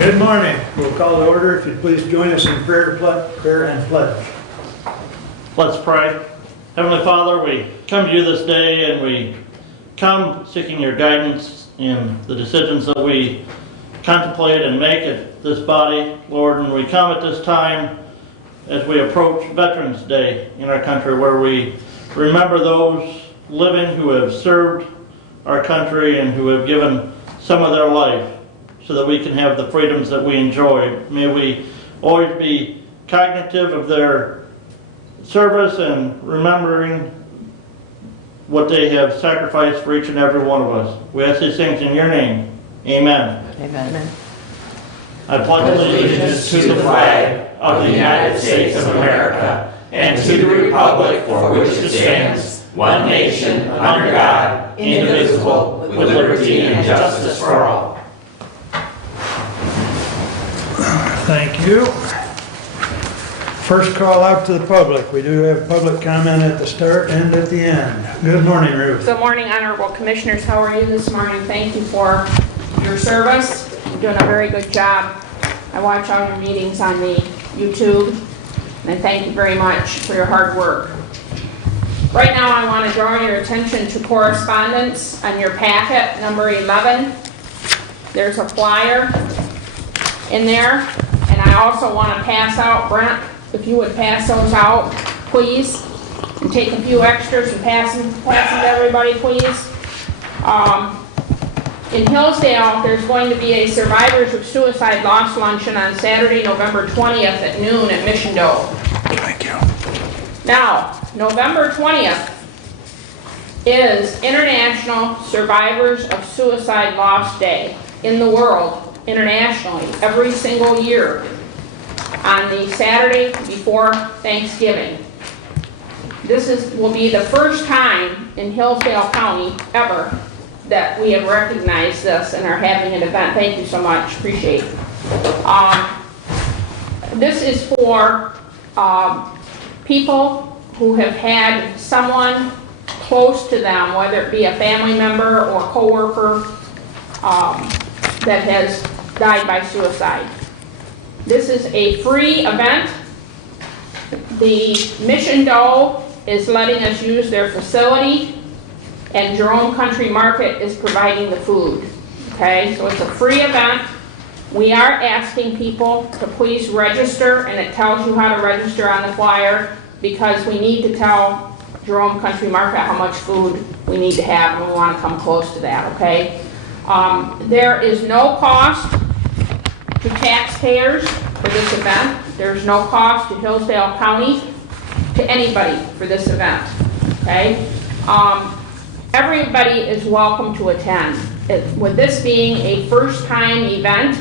Good morning. We'll call to order. If you'd please join us in prayer and pledge. Let's pray. Heavenly Father, we come to you this day and we come seeking your guidance in the decisions that we contemplate and make at this body, Lord. And we come at this time as we approach Veterans Day in our country, where we remember those living who have served our country and who have given some of their life so that we can have the freedoms that we enjoy. May we always be cognitive of their service and remembering what they have sacrificed for each and every one of us. We ask these things in your name. Amen. Amen. I pledge allegiance to the flag of the United States of America and to the republic for which it stands, one nation, under God, indivisible, with liberty and justice for all. Thank you. First call out to the public. We do have public comment at the start and at the end. Good morning, Ruth. Good morning, Honorable Commissioners. How are you this morning? Thank you for your service. You're doing a very good job. I watch all your meetings on the YouTube, and thank you very much for your hard work. Right now, I want to draw your attention to correspondence on your packet, number 11. There's a flyer in there, and I also want to pass out, Brent, if you would pass those out, please, and take a few extras and pass them to everybody, please. In Hillsdale, there's going to be a Survivors of Suicide Loss Luncheon on Saturday, November 20th at noon at Mission Dome. Thank you. Now, November 20th is International Survivors of Suicide Loss Day in the world, internationally, every single year on the Saturday before Thanksgiving. This will be the first time in Hillsdale County ever that we have recognized this and are having an event. Thank you so much, appreciate it. This is for people who have had someone close to them, whether it be a family member or coworker, that has died by suicide. This is a free event. The Mission Dome is letting us use their facility, and Jerome Country Market is providing the food. Okay, so it's a free event. We are asking people to please register, and it tells you how to register on the flyer, because we need to tell Jerome Country Market how much food we need to have, and we want to come close to that, okay? There is no cost to taxpayers for this event. There's no cost to Hillsdale County, to anybody for this event, okay? Everybody is welcome to attend. With this being a first-time event,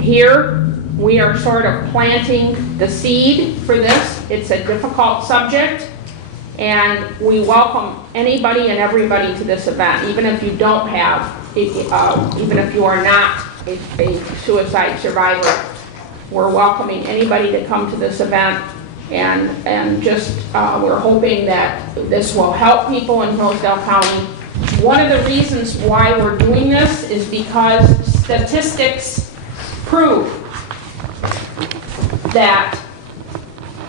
here we are sort of planting the seed for this. It's a difficult subject, and we welcome anybody and everybody to this event, even if you don't have, even if you are not a suicide survivor. We're welcoming anybody to come to this event, and just we're hoping that this will help people in Hillsdale County. One of the reasons why we're doing this is because statistics prove that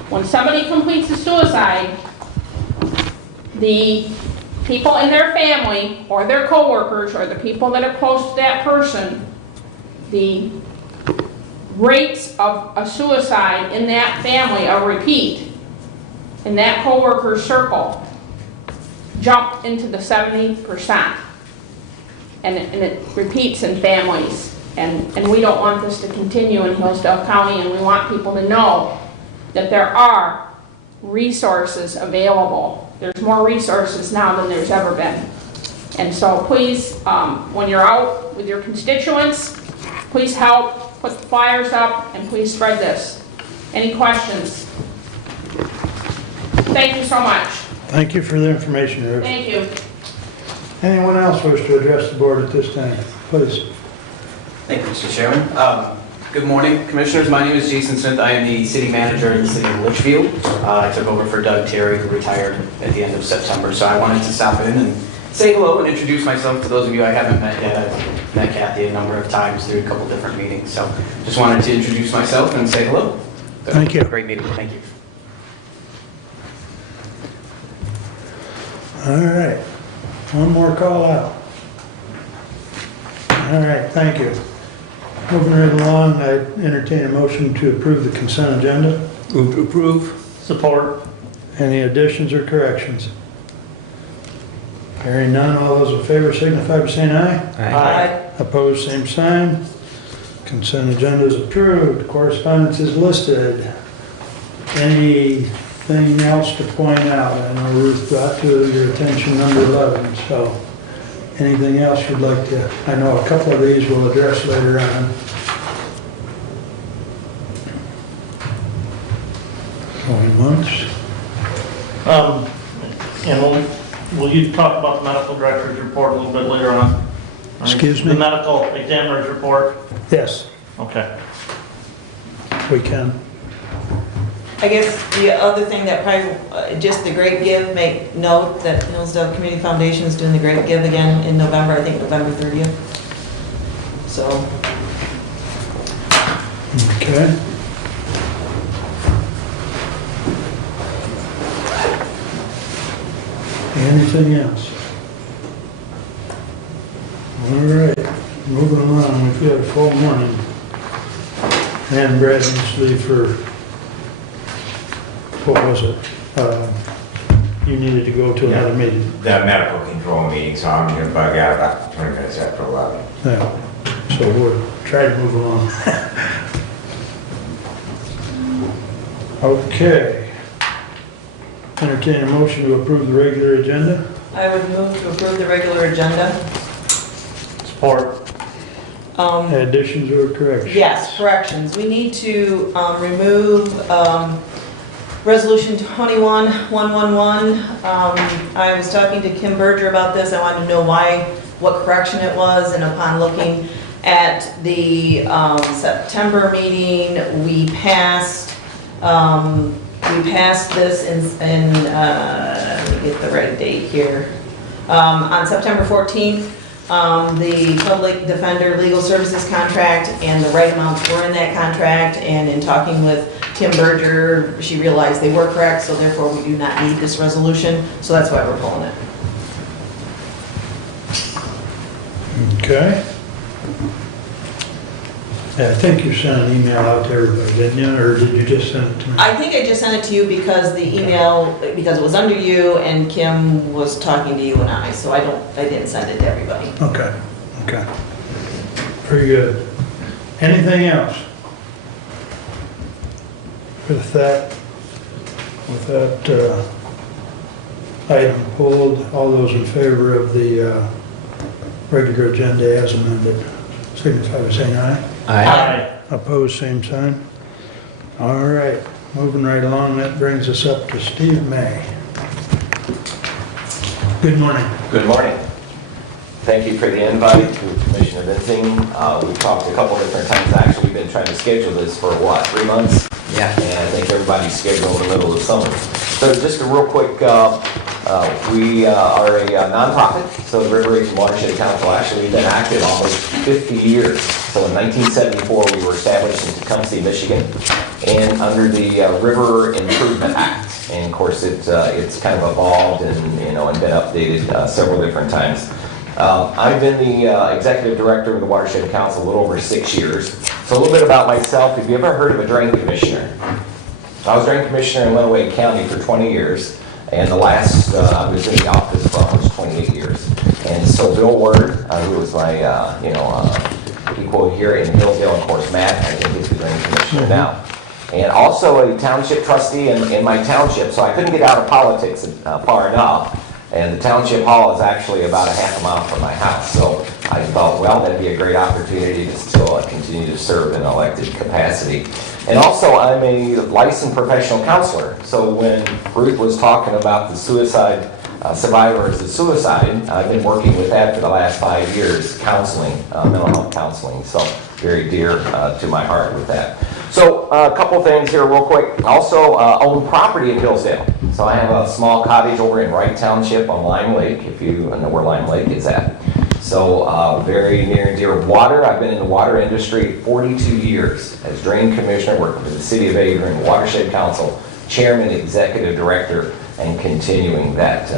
when somebody completes a suicide, the people in their family or their coworkers or the people that are close to that person, the rates of a suicide in that family, a repeat, in that coworker circle, jump into the 70%. And it repeats in families. And we don't want this to continue in Hillsdale County, and we want people to know that there are resources available. There's more resources now than there's ever been. And so please, when you're out with your constituents, please help. Put the flyers up, and please spread this. Any questions? Thank you so much. Thank you for the information, Ruth. Thank you. Anyone else wish to address the board at this time? Please. Thank you, Mr. Chairman. Good morning, Commissioners. My name is Jason Smith. I am the City Manager in the City of Litchfield. I took over for Doug Terry, who retired at the end of September. So I wanted to stop in and say hello and introduce myself to those of you I haven't met yet. I've met Kathy a number of times through a couple different meetings, so just wanted to introduce myself and say hello. So, Thank you. Great meeting, thank you. All right, one more call out. All right, thank you. Moving right along, I entertain a motion to approve the consent agenda. Move to approve. Support. Any additions or corrections? Hearing none, all those in favor signify by saying aye. Aye. Opposed, same sign. Consent agenda is approved. Correspondence is listed. Anything else to point out? I know Ruth brought to your attention number 11, so anything else you'd like to, I know a couple of these we'll address later on. Going once. And will you talk about the medical director's report a little bit later on? Excuse me? The medical examiner's report? Yes, Okay. we can. I guess the other thing that probably, just the Great Give, make note that Hillsdale Community Foundation is doing the Great Give again in November, I think November 30th. So, Okay. Anything else? All right, moving along, we've got a full morning. And Brad needs to leave for, what was it? You needed to go to another meeting. The medical control meeting, so I'm gonna bug out about 20 minutes after 11. Yeah, so we'll try to move along. Okay. Entertain a motion to approve the regular agenda. I would move to approve the regular agenda. Support. Additions or corrections? Yes, corrections. We need to remove Resolution 21-111. I was talking to Kim Berger about this. I wanted to know what correction it was, and upon looking at the September meeting, we passed this in let me get the right date here. On September 14th, the public defender legal services contract and the right amounts were in that contract, and in talking with Kim Berger, she realized they were correct, so therefore we do not need this resolution, so that's why we're pulling it. Okay. Yeah, I think you sent an email out to everybody, didn't you, or did you just send it to me? I think I just sent it to you because the email, because it was under you and Kim was talking to you and I, so I didn't send it to everybody. Okay, okay. Very good. Anything else? With that item pulled, all those in favor of the regular agenda as amended, signify by saying aye. Aye. Opposed, same sign. All right, moving right along, that brings us up to Steve May. Good morning. Good morning. Thank you for the invite to Commissioner Vincing. We've talked a couple different times, actually. We've been trying to schedule this for what, 3 months? Yeah. And I think everybody's scheduled in the middle of summer. So just a real quick, we are a nonprofit, so the River Region Watershed Council, actually, we've been active almost 50 years. So in 1974, we were established in Tecumseh, Michigan, and under the River Improvement Act. And of course, it's kind of evolved and been updated several different times. I've been the executive director of the Watershed Council a little over 6 years. So a little bit about myself. Have you ever heard of a drain commissioner? I was drain commissioner in Lenawee County for 20 years. And the last, I was in the office for almost 28 years. And so Bill Word, who was my, equal here in Hillsdale, of course, Matt, I think is the drain commissioner now. And also a township trustee in my township, so I couldn't get out of politics far enough. And the township hall is actually about a half a mile from my house. So I thought, well, that'd be a great opportunity to still continue to serve in an elected capacity. And also, I'm a licensed professional counselor. So when Ruth was talking about the suicide survivors of suicide, I've been working with that for the last 5 years, counseling, mental health counseling. So very dear to my heart with that. So a couple things here real quick. Also own property in Hillsdale. So I have a small cottage over in Wright Township on Lime Lake, if you know where Lime Lake is at. So very near and dear. Water, I've been in the water industry 42 years as drain commissioner, working for the City of Adrian, Watershed Council, chairman, executive director, and continuing that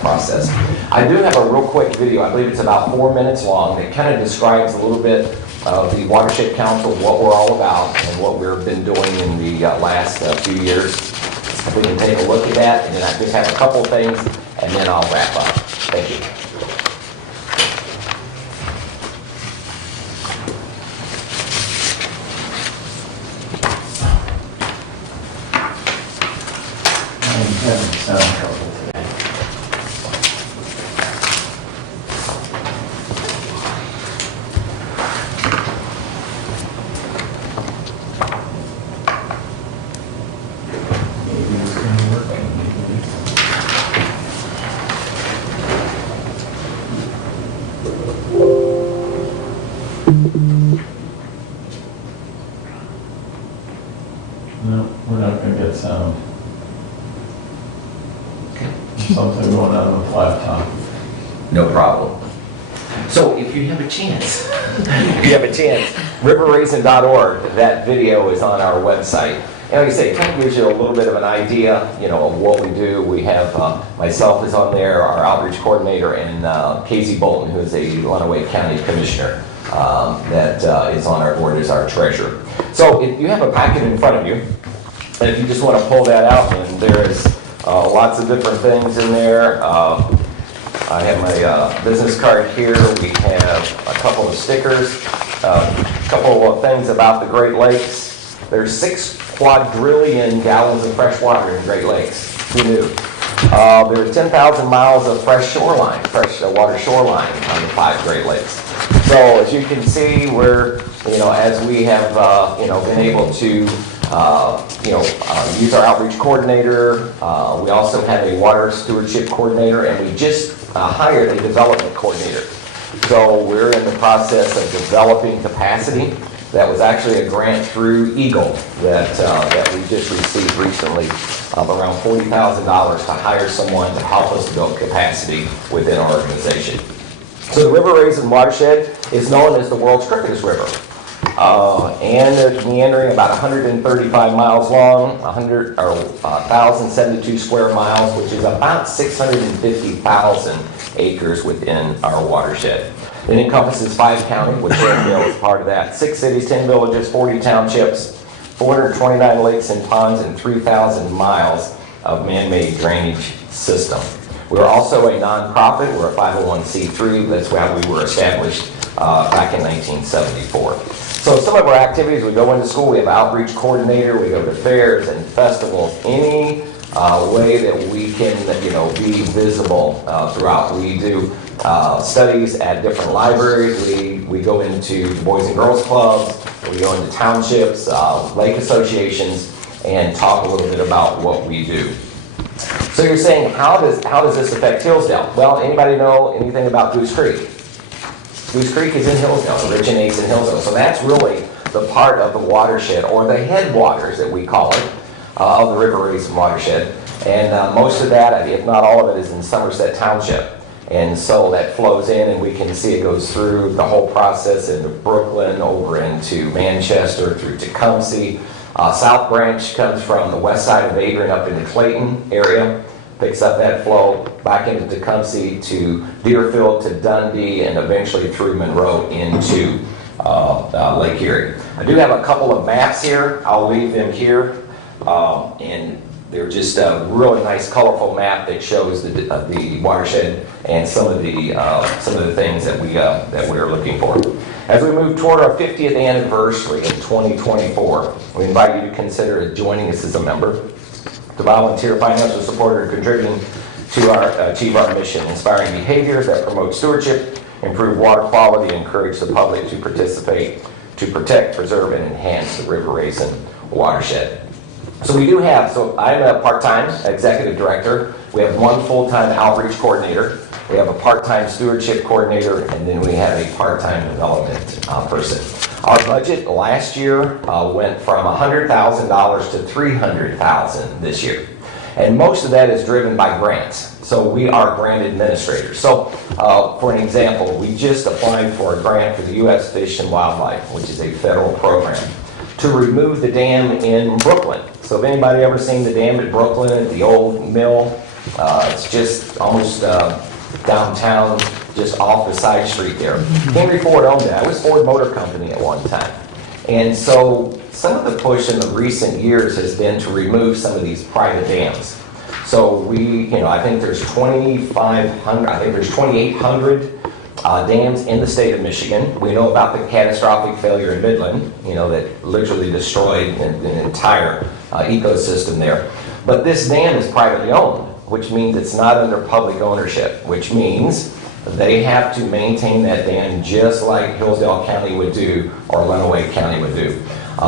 process. I do have a real quick video, I believe it's about 4 minutes long, that kind of describes a little bit of the Watershed Council, what we're all about, and what we've been doing in the last few years. If we can take a look at that, and then I just have a couple things, and then I'll wrap up. Thank you. No, we're not gonna get sound. Something going on with the laptop. No problem. So if you have a chance, riverraisin.org, that video is on our website. And like I say, it kind of gives you a little bit of an idea, of what we do. We have, myself is on there, our outreach coordinator, and Casey Bolton, who is a Lenawee County Commissioner, that is on our board as our treasurer. So if you have a packet in front of you, and if you just want to pull that out, and there is lots of different things in there. I have my business card here. We have a couple of stickers, a couple of things about the Great Lakes. There's 6 quadrillion gallons of fresh water in Great Lakes. Who knew? There are 10,000 miles of fresh water shoreline on the 5 Great Lakes. So as you can see, we're, as we have, been able to use our outreach coordinator. We also have a water stewardship coordinator, and we just hired a development coordinator. So we're in the process of developing capacity. That was actually a grant through Eagle that we just received recently of around $40,000 to hire someone to help us build capacity within our organization. So the River Raisin watershed is known as the world's crookedest river. And it's meandering about 135 miles long, 1,072 square miles, which is about 650,000 acres within our watershed. It encompasses 5 counties, which Hillsdale is part of that, 6 cities, 10 villages, 40 townships, 429 lakes and ponds, and 3,000 miles of man-made drainage system. We're also a nonprofit. We're a 501c3. That's why we were established back in 1974. So some of our activities, we go into school, we have an outreach coordinator, we go to fairs and festivals, any way that we can, be visible throughout. We do studies at different libraries, we go into Boys and Girls Clubs, we go into townships, lake associations, and talk a little bit about what we do. So you're saying, how does this affect Hillsdale? Well, anybody know anything about Goose Creek? Goose Creek is in Hillsdale, originates in Hillsdale. So that's really the part of the watershed, or the headwaters that we call it, of the River Raisin watershed. And most of that, if not all of it, is in Somerset Township. And so that flows in, and we can see it goes through the whole process into Brooklyn, over into Manchester, through Tecumseh. South Branch comes from the west side of Adrian up into Clayton area, picks up that flow back into Tecumseh to Deerfield to Dundee, and eventually through Monroe into Lake Erie. I do have a couple of maps here. I'll leave them here, and they're just a really nice, colorful map that shows the watershed and some of the things that we are looking for. As we move toward our 50th anniversary in 2024, we invite you to consider joining us as a member, to volunteer, financial support, or contributing to achieve our mission, inspiring behaviors that promote stewardship, improve water quality, and encourage the public to participate, to protect, preserve, and enhance the River Raisin watershed. So I'm a part-time executive director. We have 1 full-time outreach coordinator. We have a part-time stewardship coordinator, and then we have a part-time development person. Our budget last year went from $100,000 to $300,000 this year. And most of that is driven by grants. So we are grant administrators. So for an example, we just applied for a grant for the U.S. Fish and Wildlife, which is a federal program, to remove the dam in Brooklyn. So if anybody ever seen the dam at Brooklyn, at the old mill, it's just almost downtown, just off the side street there. Henry Ford owned that. It was Ford Motor Company at one time. And so some of the push in the recent years has been to remove some of these private dams. So I think there's 2,500, I think there's 2,800 dams in the state of Michigan. We know about the catastrophic failure in Midland, that literally destroyed an entire ecosystem there. But this dam is privately owned, which means it's not under public ownership, which means they have to maintain that dam just like Hillsdale County would do or Lenawee County would do.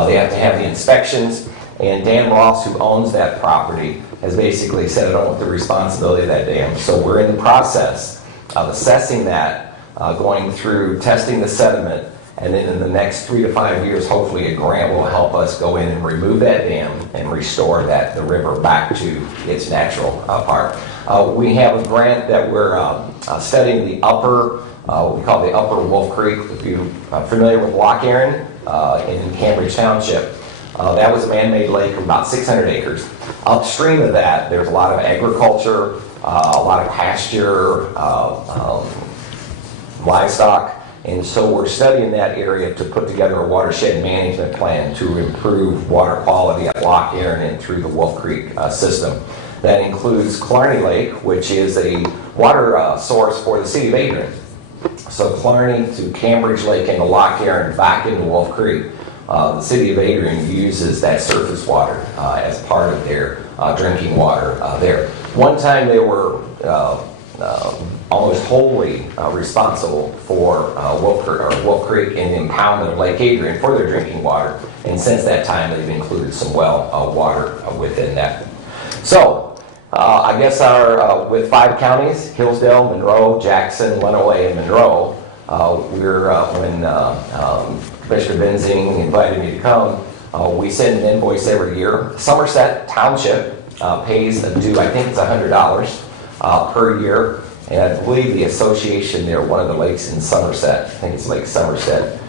They have to have the inspections, and Dan Ross, who owns that property, has basically said, I don't want the responsibility of that dam. So we're in the process of assessing that, going through testing the sediment, and then in the next 3 to 5 years, hopefully a grant will help us go in and remove that dam and restore the river back to its natural part. We have a grant that we're studying the upper, what we call the upper Wolf Creek. If you're familiar with Loch Erin in Cambridge Township, that was a man-made lake of about 600 acres. Upstream of that, there's a lot of agriculture, a lot of pasture, livestock. And so we're studying that area to put together a watershed management plan to improve water quality at Loch Erin and through the Wolf Creek system. That includes Clarney Lake, which is a water source for the city of Adrian. So Clarney to Cambridge Lake and to Loch Erin back into Wolf Creek. The city of Adrian uses that surface water as part of their drinking water there. One time they were almost wholly responsible for Wolf Creek and the impoundment of Lake Adrian for their drinking water. And since that time, they've included some well water within that. So I guess with 5 counties, Hillsdale, Monroe, Jackson, Lenawee, and Monroe, when Commissioner Benzing invited me to come, we send an invoice every year. Somerset Township pays a due, I think it's $100 per year. And I believe the association there, one of the lakes in Somerset, I think it's Lake Somerset,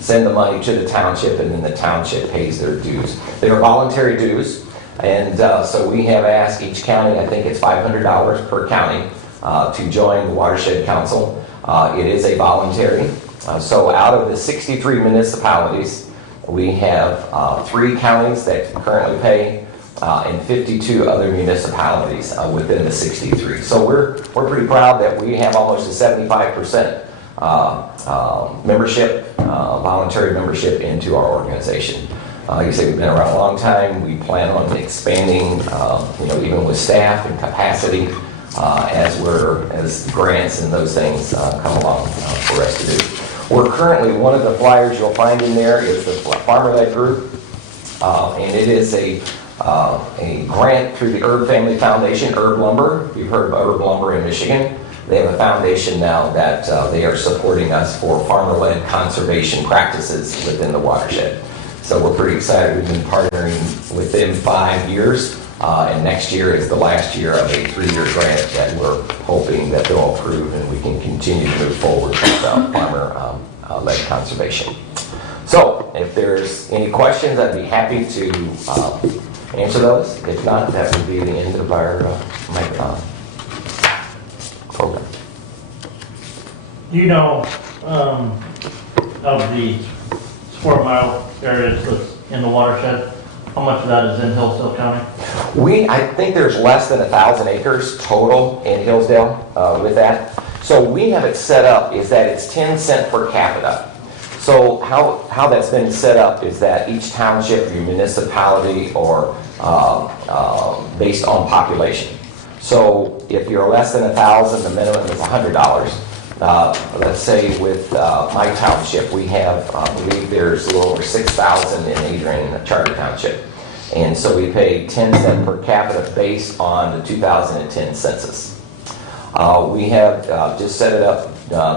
send the money to the township, and then the township pays their dues. They are voluntary dues, and so we have asked each county, I think it's $500 per county, to join the Watershed Council. It is a voluntary. So out of the 63 municipalities, we have 3 counties that currently pay, and 52 other municipalities within the 63. So we're pretty proud that we have almost a 75% membership, voluntary membership into our organization. You say we've been around a long time. We plan on expanding, even with staff and capacity as grants and those things come along for us to do. We're currently, one of the flyers you'll find in there is the Farmer-Led Group, and it is a grant through the Herb Family Foundation, Herb Lumber. You've heard of Herb Lumber in Michigan. They have a foundation now that they are supporting us for farmer-led conservation practices within the watershed. So we're pretty excited. We've been partnering with them 5 years, and next year is the last year of a 3-year grant that we're hoping that they'll approve and we can continue to move forward with farmer-led conservation. So if there's any questions, I'd be happy to answer those. If not, that would be the end of our program. Do you know of the 4 mile areas that's in the watershed, how much of that is in Hillsdale County? I think there's less than 1,000 acres total in Hillsdale with that. So we have it set up is that it's 10 cents per capita. So how that's been set up is that each township, your municipality, or based on population. So if you're less than 1,000, the minimum is $100. Let's say with my township, we have, I believe there's a little over 6,000 in Adrian Charter Township. And so we pay 10 cents per capita based on the 2010 census. We have just set it up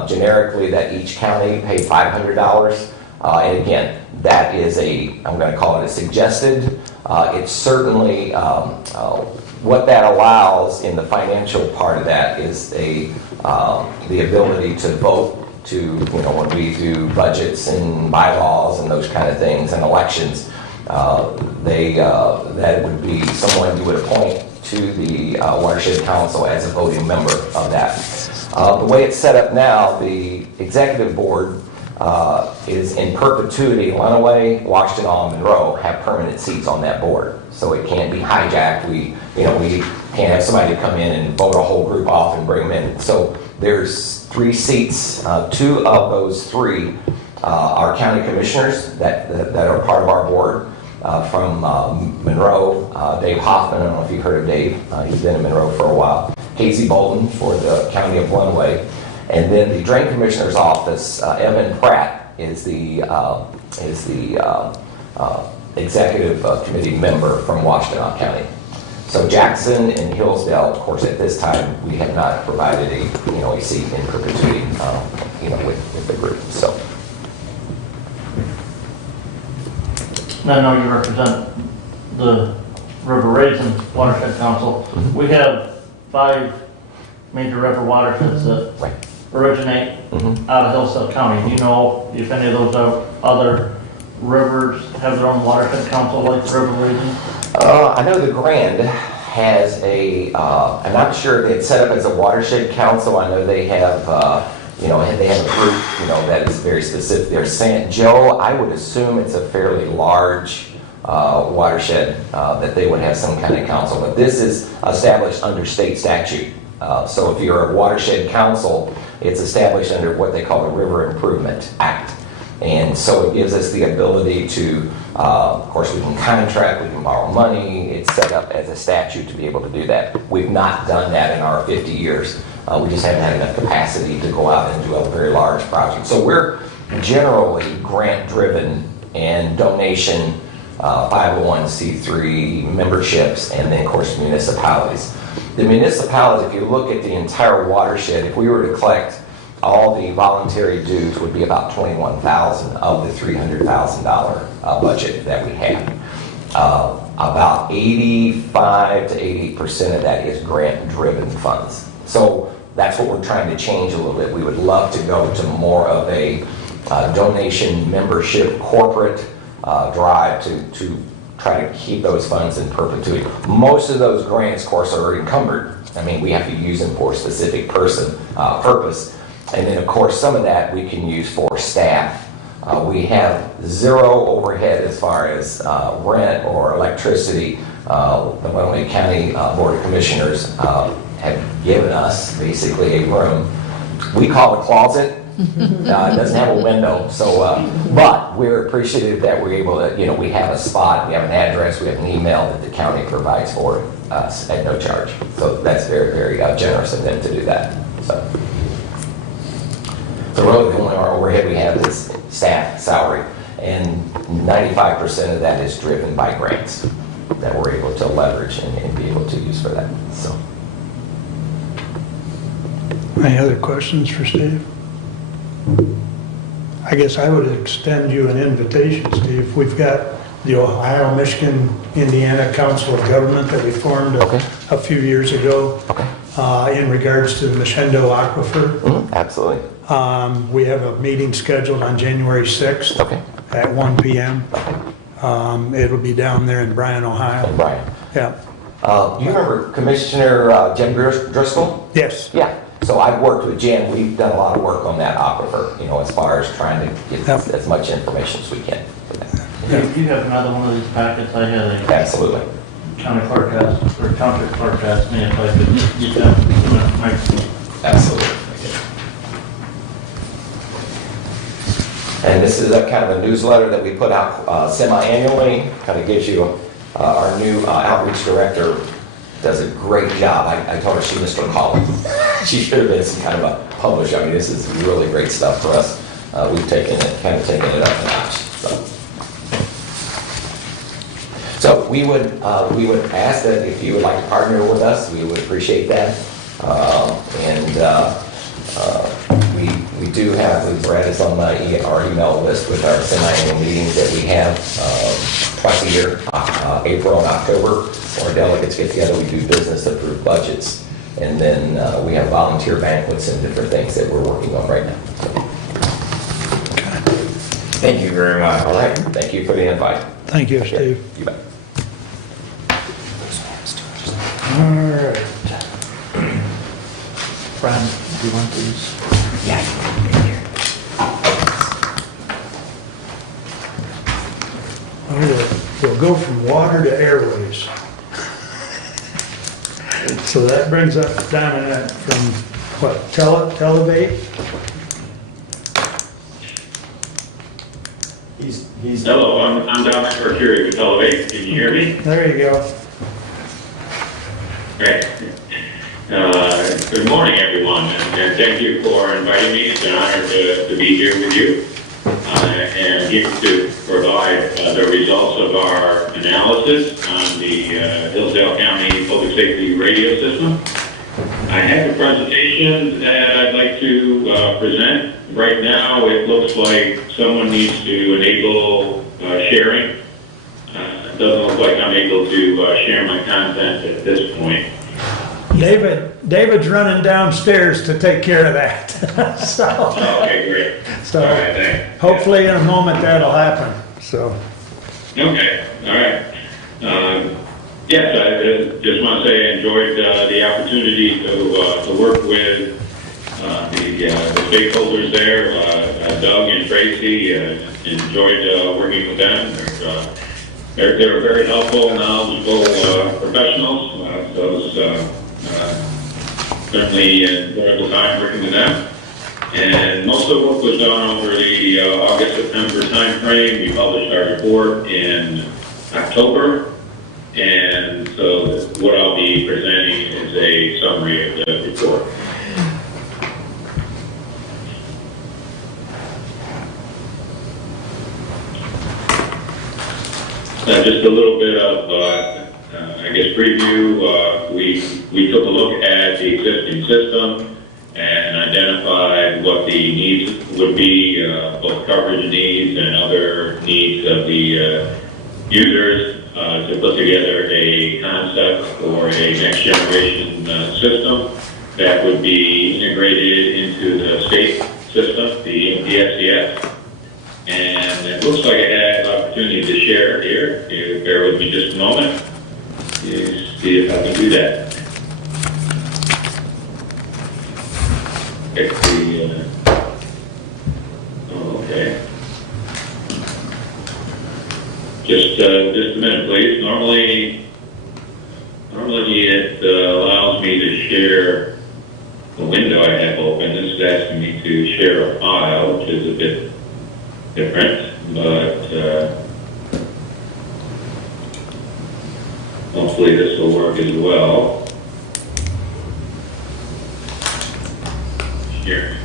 generically that each county paid $500 And again, that is I'm going to call it a suggested. It's certainly, what that allows in the financial part of that is the ability to vote to, when we do budgets and bylaws and those kind of things and elections, that would be someone you would appoint to the Watershed Council as a voting member of that. The way it's set up now, the executive board is in perpetuity. Lenawee, Washington, Monroe have permanent seats on that board, so it can't be hijacked. We can't have somebody come in and vote a whole group off and bring them in. So there's 3 seats. 2 of those 3 are county commissioners that are part of our board. From Monroe, Dave Hoffman, I don't know if you've heard of Dave, he's been in Monroe for a while. Casey Bolden for the county of Lenawee. And then the Drain Commissioner's Office, Evan Pratt is the executive committee member from Washington County. So Jackson and Hillsdale, of course, at this time, we have not provided a seat in perpetuity, with the group. So. I know you represent the River Raisin Watershed Council. We have 5 major river watersheds that originate out of Hillsdale County. Do you know if any of those other rivers have their own watershed council like the River Raisin? I know the Grand has I'm not sure it's set up as a watershed council. I know they have, they have a group, that is very specific. There's St. Joe. I would assume it's a fairly large watershed that they would have some kind of council. But this is established under state statute. So if you're a watershed council, it's established under what they call the River Improvement Act. And so it gives us the ability to, of course, we can contract, we can borrow money. It's set up as a statute to be able to do that. We've not done that in our 50 years. We just haven't had enough capacity to go out and do a very large project. So we're generally grant-driven and donation, 501c3 memberships, and then, of course, municipalities. The municipalities, if you look at the entire watershed, if we were to collect all the voluntary dues, would be about $21,000 of the $300,000 budget that we have. About 85 to 80% of that is grant-driven funds. So that's what we're trying to change a little bit. We would love to go to more of a donation membership corporate drive to try to keep those funds in perpetuity. Most of those grants, of course, are encumbered. I mean, we have to use them for a specific purpose. And then, of course, some of that we can use for staff. We have 0 overhead as far as rent or electricity. The Lenawee County Board of Commissioners have given us basically a room we call a closet. It doesn't have a window, so but we're appreciative that we're able to, we have a spot, we have an address, we have an email that the county provides for us at no charge. So that's very, very generous of them to do that. So really the only overhead we have is staff salary, and 95% of that is driven by grants that we're able to leverage and be able to use for that. So. Any other questions for Steve? I guess I would extend you an invitation, Steve. We've got the Ohio, Michigan, Indiana Council of Government that we formed a few years ago in regards to the Meshendo Aquifer. Absolutely. We have a meeting scheduled on January 6th at 1 p.m. It'll be down there in Bryan, Ohio. Bryan. Yeah. You remember Commissioner Jim Driscoll? Yes. Yeah. So I've worked with Jim. We've done a lot of work on that aquifer, as far as trying to get as much information as we can for that. You have another one of these packets. I had a Absolutely. county clerk asked me if I could get that information. Absolutely. And this is a kind of a newsletter that we put out semi-annually. Kind of gives you our new outreach director does a great job. I told her she missed her calling. She should have been some kind of a publisher. I mean, this is really great stuff for us. We've taken it up a notch. So we would ask that if you would like to partner with us, we would appreciate that. We do have, Brad is on our email list with our semi-annual meetings that we have twice a year, April and October. Our delegates get together, we do business, approve budgets, and then we have volunteer banquets and different things that we're working on right now. Thank you very much. All right, thank you for the invite. Thank you, Steve. You bet. All right. Fran, do you want these? We'll go from water to airways. So that brings up down from what, Televate? Hello, I'm Dr. Mercury with Elevate. Can you hear me? There you go. Great. Good morning, everyone, and thank you for inviting me. It's an honor to be here with you and here to provide the results of our analysis on the Hillsdale County Public Safety Radio System. I have a presentation that I'd like to present. Right now, it looks like someone needs to enable sharing. It doesn't look like I'm able to share my content at this point. David's running downstairs to take care of that. So, Okay, great. so All right, thanks. hopefully in a moment that'll happen, so. Okay, all right. Yes, I just want to say I enjoyed the opportunity to work with the stakeholders there, Doug and Tracy. Enjoyed working with them. They're very helpful, knowledgeable professionals. So it was certainly an enjoyable time working with them. And most of the work was done over the August-September timeframe. We published our report in October. And so what I'll be presenting is a summary of the report. Just a little bit of, I guess, preview. We took a look at the existing system and identified what the needs would be, both coverage needs and other needs of the users, to put together a concept for a next generation system that would be integrated into the state system, the Mpxcs. And it looks like I had an opportunity to share here. If you bear with me just a moment, you see if I can do that. Get the, okay. Just a minute, please. Normally it allows me to share the window I have open. This is asking me to share a file, which is a bit different, but hopefully this will work as well. Here.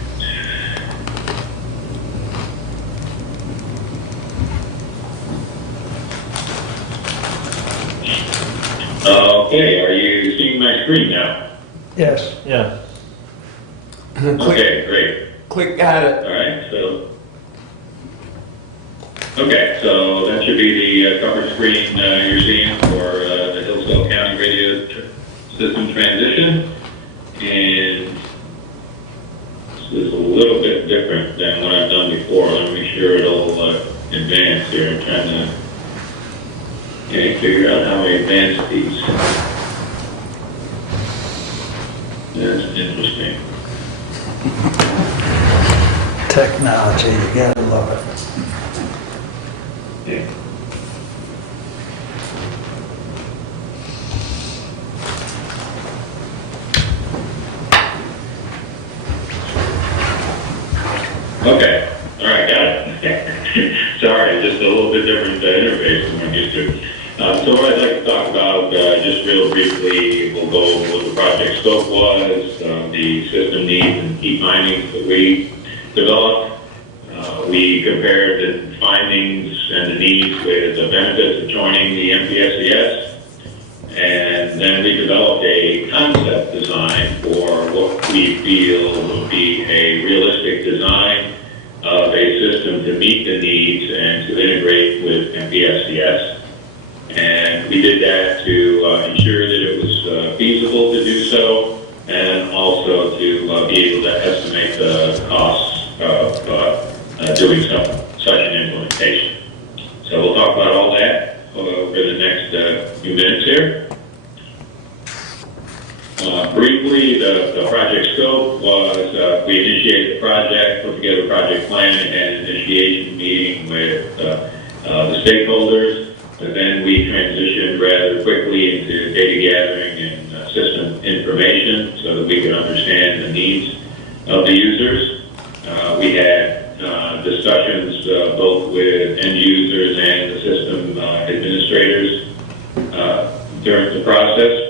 Okay, are you seeing my screen now? Yes. Yeah. Okay, great. Click at it. All right, so. Okay, so that should be the cover screen you're seeing for the Hillsdale County Radio System transition. And this is a little bit different than what I've done before. Let me make sure it'll advance here. I'm trying to figure out how I advance these. That's interesting. Technology, you gotta love it. Yeah. Okay, all right, got it. Sorry, just a little bit different interface than I'm used to. So what I'd like to talk about, just real briefly, we'll go over what the project scope was, the system needs and key findings that we developed. We compared the findings and the needs with the benefits of joining the Mpxcs, and then we developed a concept design for what we feel would be a realistic design of a system to meet the needs and to integrate with Mpxcs. And we did that to ensure that it was feasible to do so, and also to be able to estimate the costs of doing such an implementation. So we'll talk about all that over the next few minutes here. Briefly, the project scope was we initiated the project, put together a project plan, and had an initiation meeting with the stakeholders. But then we transitioned rather quickly into data gathering and system information so that we could understand the needs of the users. We had discussions both with end users and the system administrators during the process.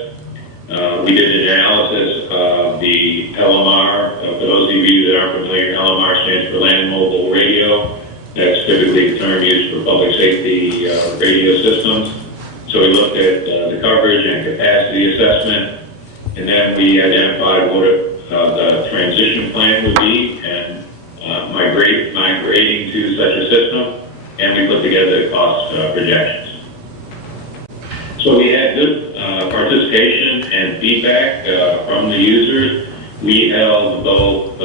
We did an analysis of the LMR. For those of you that aren't familiar, LMR stands for Land Mobile Radio. That's typically the term used for public safety radio systems. So we looked at the coverage and capacity assessment, and then we identified what the transition plan would be and migrating to such a system, and we put together the cost projections. So we had good participation and feedback from the users. We held both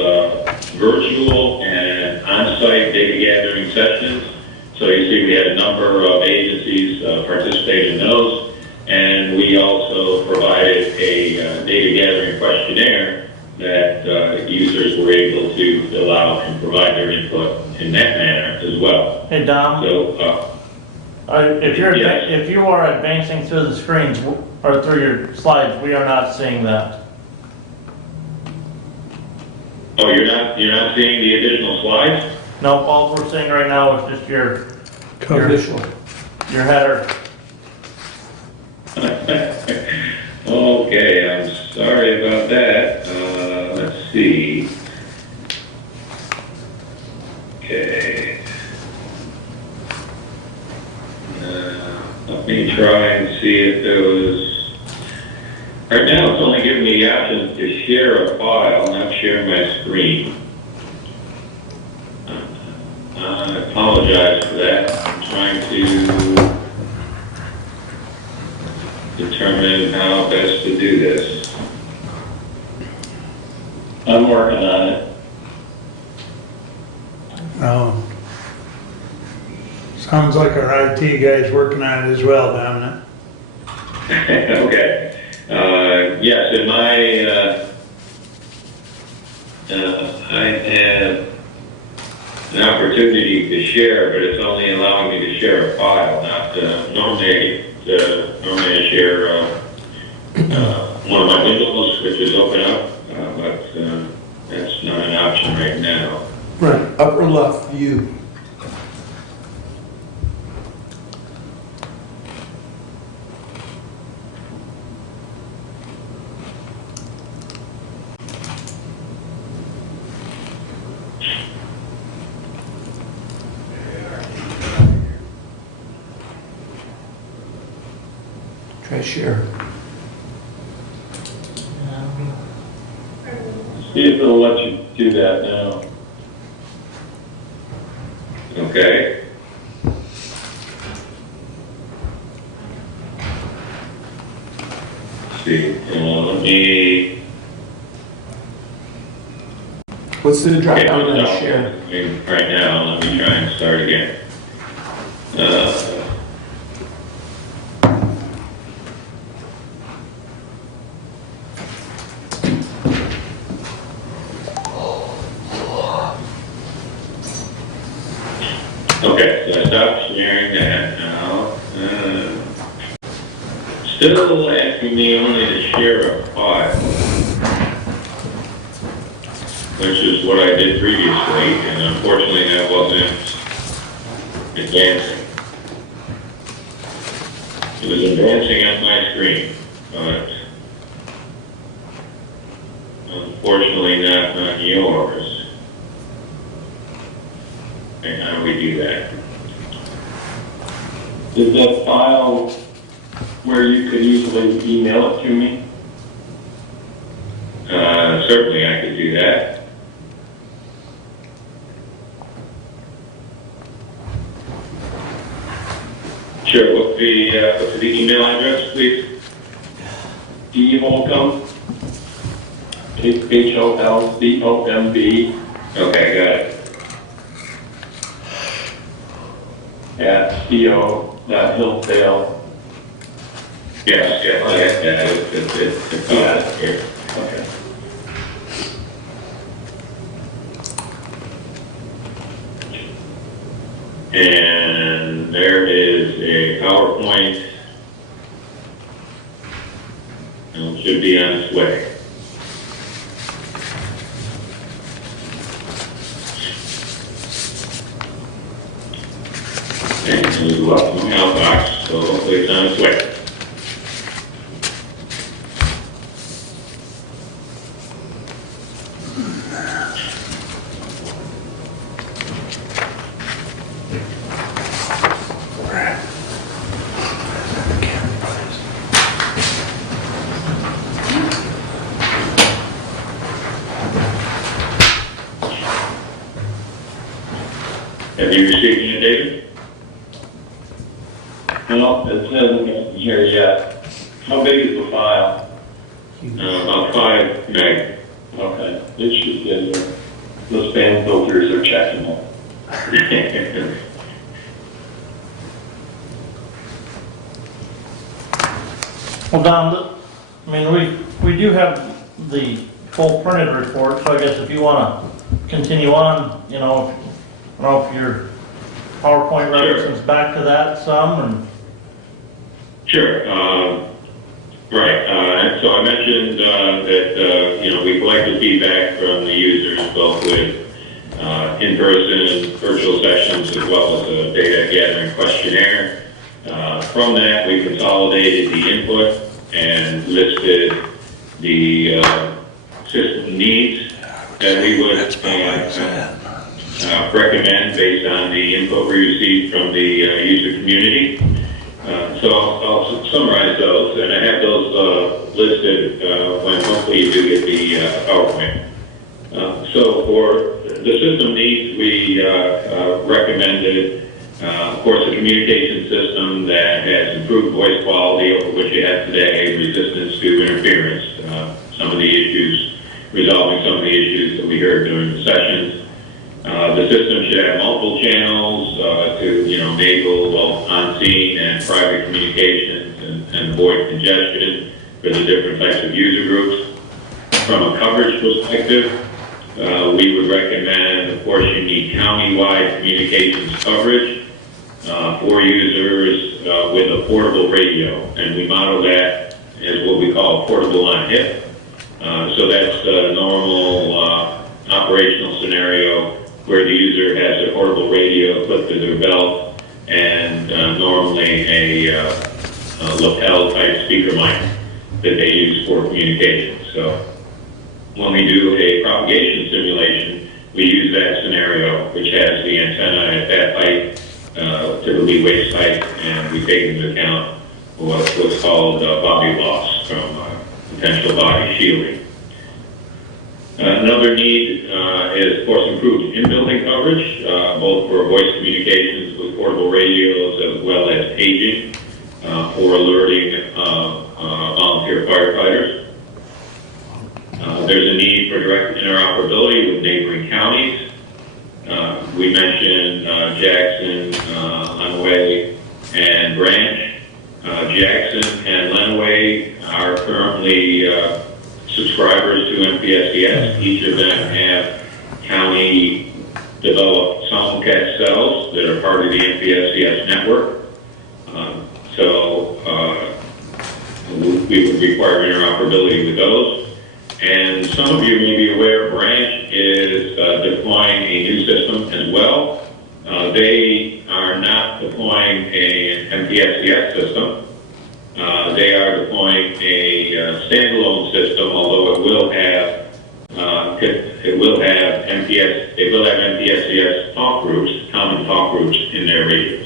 virtual and on-site data gathering sessions. So you see we had a number of agencies participate in those, and we also provided a data gathering questionnaire that users were able to fill out and provide their input in that manner as well. Hey, Dom, So, yes. if you are advancing through the screens or through your slides, we are not seeing that. Oh, you're not seeing the additional slides? No, all we're seeing right now is just your header. Okay, I'm sorry about that. Let's see. Okay. Let me try and see if there was... Right now, it's only giving me the option to share a file, not share my screen. I apologize for that. I'm trying to determine how best to do this. I'm working on it. Oh. Sounds like our IT guy's working on it as well, Dominic. Okay. Yes, in my, I have an opportunity to share, but it's only allowing me to share a file, not, normally I share, one of my windows, which is open up, but, that's not an option right now. Right, upper left view. Try share. See if it'll let you do that now. Okay. Let's see, let me... What's the drop down on no, share? Right now, let me try and start again. Okay, so I stopped sharing that now. Still asking me only to share a file, which is what I did previously, and unfortunately that wasn't advancing. It was advancing on my screen, but unfortunately not on yours. And how do we do that? Is that file where you could easily email it to me? Certainly I could do that. Sure, what's the email address, please? D. Holcomb, HOLCOMB, Okay, got it. at CO.Hillsdale. Yes, I got that. It's got it here. Okay. And there is a PowerPoint. And it should be on its way. And it'll go up in the mailbox, so hopefully it's on its way. Have you received any data? No, it isn't here yet. How big is the file? About 5 meg. Okay, it should get there. The spam filters are checking it. Well, Don, I mean, we do have the full printed report, so I guess if you want to continue on, you know, I don't know if your PowerPoint references back to that some, and Sure. Right. So I mentioned that we collected feedback from the users, both with in-person, virtual sessions, as well as a data gathering questionnaire. From that, we consolidated the input and listed the system needs that we would recommend based on the input we received from the user community. So I'll summarize those, and I have those listed when hopefully you do get the PowerPoint. So for the system needs, we recommended, of course, a communication system that has improved voice quality over what you have today, resistance to interference, resolving some of the issues that we heard during the sessions. The system should have multiple channels to enable both on-scene and private communications and avoid congestion for the different types of user groups. From a coverage perspective, we would recommend, of course, you need county-wide communications coverage for users with a portable radio, and we model that as what we call portable on hip. So that's a normal operational scenario where the user has a portable radio clipped to their belt and normally a lapel type speaker mic that they use for communication. So when we do a propagation simulation, we use that scenario, which has the antenna at that height, typically waist height, and we take into account what's called body loss from potential body shielding. Another need is, of course, improved in-building coverage, both for voice communications with portable radios as well as paging for alerting volunteer firefighters. There's a need for direct interoperability with neighboring counties. We mentioned Jackson, Lenawee, and Branch. Jackson and Lenawee are currently subscribers to Mpxcs. Each of them have county-developed simulcast cells that are part of the Mpxcs network. So we would require interoperability with those. And some of you may be aware Branch is deploying a new system as well. They are not deploying an Mpxcs system. They are deploying a standalone system, although it will have Mpxcs talk groups, common talk groups in their radios.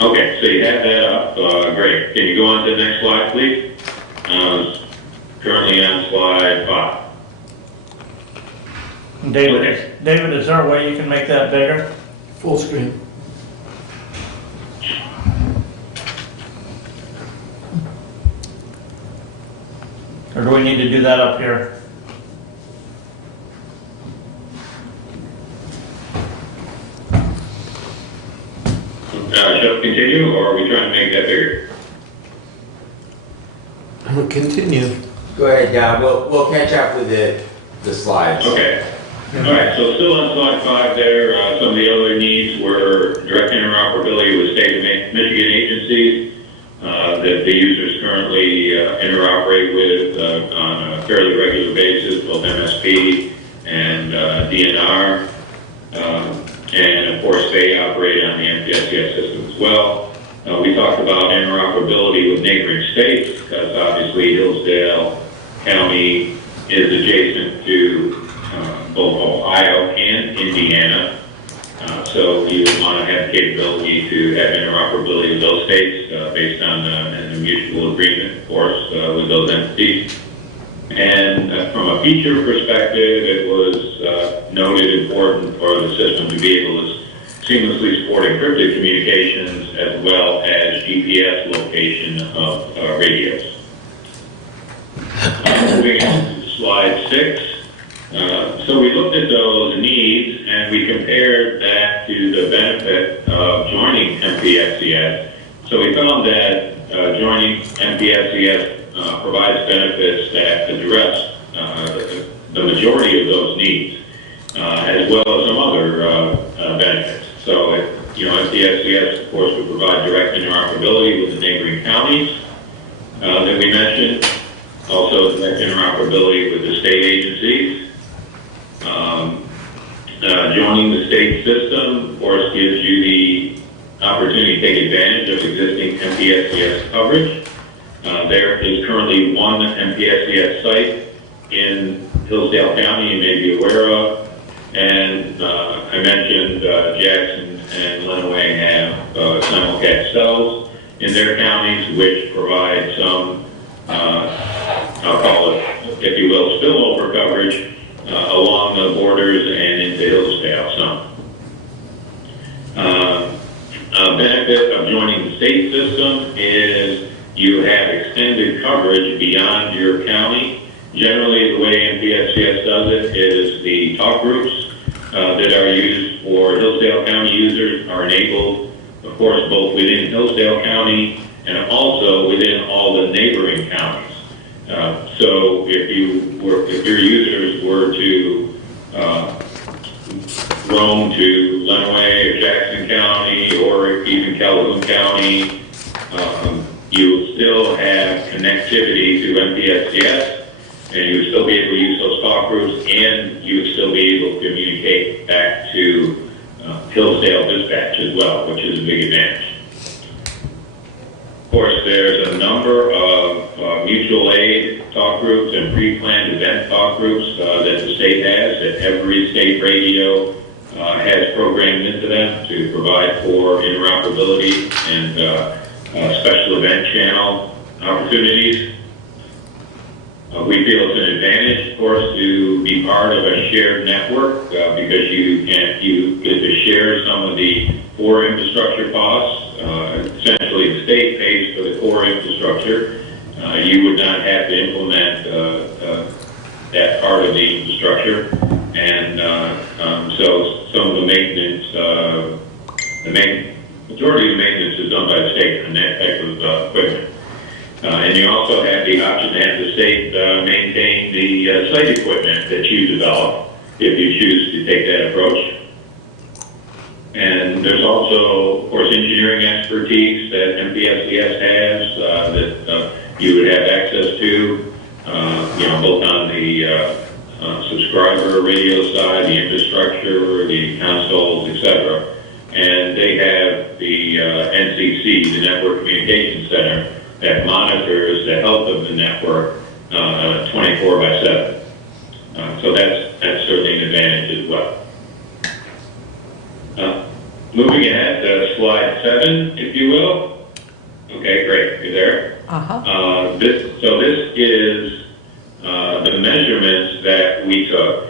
Okay, so you have that up. Great. Can you go on to the next slide, please? Currently on slide 5. David, is there a way you can make that bigger? Full screen. Or do we need to do that up here? Shall we continue, or are we trying to make that bigger? Continue. Go ahead, John, we'll catch up with the slides. Okay. All right, so still on slide 5 there, some of the other needs were direct interoperability with state of Michigan agencies that the users currently interoperate with on a fairly regular basis, both MSP and DNR. And of course, they operate on the Mpxcs system as well. We talked about interoperability with neighboring states, because obviously Hillsdale County is adjacent to both Ohio and Indiana. So you would want to have the capability to have interoperability with those states based on a mutual agreement, of course, with those entities. And from a feature perspective, it was noted important for the system to be able to seamlessly support encrypted communications as well as GPS location of radios. Moving on to slide 6. So we looked at those needs and we compared that to the benefit of joining Mpxcs. So we found that joining Mpxcs provides benefits that address the majority of those needs, as well as some other benefits. So, Mpxcs, of course, would provide direct interoperability with the neighboring counties that we mentioned, also direct interoperability with the state agencies. Joining the state system, of course, gives you the opportunity to take advantage of existing Mpxcs coverage. There is currently one Mpxcs site in Hillsdale County you may be aware of, and I mentioned Jackson and Lenawee have simulcast cells in their counties, which provide some, I'll call it, if you will, spillover coverage along the borders and into Hillsdale some. A benefit of joining the state system is you have extended coverage beyond your county. Generally, the way Mpxcs does it is the talk groups that are used for Hillsdale County users are enabled, of course, both within Hillsdale County and also within all the neighboring counties. So if your users were to roam to Lenawee or Jackson County or even Calhoun County, you would still have connectivity to Mpxcs, and you would still be able to use those talk groups, and you would still be able to communicate back to Hillsdale Dispatch as well, which is a big advantage. Of course, there's a number of mutual aid talk groups and pre-planned event talk groups that the state has, that every state radio has programmed into them to provide for interoperability and special event channel opportunities. We feel it's an advantage, of course, to be part of a shared network because you get to share some of the core infrastructure costs. Essentially, the state pays for the core infrastructure. You would not have to implement that part of the infrastructure, and so some of the maintenance, majority of the maintenance is done by the state on that type of equipment. And you also have the option to have the state maintain the site equipment that you develop if you choose to take that approach. And there's also, of course, engineering expertise that Mpxcs has that you would have access to, both on the subscriber radio side, the infrastructure, the consoles, etc. And they have the NCC, the Network Communications Center, that monitors the health of the network 24/7. So that's certainly an advantage as well. Moving ahead to slide 7, if you will. Okay, great. You there? This is the measurements that we took.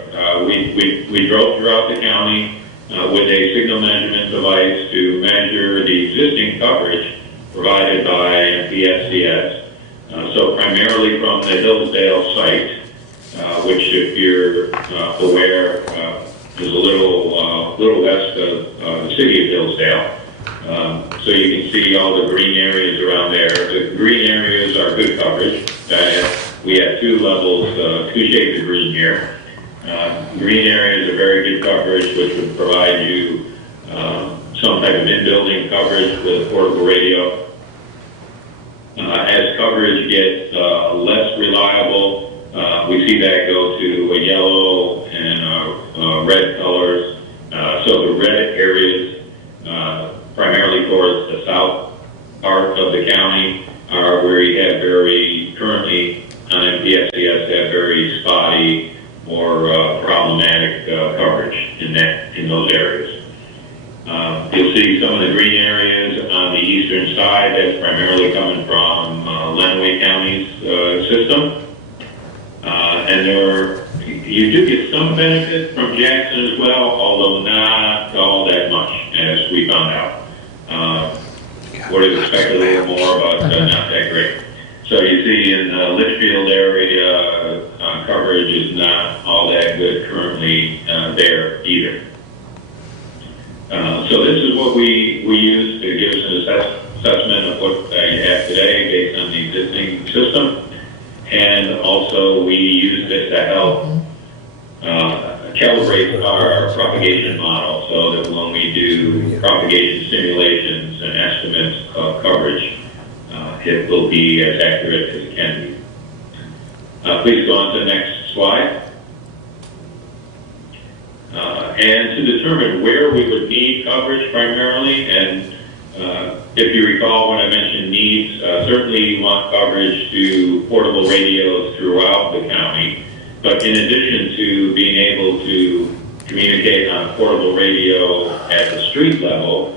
We drove throughout the county with a signal measurement device to measure the existing coverage provided by Mpxcs. So primarily from the Hillsdale site, which, if you're aware, is a little west of the city of Hillsdale. So you can see all the green areas around there. The green areas are good coverage. We have two levels, two shades of green here. Green areas are very good coverage, which would provide you some type of in-building coverage with portable radio. As coverage gets less reliable, we see that go to a yellow and red colors. So the red areas, primarily towards the south part of the county, are where you have currently on Mpxcs have very spotty or problematic coverage in those areas. You'll see some of the green areas on the eastern side. That's primarily coming from Lenawee County's system. And you do get some benefit from Jackson as well, although not all that much, as we found out. Would have expected a little more, but not that great. So you see in the Litchfield area, coverage is not all that good currently there either. So this is what we use to give us an assessment of what you have today based on the existing system. And also we use this to help calibrate our propagation model so that when we do propagation simulations and estimates of coverage, it will be as accurate as it can be. Please go on to the next slide. And to determine where we would need coverage primarily, and if you recall when I mentioned needs, certainly you want coverage to portable radios throughout the county, but in addition to being able to communicate on portable radio at the street level,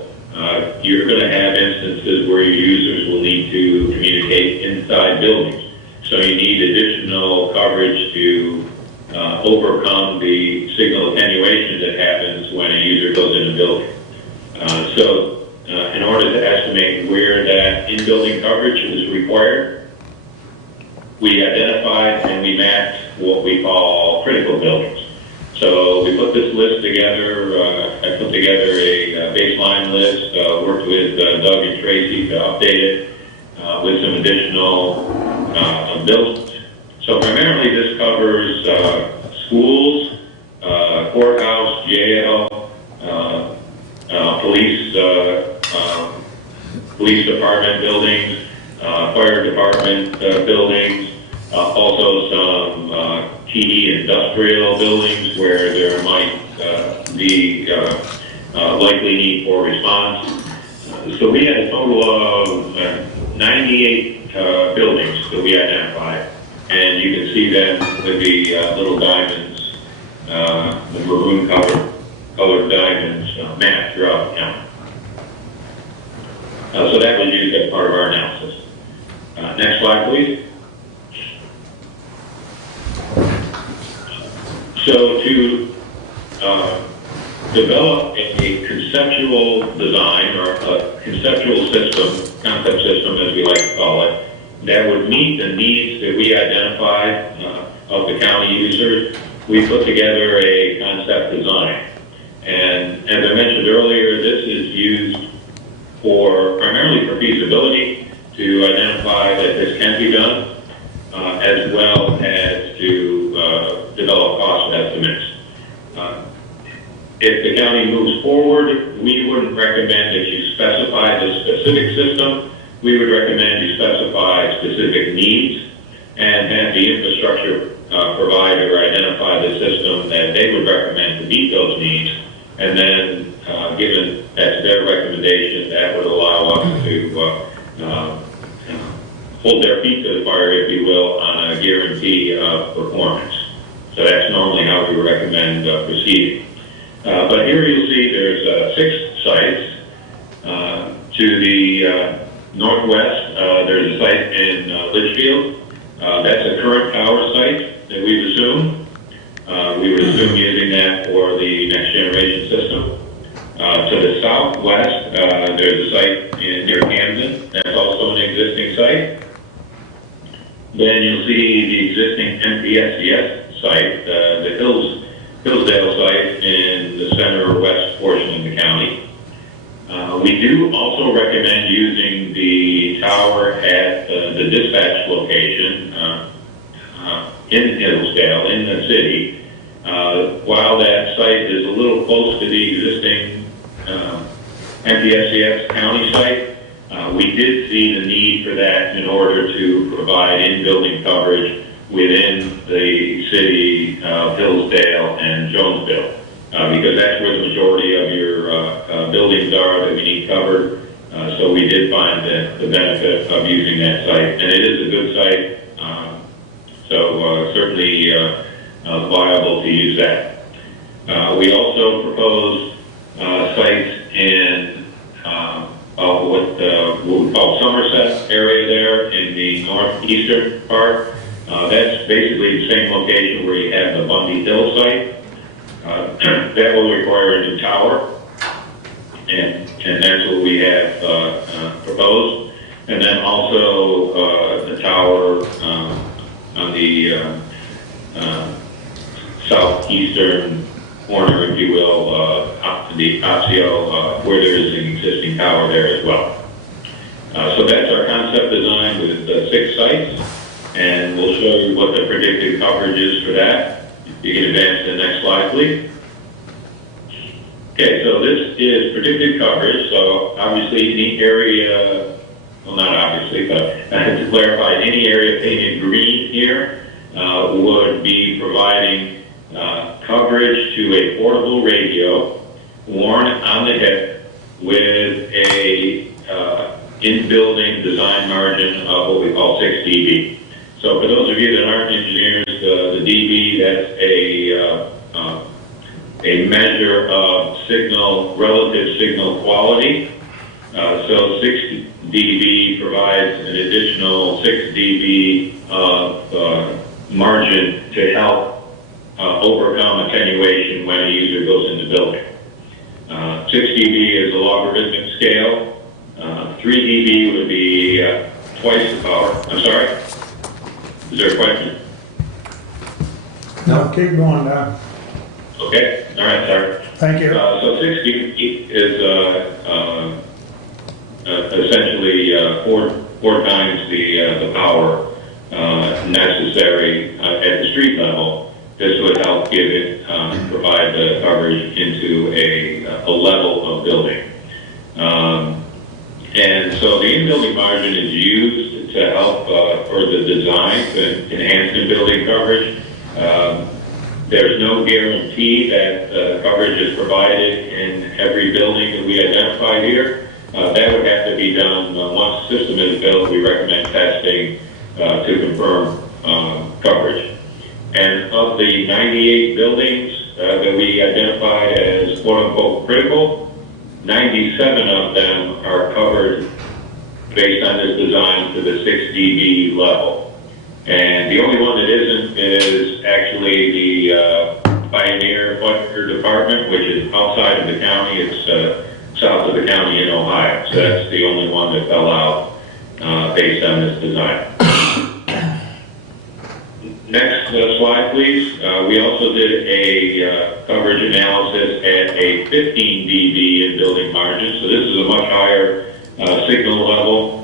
you're going to have instances where your users will need to communicate inside buildings. So you need additional coverage to overcome the signal attenuation that happens when a user goes in a building. In order to estimate where that in-building coverage is required, we identified and we mapped what we call critical buildings. So we put this list together. I put together a baseline list, worked with Doug and Tracy to update it with some additional buildings. So primarily this covers schools, courthouse, jail, police department buildings, fire department buildings, also some key industrial buildings where there might be likely need for response. So we had a total of 98 buildings that we identified, and you can see them with the little diamonds, the maroon colored diamonds mapped throughout the county. So that was used as part of our analysis. Next slide, please. So to develop a conceptual design or a conceptual system, concept system as we like to call it, that would meet the needs that we identified of the county users, we put together a concept design. And as I mentioned earlier, this is used primarily for feasibility, to identify that this can be done, as well as to develop cost estimates. If the county moves forward, we wouldn't recommend that you specify the specific system. We would recommend you specify specific needs and have the infrastructure provider identify the system that they would recommend to meet those needs. And then, given that's their recommendation, that would allow us to hold their feet to the fire, if you will, on a guarantee of performance. So that's normally how we recommend proceeding. But here you'll see there's 6 sites. To the northwest, there's a site in Litchfield. That's a current tower site that we've assumed. We would assume using that for the next generation system. To the southwest, there's a site near Camden. That's also an existing site. Then you'll see the existing Mpxcs site, the Hillsdale site in the center west portion of the county. We do also recommend using the tower at the dispatch location in Hillsdale, in the city. While that site is a little close to the existing Mpxcs county site, we did see the need for that in order to provide in-building coverage within the city of Hillsdale and Jonesville, because that's where the majority of your buildings are that we need covered. So we did find the benefit of using that site, and it is a good site, so certainly viable to use that. We also proposed sites in what we call Somerset area there in the northeastern part. That's basically the same location where you have the Bundy Hill site. That will require a new tower, and that's what we have proposed. And then also the tower on the southeastern corner, if you will, the Osseo, where there is an existing tower there as well. So that's our concept design with 6 sites, and we'll show you what the predicted coverage is for that. You can advance to the next slide, please. Okay, so this is predicted coverage. So obviously any area, well not obviously, but I have to clarify, any area painted green here would be providing coverage to a portable radio worn on the hip with a in-building design margin of what we call 6 dB. So for those of you that aren't engineers, the dB, that's a measure of relative signal quality. So 6 dB provides an additional 6 dB of margin to help overcome attenuation when a user goes into building. 6 dB is a logarithmic scale. 3 dB would be twice the power. I'm sorry? Is there a question? No, keep going now. Okay, all right, sorry. Thank you. So 6 dB is essentially four times the power necessary at the street level. This would help give it, provide the coverage into a level of building. And so the in-building margin is used to help for the design, to enhance in-building coverage. There's no guarantee that coverage is provided in every building that we identify here. That would have to be done once the system is built. We recommend testing to confirm coverage. And of the 98 buildings that we identified as quote-unquote critical, 97 of them are covered based on this design to the 6 dB level. And the only one that isn't is actually the Pioneer Fire Department, which is outside of the county. It's south of the county in Ohio. So that's the only one that fell out based on this design. Next slide, please. We also did a coverage analysis at a 15 dB in building margin. So this is a much higher signal level.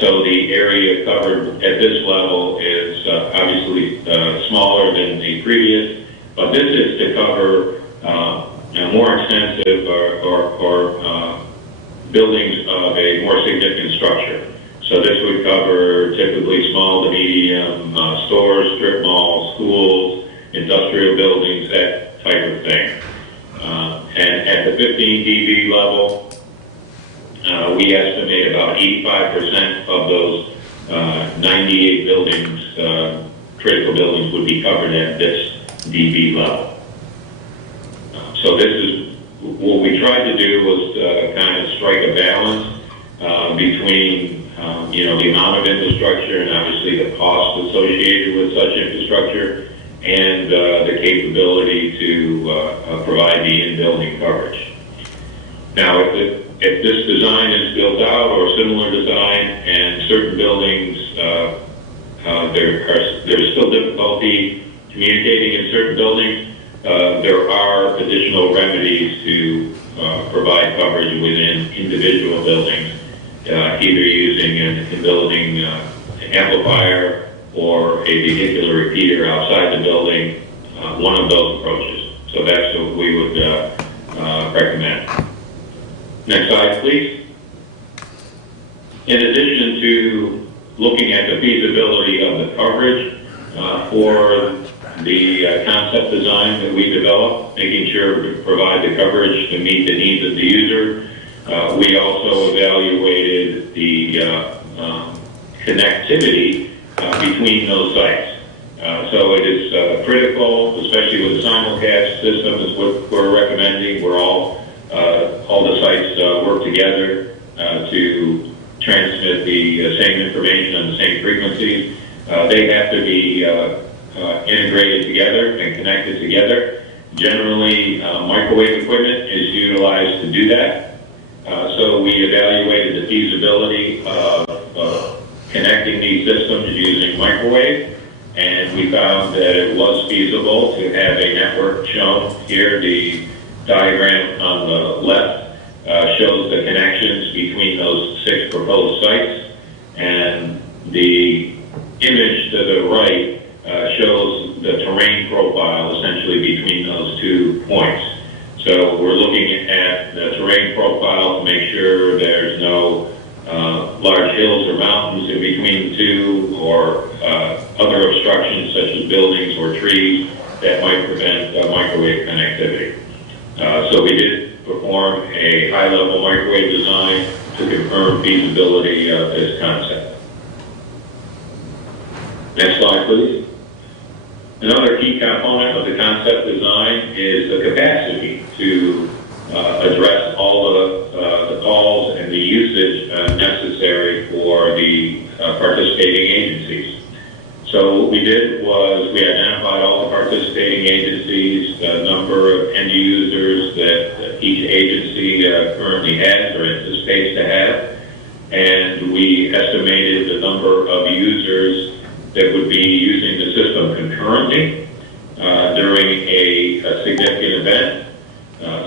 So the area covered at this level is obviously smaller than the previous, but this is to cover more extensive or buildings of a more significant structure. So this would cover typically small to medium stores, strip malls, schools, industrial buildings, that type of thing. And at the 15 dB level, we estimate about 85% of those 98 buildings, critical buildings, would be covered at this dB level. So this is what we tried to do, was kind of strike a balance between the amount of infrastructure and obviously the cost associated with such infrastructure and the capability to provide the in-building coverage. Now, if this design is built out or similar design and certain buildings, there's still difficulty communicating in certain buildings, there are additional remedies to provide coverage within individual buildings, either using an in-building amplifier or a vehicular repeater outside the building, one of those approaches. So that's what we would recommend. Next slide, please. In addition to looking at the feasibility of the coverage for the concept design that we developed, making sure we provide the coverage to meet the needs of the user, we also evaluated the connectivity between those sites. So it is critical, especially with the simulcast system, is what we're recommending, where all the sites work together to transmit the same information on the same frequencies. They have to be integrated together and connected together. Generally, microwave equipment is utilized to do that. So we evaluated the feasibility of connecting these systems using microwave, and we found that it was feasible to have a network shown here. The diagram on the left shows the connections between those 6 proposed sites, and the image to the right shows the terrain profile essentially between those 2 points. So we're looking at the terrain profile to make sure there's no large hills or mountains in between the two, or other obstructions such as buildings or trees that might prevent microwave connectivity. So we did perform a high-level microwave design to confirm feasibility of this concept. Next slide, please. Another key component of the concept design is the capacity to address all the calls and the usage necessary for the participating agencies. So what we did was we identified all the participating agencies, the number of end users that each agency currently has or anticipates to have, and we estimated the number of users that would be using the system concurrently during a significant event.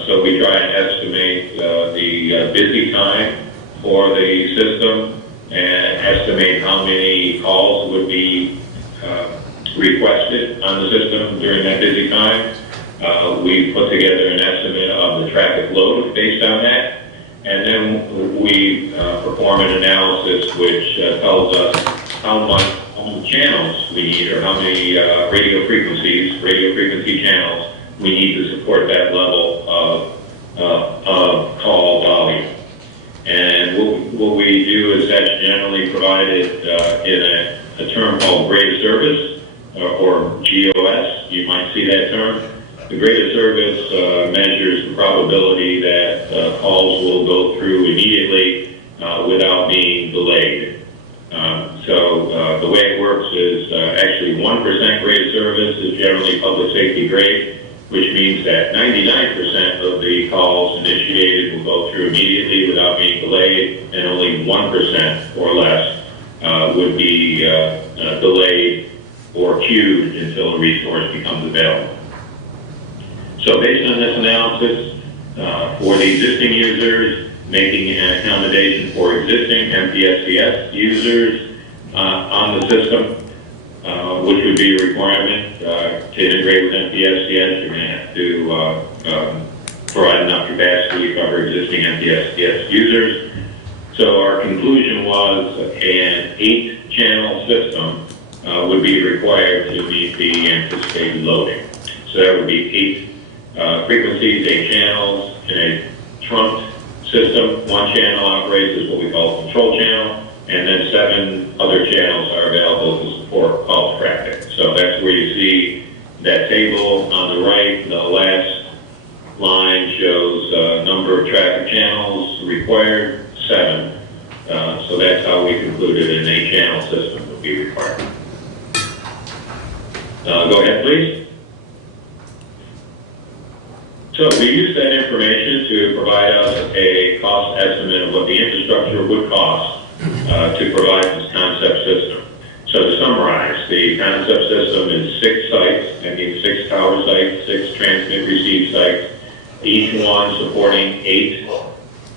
So we try and estimate the busy time for the system and estimate how many calls would be requested on the system during that busy time. We put together an estimate of the traffic load based on that, and then we perform an analysis which tells us how many channels we need, or how many radio frequency channels we need to support that level of call volume. And what we do is that's generally provided in a term called grade of service, or GOS, you might see that term. The grade of service measures the probability that calls will go through immediately without being delayed. So the way it works is actually 1% grade of service is generally public safety grade, which means that 99% of the calls initiated will go through immediately without being delayed, and only 1% or less would be delayed or queued until a resource becomes available. So based on this analysis, for the existing users, making an accommodation for existing Mpxcs users on the system, which would be a requirement to integrate with Mpxcs. You're going to have to provide enough capacity to cover existing Mpxcs users. So our conclusion was an 8-channel system would be required to meet the anticipated loading. So that would be 8 frequencies, 8 channels in a trunked system. 1 channel operates as what we call a control channel, and then 7 other channels are available to support call traffic. So that's where you see that table on the right. The last line shows number of traffic channels required, 7 So that's how we concluded an 8-channel system would be required. Go ahead, please. So we used that information to provide us a cost estimate of what the infrastructure would cost to provide this concept system. So to summarize, the concept system is 6 sites, that means 6 tower sites, 6 transmit receive sites, each one supporting 8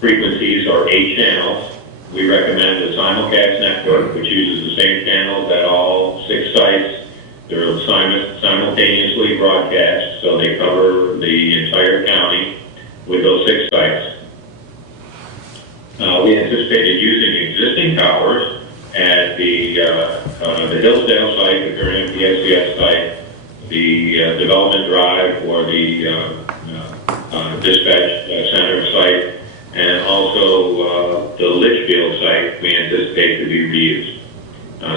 frequencies or 8 channels. We recommend the simulcast network, which uses the same channels at all 6 sites. They're simultaneously broadcast, so they cover the entire county with those 6 sites. We anticipated using existing towers at the Hillsdale site, the current Mpxcs site, the development drive or the dispatch center site, and also the Litchfield site we anticipate to be reused.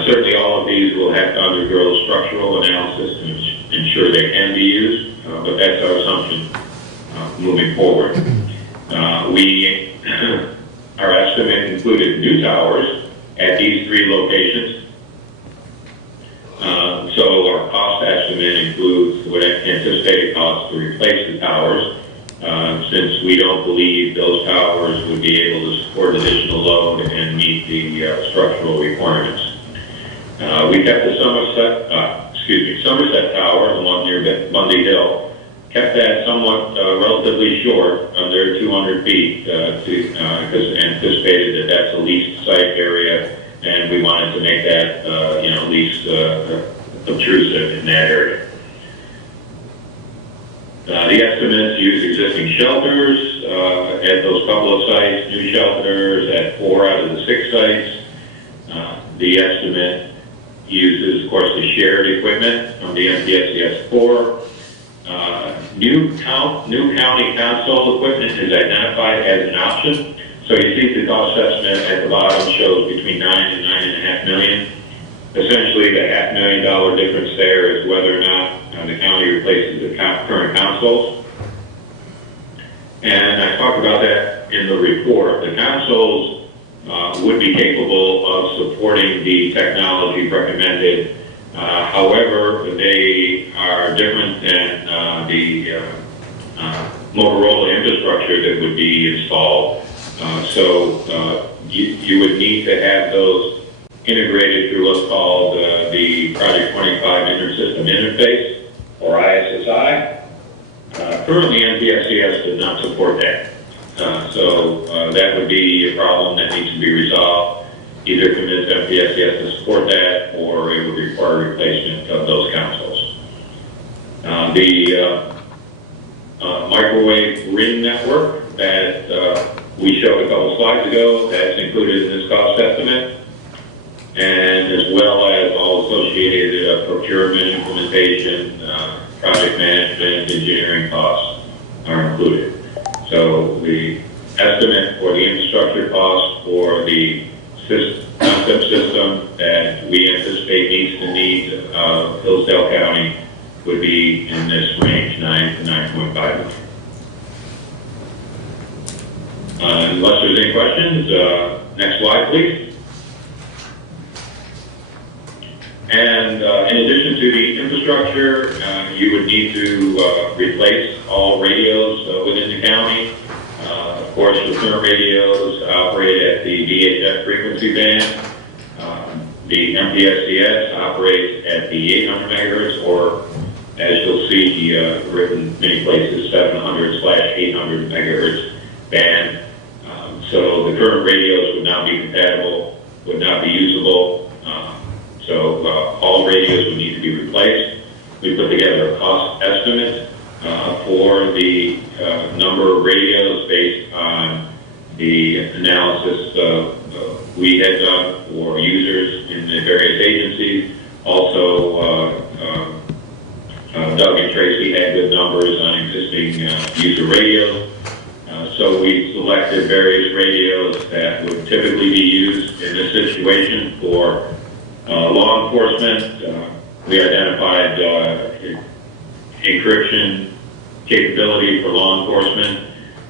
Certainly all of these will have to undergo structural analysis to ensure they can be used, but that's our assumption moving forward. Our estimate included new towers at these 3 locations. So our cost estimate includes what anticipated costs to replace the towers, since we don't believe those towers would be able to support additional load and meet the structural requirements. We kept the Somerset Tower, the one near Bundy Hill, kept that somewhat relatively short, under 200 feet, because anticipated that that's a leased site area, and we wanted to make that, least obtrusive in that area. The estimates use existing shelters at those couple of sites, new shelters at 4 out of the 6 sites. The estimate uses, of course, the shared equipment from the Mpxcs 4. New county console equipment is identified as an option. So you see the cost estimate at the bottom shows between $9 and $9.5 million. Essentially, the $500,000 difference there is whether or not the county replaces the current consoles. And I talked about that in the report. The consoles would be capable of supporting the technology recommended. However, they are different than the Motorola infrastructure that would be installed. So you would need to have those integrated through what's called the Project 25 Intersystem Interface, or ISSI. Currently, Mpxcs does not support that. So that would be a problem that needs to be resolved. Either convince Mpxcs to support that, or it would require replacement of those consoles. The microwave ring network that we showed a couple slides ago, that's included in this cost estimate, and as well as all associated procurement, implementation, project management, engineering costs are included. So the estimate for the infrastructure cost for the concept system that we anticipate meets the needs of Hillsdale County would be in this range, 9 to 9.5 million. Unless there's any questions, next slide, please. And in addition to the infrastructure, you would need to replace all radios within the county. Of course, return radios operate at the VHF frequency band. The Mpxcs operates at the 800 megahertz, or as you'll see written many places, 700/800 megahertz band. So the current radios would not be compatible, would not be usable. So all radios would need to be replaced. We put together a cost estimate for the number of radios based on the analysis we had done for users in the various agencies. Also, Doug and Tracy had good numbers on existing user radios. So we selected various radios that would typically be used in this situation for law enforcement. We identified encryption capability for law enforcement.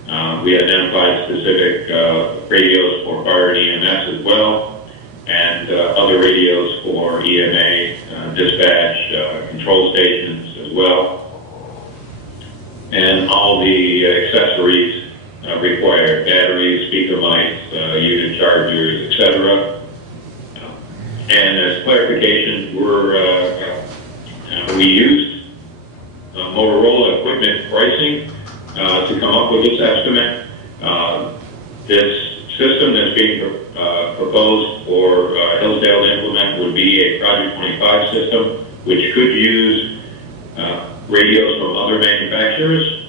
We identified specific radios for fire and EMS as well, and other radios for EMA, dispatch, control stations as well, and all the accessories required, batteries, speaker mics, unit chargers, etc. And as clarification, we used Motorola equipment pricing to come up with this estimate. This system that's being proposed for Hillsdale to implement would be a Project 25 system, which could use radios from other manufacturers.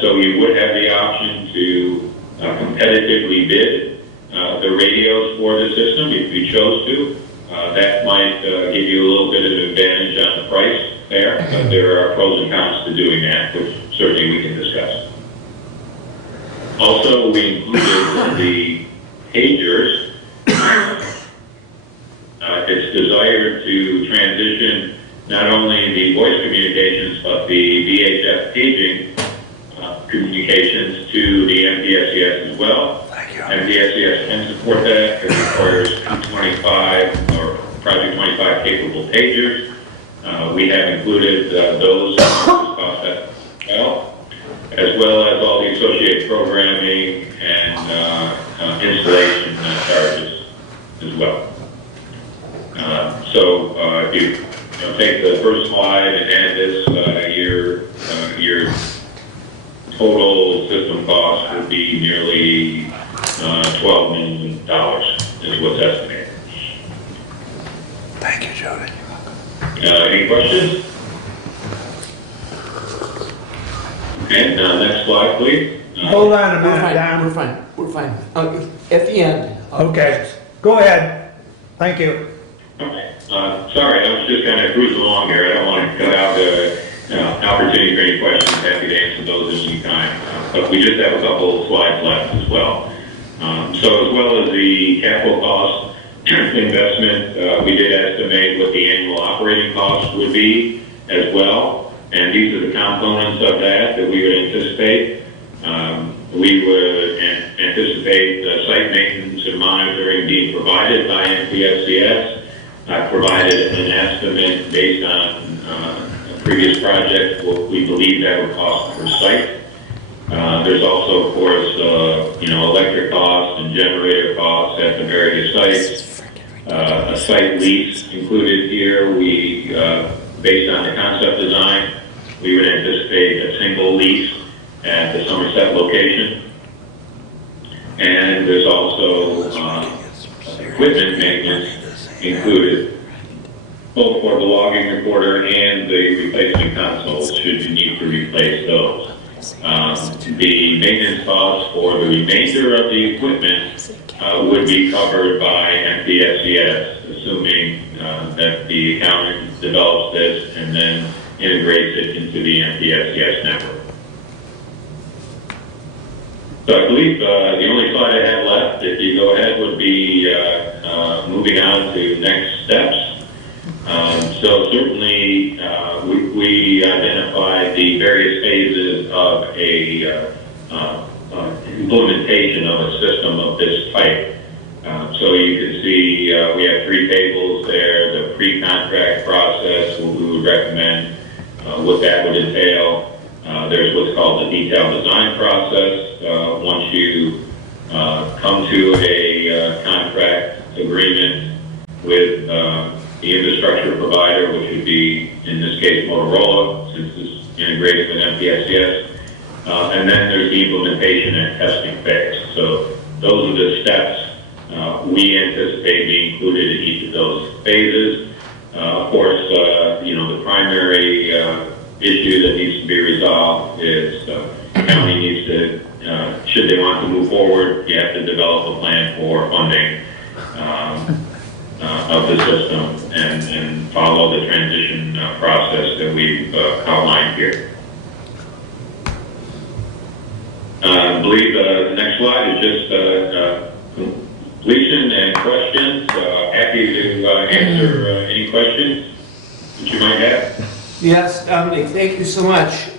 So you would have the option to competitively bid the radios for the system if you chose to. That might give you a little bit of advantage on the price there, but there are pros and cons to doing that, which certainly we can discuss. Also, we included the pagers. It's desired to transition not only the voice communications, but the VHF paging communications to the Mpxcs as well. Mpxcs can support that. It requires 225 or Project 25 capable pagers. We have included those cost as well as all the associated programming and installation charges as well. So if you take the first slide and add this, your total system cost would be nearly $12 million is what's estimated. Thank you, Jody. Any questions? Okay, next slide, please. Hold on a We're minute, fine, Don. we're fine. At the end. Okay, go ahead. Thank you. Okay, sorry, I was just kind of cruising along here. I don't want to cut out the opportunity for any questions. Happy to answer those at any time. But we just have a couple of slides left as well. So as well as the capital cost investment, we did estimate what the annual operating costs would be as well. And these are the components of that we would anticipate. We would anticipate site maintenance and monitoring being provided by Mpxcs. I provided an estimate based on a previous project, what we believe that would cost per site. There's also, of course, electric costs and generator costs at the various sites. A site lease included here. We, based on the concept design, we would anticipate a single lease at the Somerset location. And there's also equipment maintenance included, both for the logging recorder and the replacement consoles, should you need to replace those. The maintenance costs for the remainder of the equipment would be covered by Mpxcs, assuming that the accountant develops this and then integrates it into the Mpxcs network. So I believe the only slide I have left, if you go ahead, would be moving on to next steps. So certainly we identified the various phases of a implementation of a system of this type. So you can see we have 3 tables there: the pre-contract process, what we would recommend, what that would entail. There's what's called the detailed design process. Once you come to a contract agreement with the infrastructure provider, which would be, in this case, Motorola, since it's integrated with Mpxcs. And then there's the implementation and testing phase. So those are the steps we anticipate being included in each of those phases. Of course, the primary issue that needs to be resolved is the county needs to, should they want to move forward, you have to develop a plan for funding of the system and follow the transition process that we've outlined here. I believe the next slide is just completion and questions. Happy to answer any questions that you might have. Yes, Dominic, thank you so much.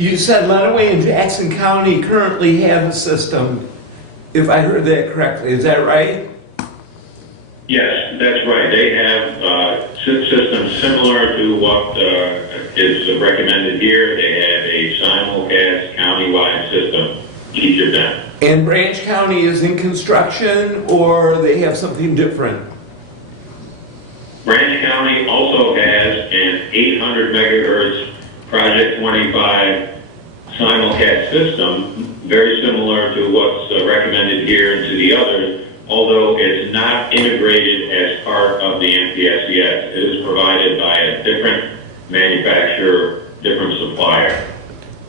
You said Lenawee and Jackson County currently have a system, if I heard that correctly. Is that right? Yes, that's right. They have systems similar to what is recommended here. They have a simulcast countywide system, each of them. And Branch County is in construction, or they have something different? Branch County also has an 800 megahertz Project 25 simulcast system, very similar to what's recommended here and to the others, although it's not integrated as part of the Mpxcs. It is provided by a different manufacturer, different supplier.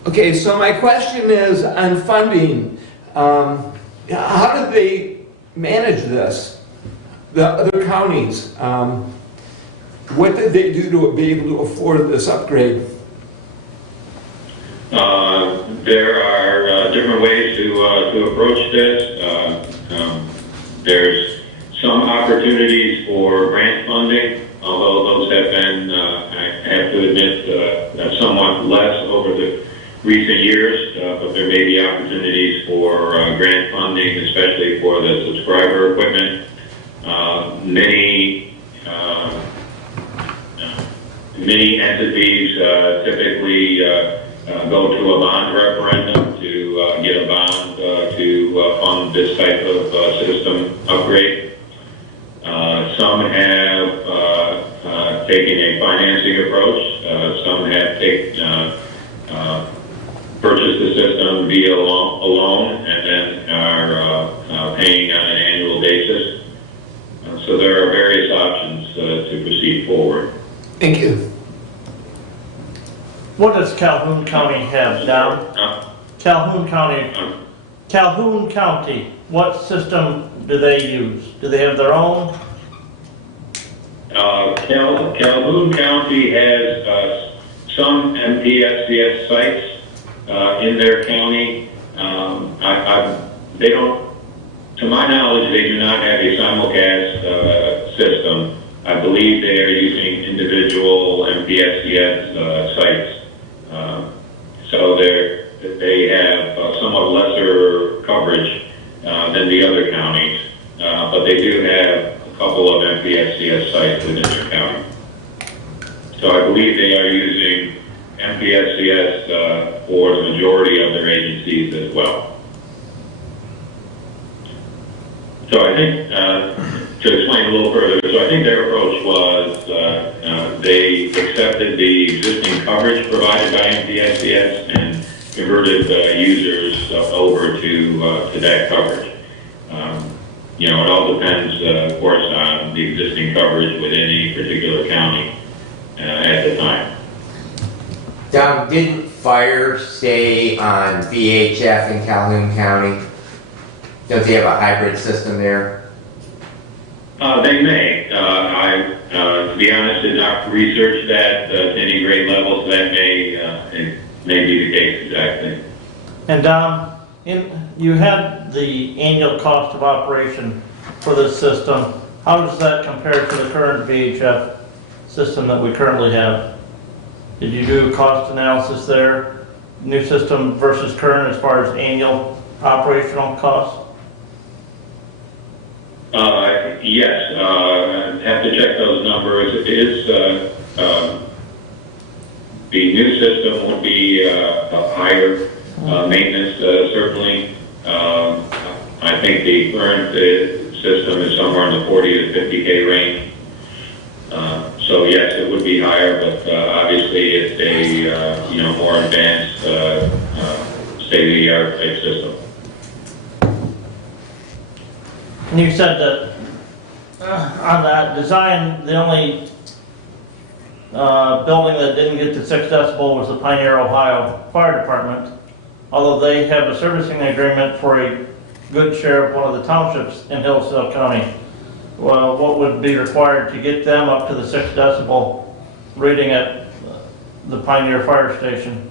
Okay, so my question is on funding. How do they manage this? The other counties, what did they do to be able to afford this upgrade? There are different ways to approach this. There's some opportunities for grant funding, although those have been, I have to admit, somewhat less over the recent years, but there may be opportunities for grant funding, especially for the subscriber equipment. Many entities typically go to a bond referendum to get a bond to fund this type of system upgrade. Some have taken a financing approach. Some have purchased the system via a loan and then are paying on an annual basis. So there are various options to proceed forward. Thank you. What does Calhoun County have, Don? Calhoun County, what system do they use? Do they have their own? Calhoun County has some Mpxcs sites in their county. They don't, to my knowledge, they do not have a simulcast system. I believe they are using individual Mpxcs sites. So they have somewhat lesser coverage than the other counties, but they do have a couple of Mpxcs sites within their county. So I believe they are using Mpxcs for the majority of their agencies as well. So I think, to explain a little further, so I think their approach was they accepted the existing coverage provided by Mpxcs and converted users over to that coverage. It all depends, of course, on the existing coverage within any particular county at the time. Don, didn't fire stay on VHF in Calhoun County? Don't they have a hybrid system there? They may. To be honest, did not research that to any great level, so that may be the case exactly. And Don, you had the annual cost of operation for this system. How does that compare to the current VHF system that we currently have? Did you do a cost analysis there? New system versus current as far as annual operational costs? Yes, I have to check those numbers. It is, the new system would be higher maintenance, certainly. I think the current system is somewhere in the 40 to 50K range. So yes, it would be higher, but obviously it's a more advanced state-of-the-art type system. And you said that on that design, the only building that didn't get to 6 decibel was the Pioneer, Ohio Fire Department, although they have a servicing agreement for a good share of one of the townships in Hillsdale County. Well, what would be required to get them up to the 6 decibel rating at the Pioneer Fire Station?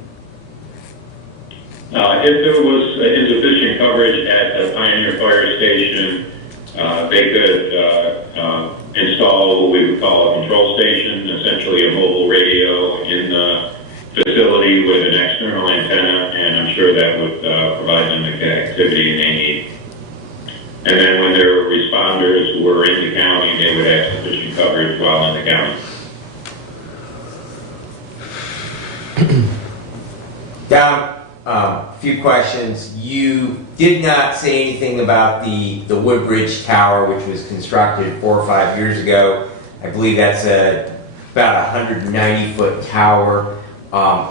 If there was insufficient coverage at the Pioneer Fire Station, they could install what we would call a control station, essentially a mobile radio in facility with an external antenna, and I'm sure that would provide them the connectivity they need. And then when their responders were in the county, they would have sufficient coverage while in the county. Don, a few questions. You did not say anything about the Woodbridge Tower, which was constructed 4 or 5 years ago. I believe that's about a 190-foot tower.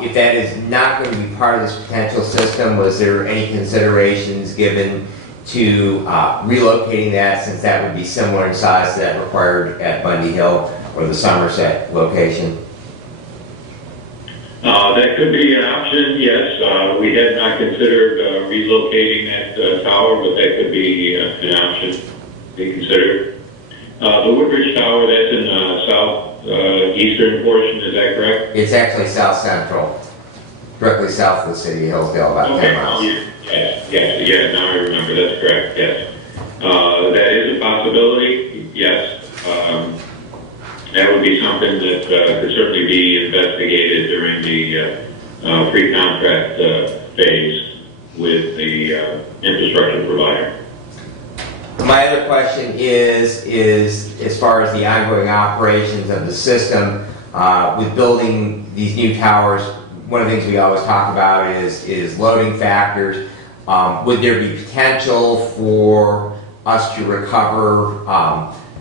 If that is not going to be part of this potential system, was there any considerations given to relocating that, since that would be similar in size to that required at Bundy Hill or the Somerset location? That could be an option, yes. We had not considered relocating that tower, but that could be an option to be considered. The Woodbridge Tower, that's in the southeastern portion, is that correct? It's actually south central, directly south of the city of Hillsdale, about 10 miles. Yes, now I remember, that's correct, yes. That is a possibility, yes. That would be something that could certainly be investigated during the pre-contract phase with the infrastructure provider. My other question is as far as the ongoing operations of the system, with building these new towers, one of the things we always talk about is loading factors. Would there be potential for us to recover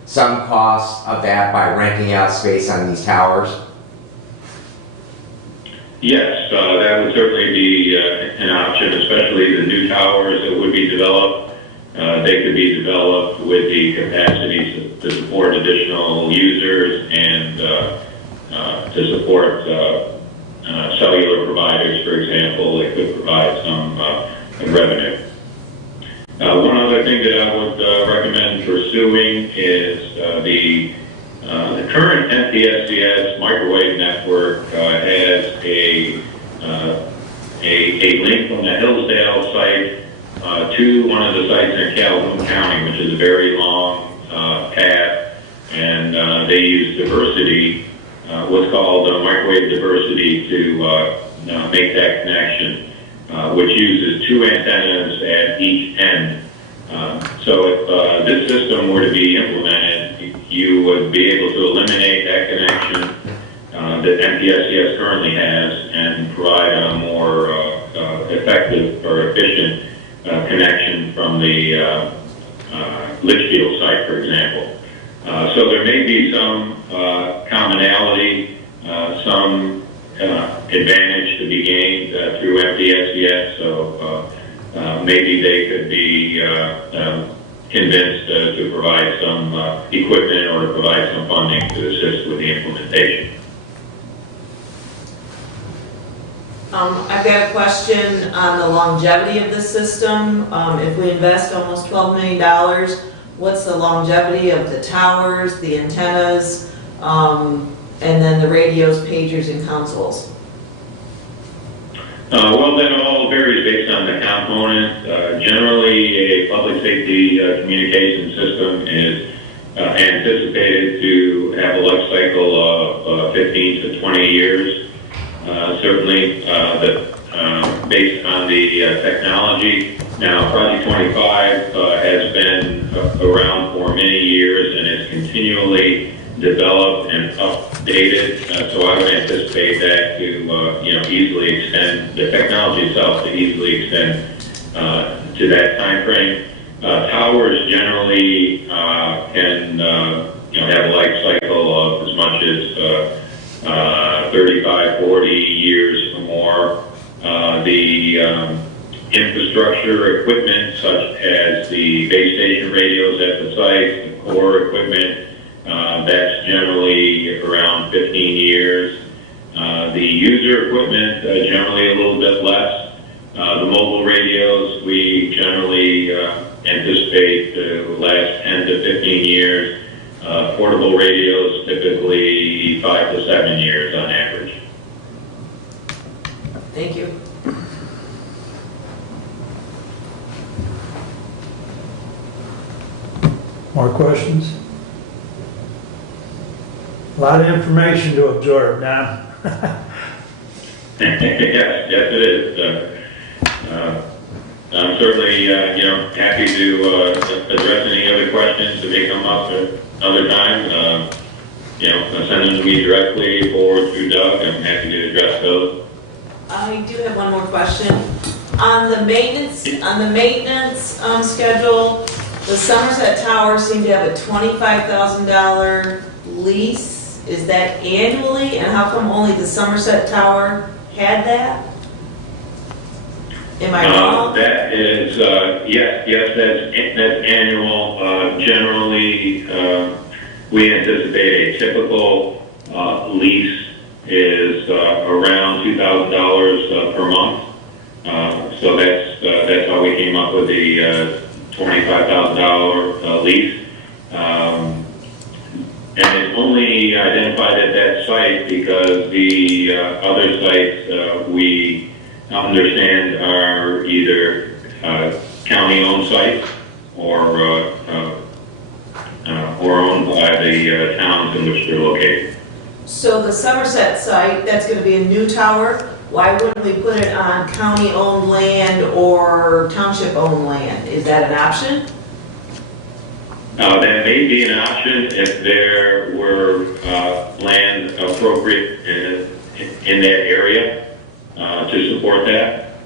some costs of that by renting out space on these towers? Yes, that would certainly be an option, especially the new towers that would be developed. They could be developed with the capacity to support additional users and to support cellular providers, for example. It could provide some revenue. One other thing that I would recommend pursuing is the current Mpxcs microwave network has a link from the Hillsdale site to one of the sites in Calhoun County, which is a very long path, and they use diversity, what's called microwave diversity, to make that connection, which uses 2 antennas at each end. So if this system were to be implemented, you would be able to eliminate that connection that Mpxcs currently has and provide a more effective or efficient connection from the Litchfield site, for example. So there may be some commonality, some advantage to be gained through Mpxcs, so maybe they could be convinced to provide some equipment or to provide some funding to assist with the implementation. I've got a question on the longevity of the system. If we invest almost $12 million, what's the longevity of the towers, the antennas, and then the radios, pagers, and consoles? Well, that all varies based on the component. Generally, a public safety communication system is anticipated to have a life cycle of 15 to 20 years. Certainly, based on the technology. Now, Project 25 has been around for many years and is continually developed and updated. So I would anticipate that to easily extend the technology itself to easily extend to that time frame. Towers generally can have a life cycle of as much as 35, 40 years or more. The infrastructure equipment, such as the base station radios at the site, the core equipment, that's generally around 15 years. The user equipment, generally a little bit less. The mobile radios, we generally anticipate to last 10 to 15 years. Portable radios, typically 5 to 7 years on average. Thank you. More questions? A lot of information to absorb, Don. Yes, it is. I'm certainly, happy to address any other questions that may come up at other time. Send them to me directly or through Doug. I'm happy to address those. I do have one more question. On the maintenance schedule, the Somerset Tower seemed to have a $25,000 lease. Is that annually? And how come only the Somerset Tower had that? Am I wrong? That is, yes, that's annual. Generally, we anticipate a typical lease is around $2,000 per month. So that's how we came up with the $25,000 lease. And it's only identified at that site because the other sites we understand are either county-owned sites or owned by the towns in which they're located. So the Somerset site, that's going to be a new tower. Why wouldn't we put it on county-owned land or township-owned land? Is that an option? That may be an option if there were land appropriate in that area to support that.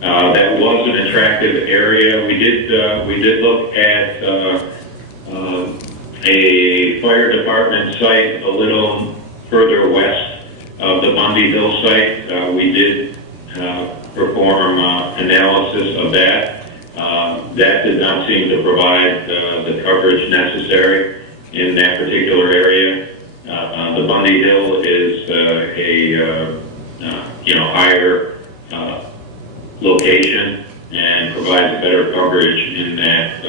That was an attractive area. We did look at a fire department site a little further west of the Bundy Hill site. We did perform analysis of that. That did not seem to provide the coverage necessary in that particular area. The Bundy Hill is a higher location and provides better coverage in that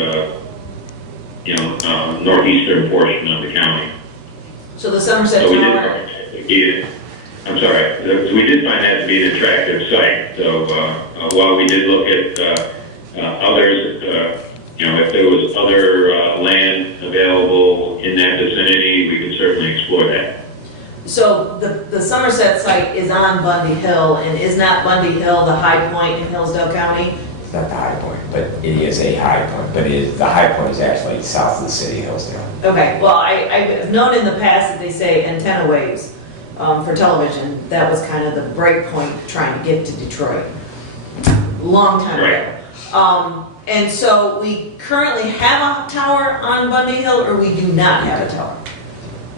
northeastern portion of the county. So the Somerset So we Tower, we did find that to be an attractive site. So while we did look at others, if there was other land available in that vicinity, we could certainly explore that. so the Somerset site is on Bundy Hill, and is not Bundy Hill the high point in Hillsdale County? It's not the high point, but it is a high point, but the high point is actually south of the city of Hillsdale. Okay, well, I've known in the past that they say antenna waves for television. That was kind of the break point trying to get to Detroit. Long time ago. And so we currently have a tower on Bundy Hill, or we do not have a tower?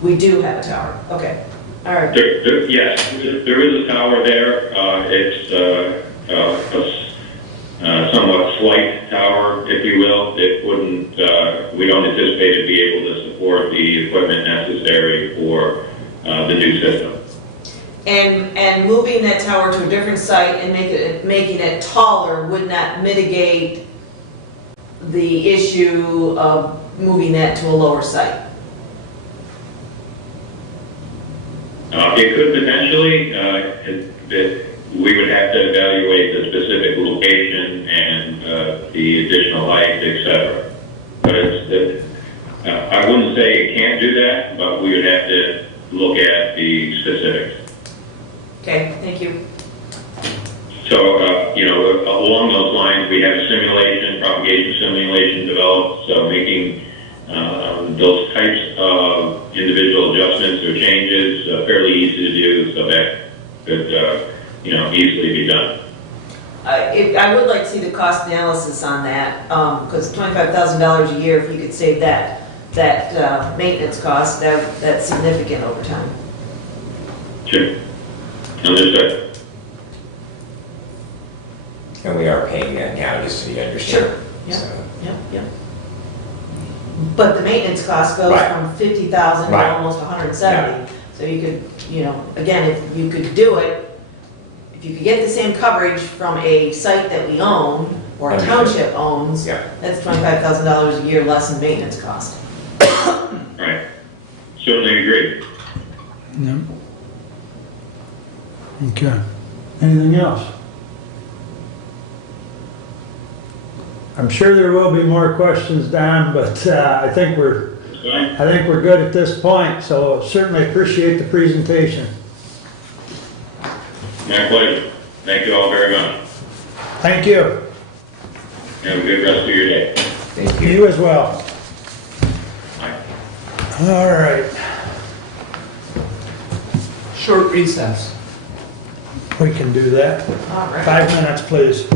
We do have a tower. Okay, all right. Yes, there is a tower there. It's a somewhat slight tower, if you will. It wouldn't. We don't anticipate it be able to support the equipment necessary for the new system. And moving that tower to a different site and making it taller would not mitigate the issue of moving that to a lower site? It could potentially. We would have to evaluate the specific location and the additional height, etc. But I wouldn't say it can't do that, but we would have to look at the specifics. Okay, thank you. So, along those lines, we have a simulation, propagation simulation developed, so making those types of individual adjustments or changes fairly easy to do, so that could, easily be done. I would like to see the cost analysis on that, because $25,000 a year, if you could save that maintenance cost, that's significant over time. Sure. Understood. And we are paying that now, just so you understand. Sure. Yep. So, Yep. But the maintenance cost goes Right. from 50,000 to Right. almost 170. So you could, again, if you could do it, if you could get the same coverage from a site that we own or a Understood. township owns, Yeah. that's $25,000 a year less in maintenance cost. Right. Certainly agree. Yep. Okay. Anything else? I'm sure there will be more questions, Don, but I think we're good at this point, so certainly appreciate the presentation. My pleasure. Thank you all very much. Thank you. Have a good rest of your day. Thank you. You as well. Bye. All right, Short recess. we can do that. All right. 5 minutes, please.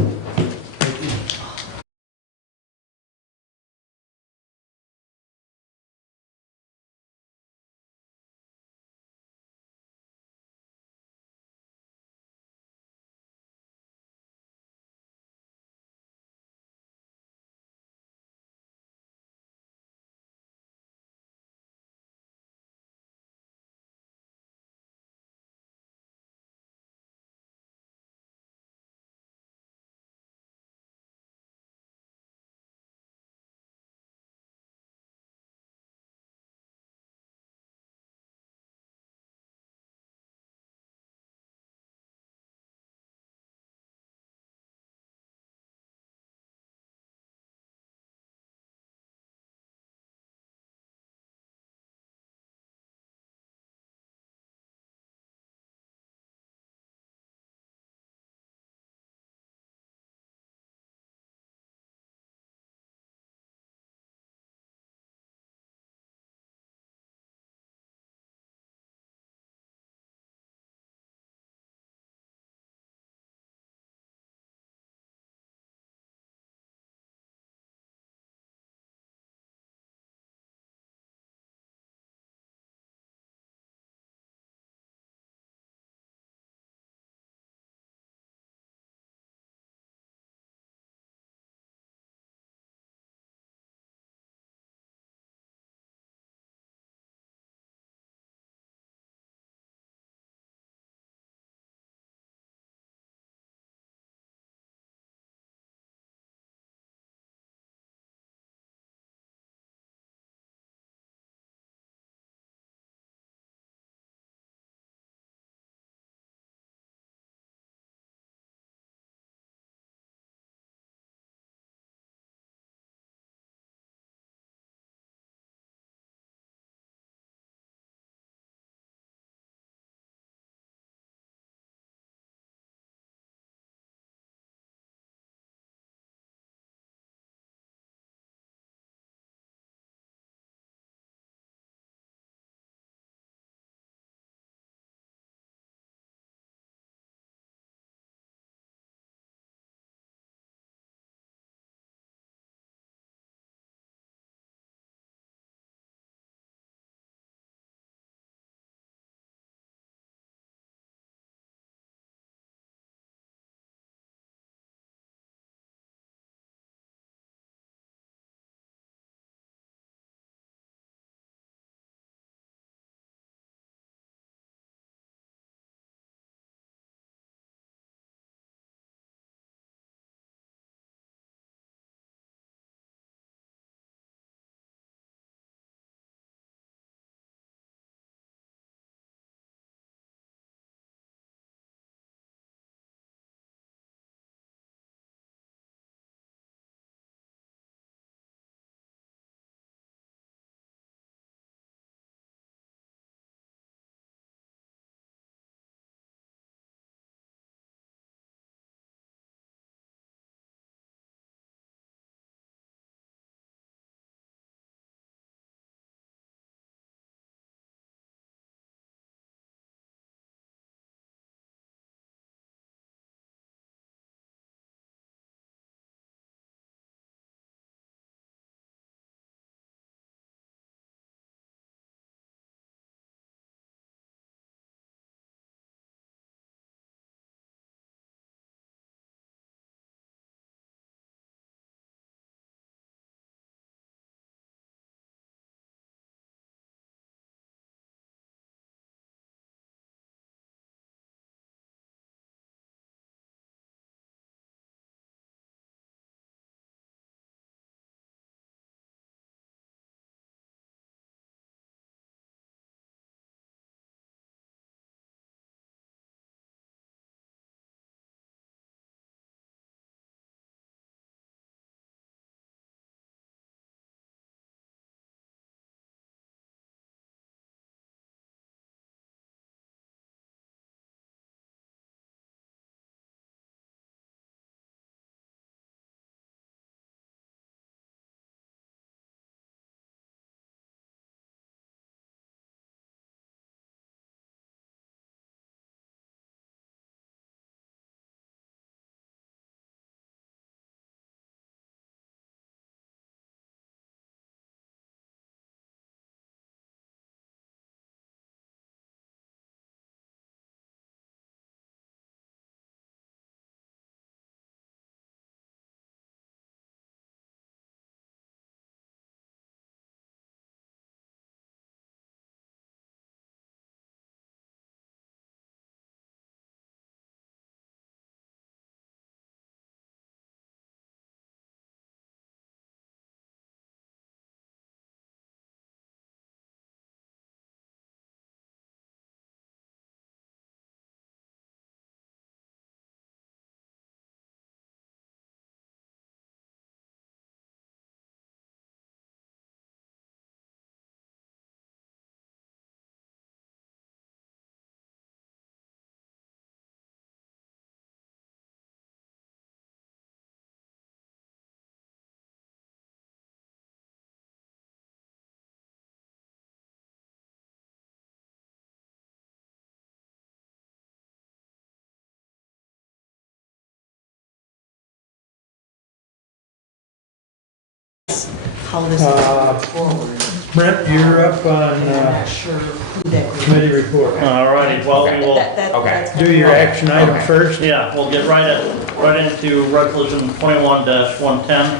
how this goes forward. Brent, you're up on And I'm not sure who that group. committee report. All righty, well, we will, Okay. That's kind Do your of- action item Okay. first. yeah, we'll get right into resolution 21-110.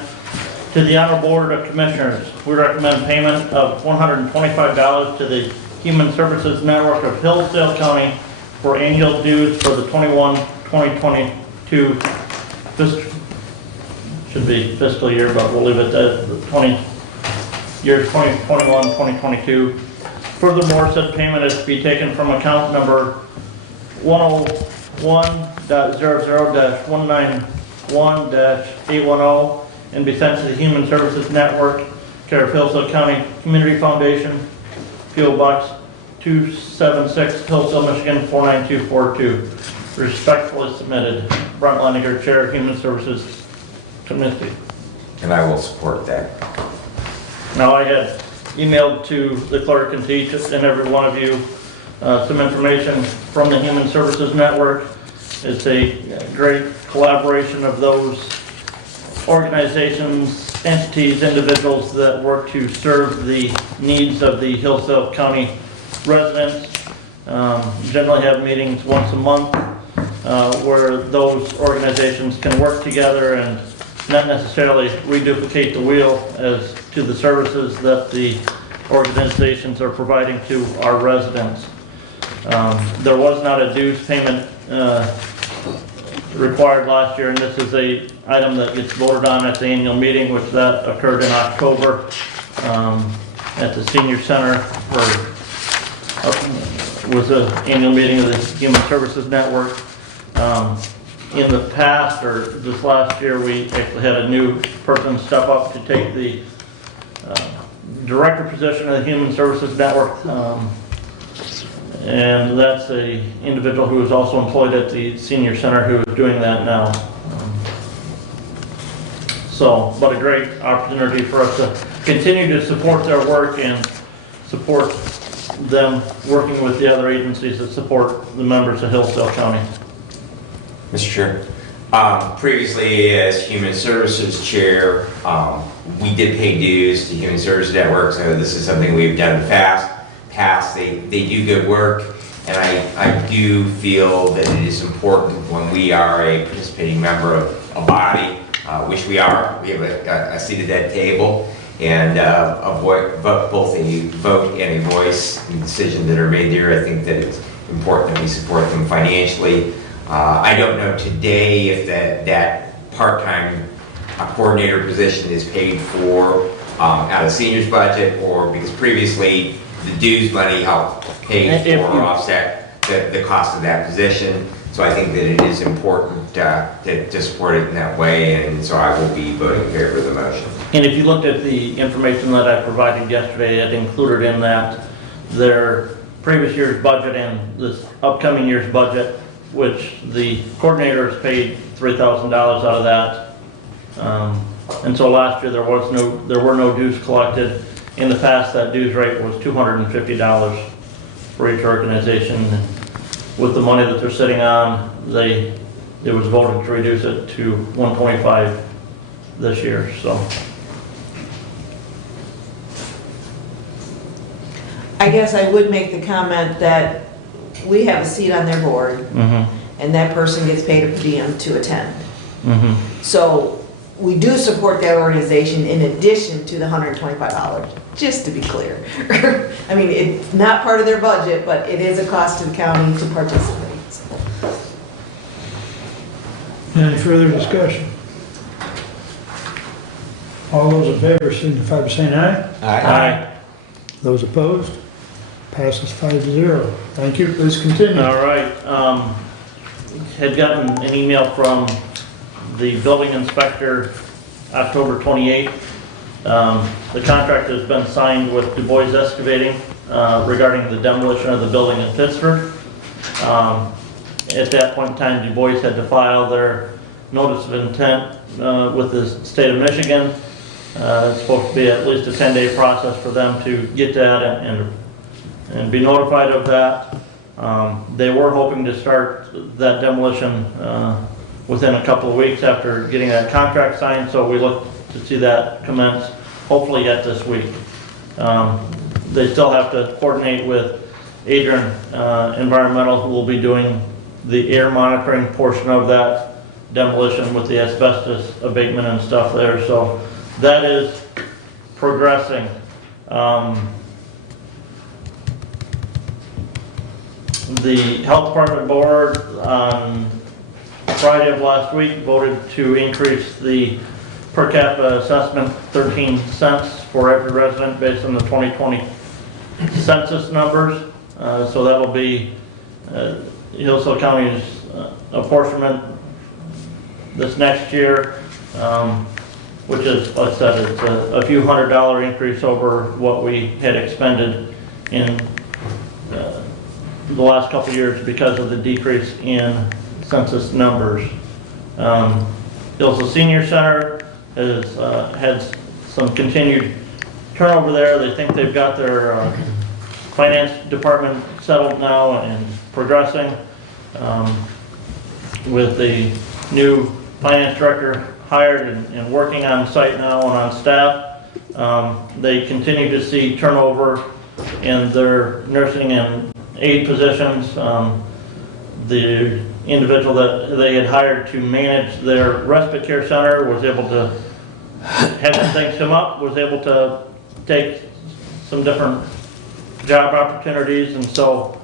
To the Honorable Board of Commissioners, we recommend payment of $125 to the Human Services Network of Hillsdale County for annual dues for the 2022 should be fiscal year, but we'll leave it at the 2021, 2022. Furthermore, said payment is to be taken from account number 101.00-191-810 and be sent to the Human Services Network, care of Hillsdale County Community Foundation, P.O. Box 276, Hillsdale, Michigan 49242. Respectfully submitted, Brent Leininger, Chair, Human Services Committee. And I will support that. Now, I had emailed to the clerk and to each and every one of you some information from the Human Services Network. It's a great collaboration of those organizations, entities, individuals that work to serve the needs of the Hillsdale County residents. Generally have meetings once a month where those organizations can work together and not necessarily reduplicate the wheel as to the services that the organizations are providing to our residents. There was not a dues payment required last year, and this is a item that gets voted on at the annual meeting, which that occurred in October at the Senior Center, was an annual meeting of the Human Services Network. In the past, or this last year, we actually had a new person step up to take the director position of the Human Services Network. And that's a individual who is also employed at the Senior Center who is doing that now. But a great opportunity for us to continue to support their work and support them working with the other agencies that support the members of Hillsdale County. Mr. Chair, previously as Human Services Chair, we did pay dues to Human Services Network, so this is something we've done in the past. They do good work, and I do feel that it is important when we are a participating member of a body, which we are. We have a seat at that table, and both a vote and a voice in decisions that are made there. I think that it's important that we support them financially. I don't know today if that part-time coordinator position is paid for out of seniors budget, or because previously the dues money helped pay for or offset the cost of that position. So I think that it is important to support it in that way, and so I will be voting in favor of the motion. And if you looked at the information that I provided yesterday, it included in that their previous year's budget and this upcoming year's budget, which the coordinator is paid $3,000 out of that. And so last year there were no dues collected. In the past, that dues rate was $250 for each organization. And with the money that they're sitting on, it was voted to reduce it to $125 this year. So I guess I would make the comment that we have a seat on their board, and that person gets paid a per diem to attend. So we do support that organization in addition to the $125, just to be clear. I mean, it's not part of their budget, but it is a cost to the county to participate. So. Any further discussion? All those in favor signify by saying aye. Aye. Those opposed? Passes 5-0. Thank you, please continue. All right. Had gotten an email from the building inspector October 28th. The contract has been signed with Du Bois Excavating regarding the demolition of the building in Pittsburgh. At that point in time, Du Bois had to file their notice of intent with the state of Michigan. It's supposed to be at least a 10-day process for them to get that and be notified of that. They were hoping to start that demolition within a couple of weeks after getting that contract signed, so we look to see that commence hopefully yet this week. They still have to coordinate with Adrian Environmental, who will be doing the air monitoring portion of that demolition with the asbestos abatement and stuff there. So that is progressing. The Health Department Board on Friday of last week voted to increase the per capita assessment 13 cents for every resident based on the 2020 census numbers. So that'll be Hillsdale County's apportionment this next year, which is, like I said, it's a few $100 increase over what we had expended in the last couple of years because of the decrease in census numbers. Hillsdale Senior Center has had some continued turnover there. They think they've got their finance department settled now and progressing. With the new finance director hired and working on site now and on staff, they continue to see turnover in their nursing and aide positions. The individual that they had hired to manage their respite care center was able to, had some things come up, was able to take some different job opportunities, and so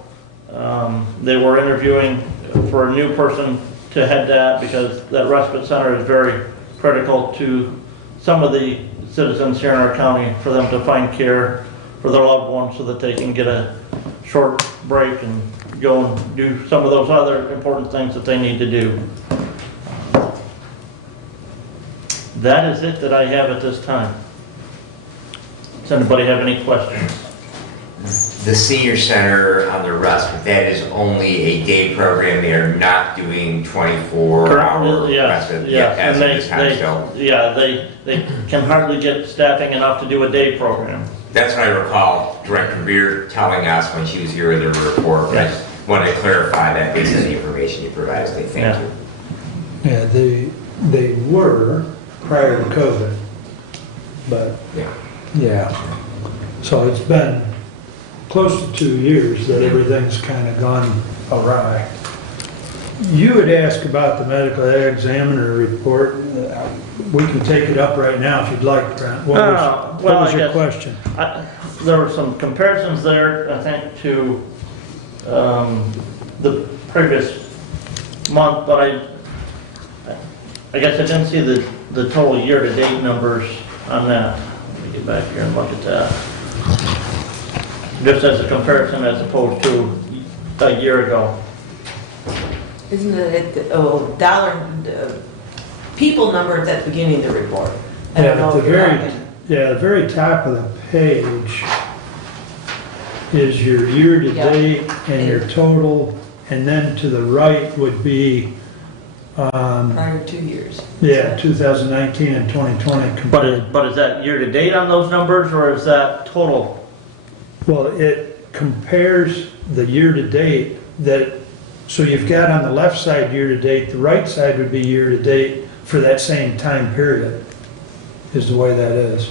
they were interviewing for a new person to head that, because that respite center is very critical to some of the citizens here in our county, for them to find care for their loved ones so that they can get a short break and go and do some of those other important things that they need to do. That is it that I have at this time. Does anybody have any questions? The senior center on the respite, that is only a day program. They are not doing 24-hour respite. Yes, and they can hardly get staffing enough to do a day program. That's what I recall Director Beer telling us when she was here with her report. Yes. I just wanted to clarify that based on the information you provided. So thank you. Yeah, they were prior to COVID, but yeah. So it's been close to 2 years that everything's kind of gone awry. You had asked about the medical examiner report. We can take it up right now if you'd like, Brent. What was your question? There were some comparisons there, I think, to the previous month, but I guess I didn't see the total year-to-date numbers on that. Let me get back here and look at that. Just as a comparison as opposed to a year ago. Isn't it, dollar, people number at the beginning of the report? I don't know if you're looking. The very top of the page is your year-to-date and your total, and then to the right would be Prior 2 years. yeah, 2019 and 2020 compared. But is that year-to-date on those numbers, or is that total? Well, it compares the year-to-date so you've got on the left side year-to-date, the right side would be year-to-date for that same time period, is the way that is.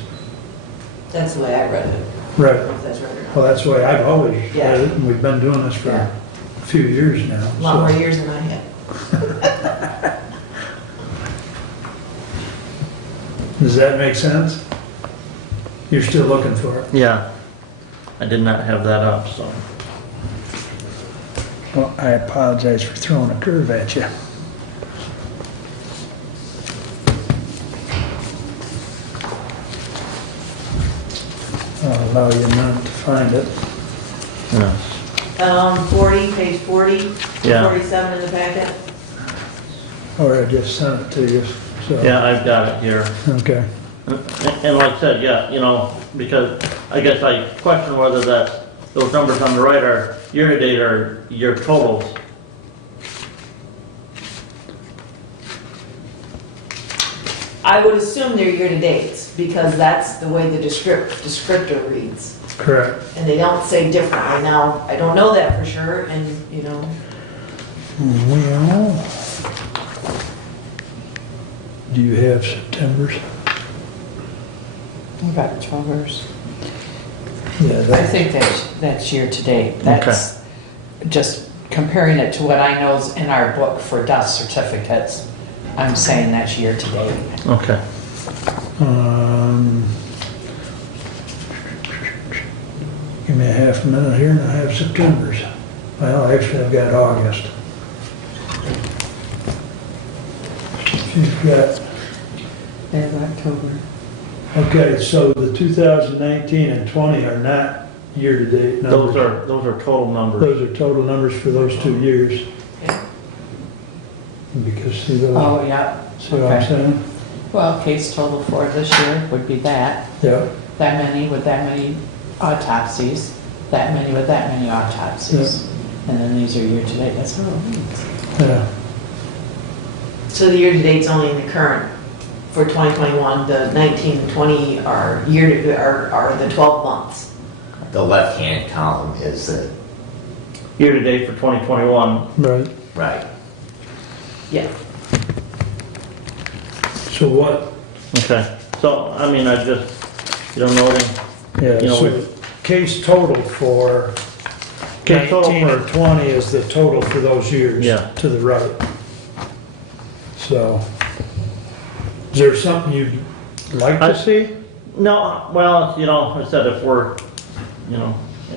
That's the way I read it. Right. If that's right or not. Well, that's the way I've always read Yeah. it, and we've been doing this for Yeah. a few years now. A lot more so. years than I had. Does that make sense? You're still looking for it? Yeah. I did not have that up, so. Well, I apologize for throwing a curve at you. I'll allow you not to find it. Yeah. 40, page 40, Yeah. 47 in the packet. Or I just sent it to you, so. Yeah, I've got it here. Okay. And like I said, yeah, because I guess I question whether those numbers on the right are year-to-date or year totals. I would assume they're year-to-dates, because that's the way the descriptor reads. Correct. And they don't say differently. Now, I don't know that for sure, and, Well, do you have September's? What about the traverse? Yeah, I that- think that's year-to-date. That's just comparing it to what I know is in our book for death certificates. I'm saying that's year-to-date. Okay. Give me a half a minute here and I have September's. Well, actually I've got August. She's got, There's October. okay, so the 2019 and 20 are not year-to-date numbers. Those are total numbers. Those are total numbers for those 2 years. Because see those, Oh, yeah. see what I'm Okay. saying? Well, case total for this year would be that. Yeah, That many with that many autopsies, that many with that many autopsies. And then these are year-to-date, that's all it means. yeah. So the year-to-date's only in the current, for 2021, the 19 and 20 are are the 12 months. The left-hand column is the, Year-to-date for 2021. Right. right. Yeah. So what, Okay. So, I mean, I just, noting, yeah, You know, so we- case total for Case total 19 for- and 20 is the total for those years. Yeah. To the right. So, is there something you'd like to see? no, well, I said if we're,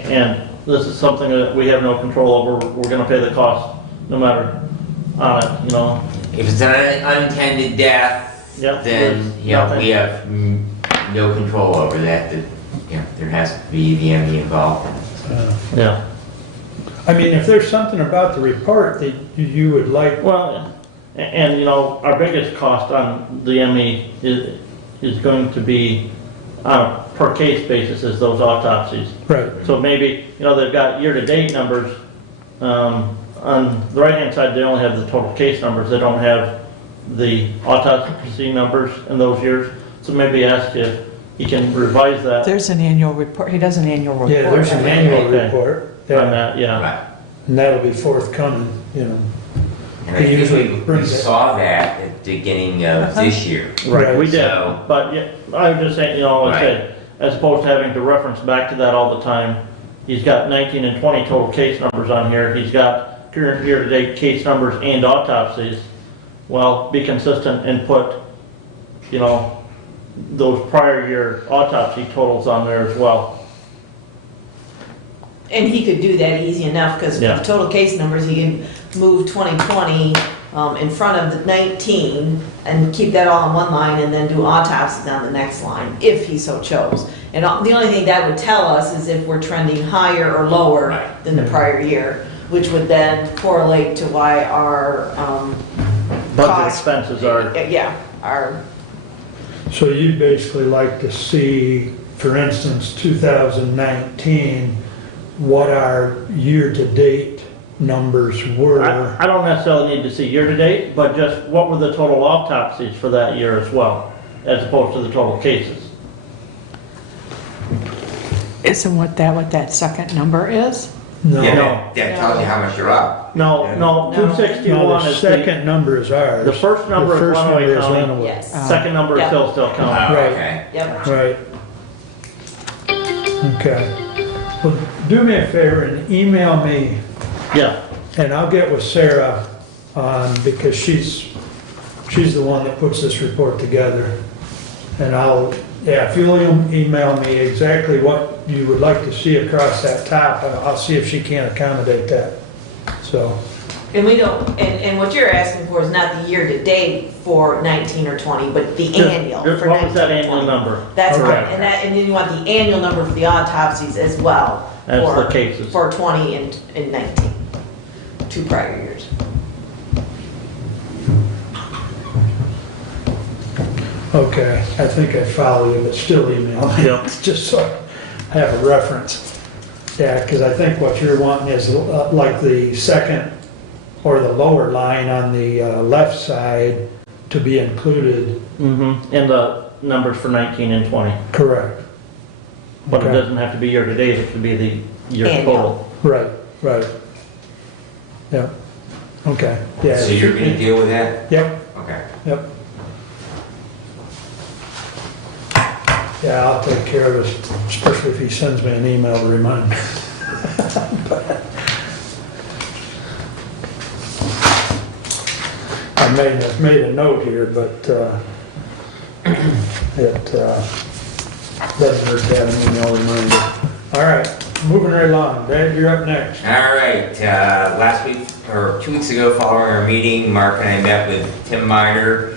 and this is something that we have no control over, we're gonna pay the cost no matter on it, If it's an unintended death, Yep, then, there's we have no control over that, there has to be the ME involved. Yeah. I mean, if there's something about the report that you would like, Well, and our biggest cost on the ME is going to be on a per case basis is those autopsies. right, So maybe, they've got year-to-date numbers. On the right-hand side, they only have the total case numbers. They don't have the autopsy numbers in those years. So maybe ask if he can revise that There's an annual report, he does an annual report. yeah, there's an annual Okay. report. on Yeah, that, yeah. Right. and that'll be forthcoming, And I He think usually we brings it. saw that at the beginning of this year. Right, we did. So- But yeah, I was just saying, like I Right. said, as opposed to having to reference back to that all the time, he's got 19 and 20 total case numbers on here. He's got current year-to-date case numbers and autopsies. Well, be consistent and put, those prior year autopsy totals on there as well. And he could do that easy enough, because Yeah. the total case numbers, he can move 2020 in front of the 19 and keep that all on one line and then do autopsies on the next line, if he so chose. And the only thing that would tell us is if we're trending higher or lower Right. than the prior year, which would then correlate to why our Budget costs. expenses are, Yeah, our, so you'd basically like to see, for instance, 2019, what our year-to-date numbers were. I don't necessarily need to see year-to-date, but just what were the total autopsies for that year as well, as opposed to the total cases. Isn't what that second number is? No, Yeah, no, that tells you how much you're up. No, No. 261 the is second number is ours. the first number is The first Runaway number is County. Runaway. yes, second number is Yeah. Hillsdale Oh, County. Right. okay. yep. Right. Okay. Well, do me a favor and email me, Yeah, and I'll get with Sarah because she's the one that puts this report together. And if you'll email me exactly what you would like to see across that top, I'll see if she can accommodate that. So, And we don't, and what you're asking for is not the year-to-date for 19 or 20, but the annual Just for what was 19 that or annual 20. number? That's Okay. right, and then you want the annual number for the autopsies as well. As for- the cases. For 20 and 19, 2 prior years. okay, I think I follow you, but still email me. Yeah. Just so I have a reference. Yeah, because I think what you're wanting is like the second or the lower line on the left side to be included. mm-hmm, and the numbers for 19 and 20. Correct. But it Okay. doesn't have to be year-to-date, it could be the year Annual. total. Right, right. Yeah, okay, yeah. So you're gonna deal with that? Yep, Okay. yep. Yeah, I'll take care of it, especially if he sends me an email to remind me. I made a note here, but it doesn't hurt to have an email reminder. All right, moving right along. Dad, you're up next. All right, last week, or 2 weeks ago, following our meeting, Mark and I met with Tim Miner.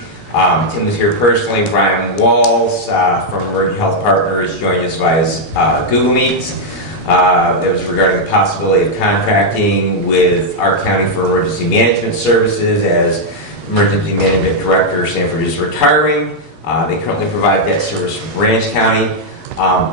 Tim was here personally. Brian Walls from Emergent Health Partners joined us via Google Meets. That was regarding the possibility of contracting with our county for emergency management services, as Emergency Management Director Sanford is retiring. They currently provide that service for Branch County.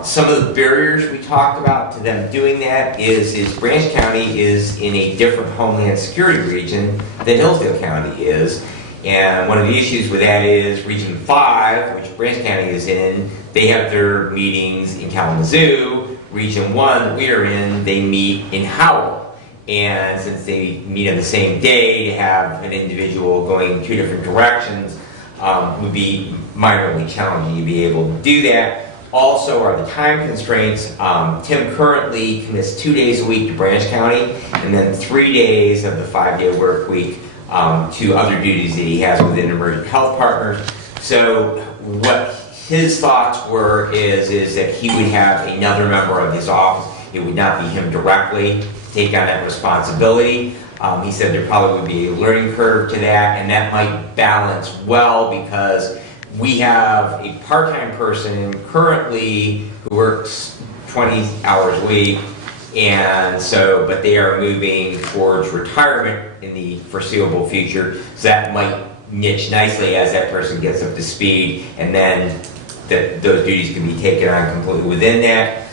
Some of the barriers we talked about to them doing that is Branch County is in a different Homeland Security region than Hillsdale County is. And one of the issues with that is Region 5, which Branch County is in, they have their meetings in Kalamazoo. Region 1 that we are in, they meet in Howell. And since they meet on the same day, to have an individual going 2 different directions would be minorly challenging to be able to do that. Also are the time constraints. Tim currently commits 2 days a week to Branch County, and then 3 days of the 5-day work week to other duties that he has within Emergent Health Partners. So what his thoughts were is that he would have another member of his office. It would not be him directly take on that responsibility. He said there probably would be a learning curve to that, and that might balance well because we have a part-time person currently who works 20 hours a week, and so, but they are moving towards retirement in the foreseeable future, so that might niche nicely as that person gets up to speed, and then those duties can be taken on completely within that.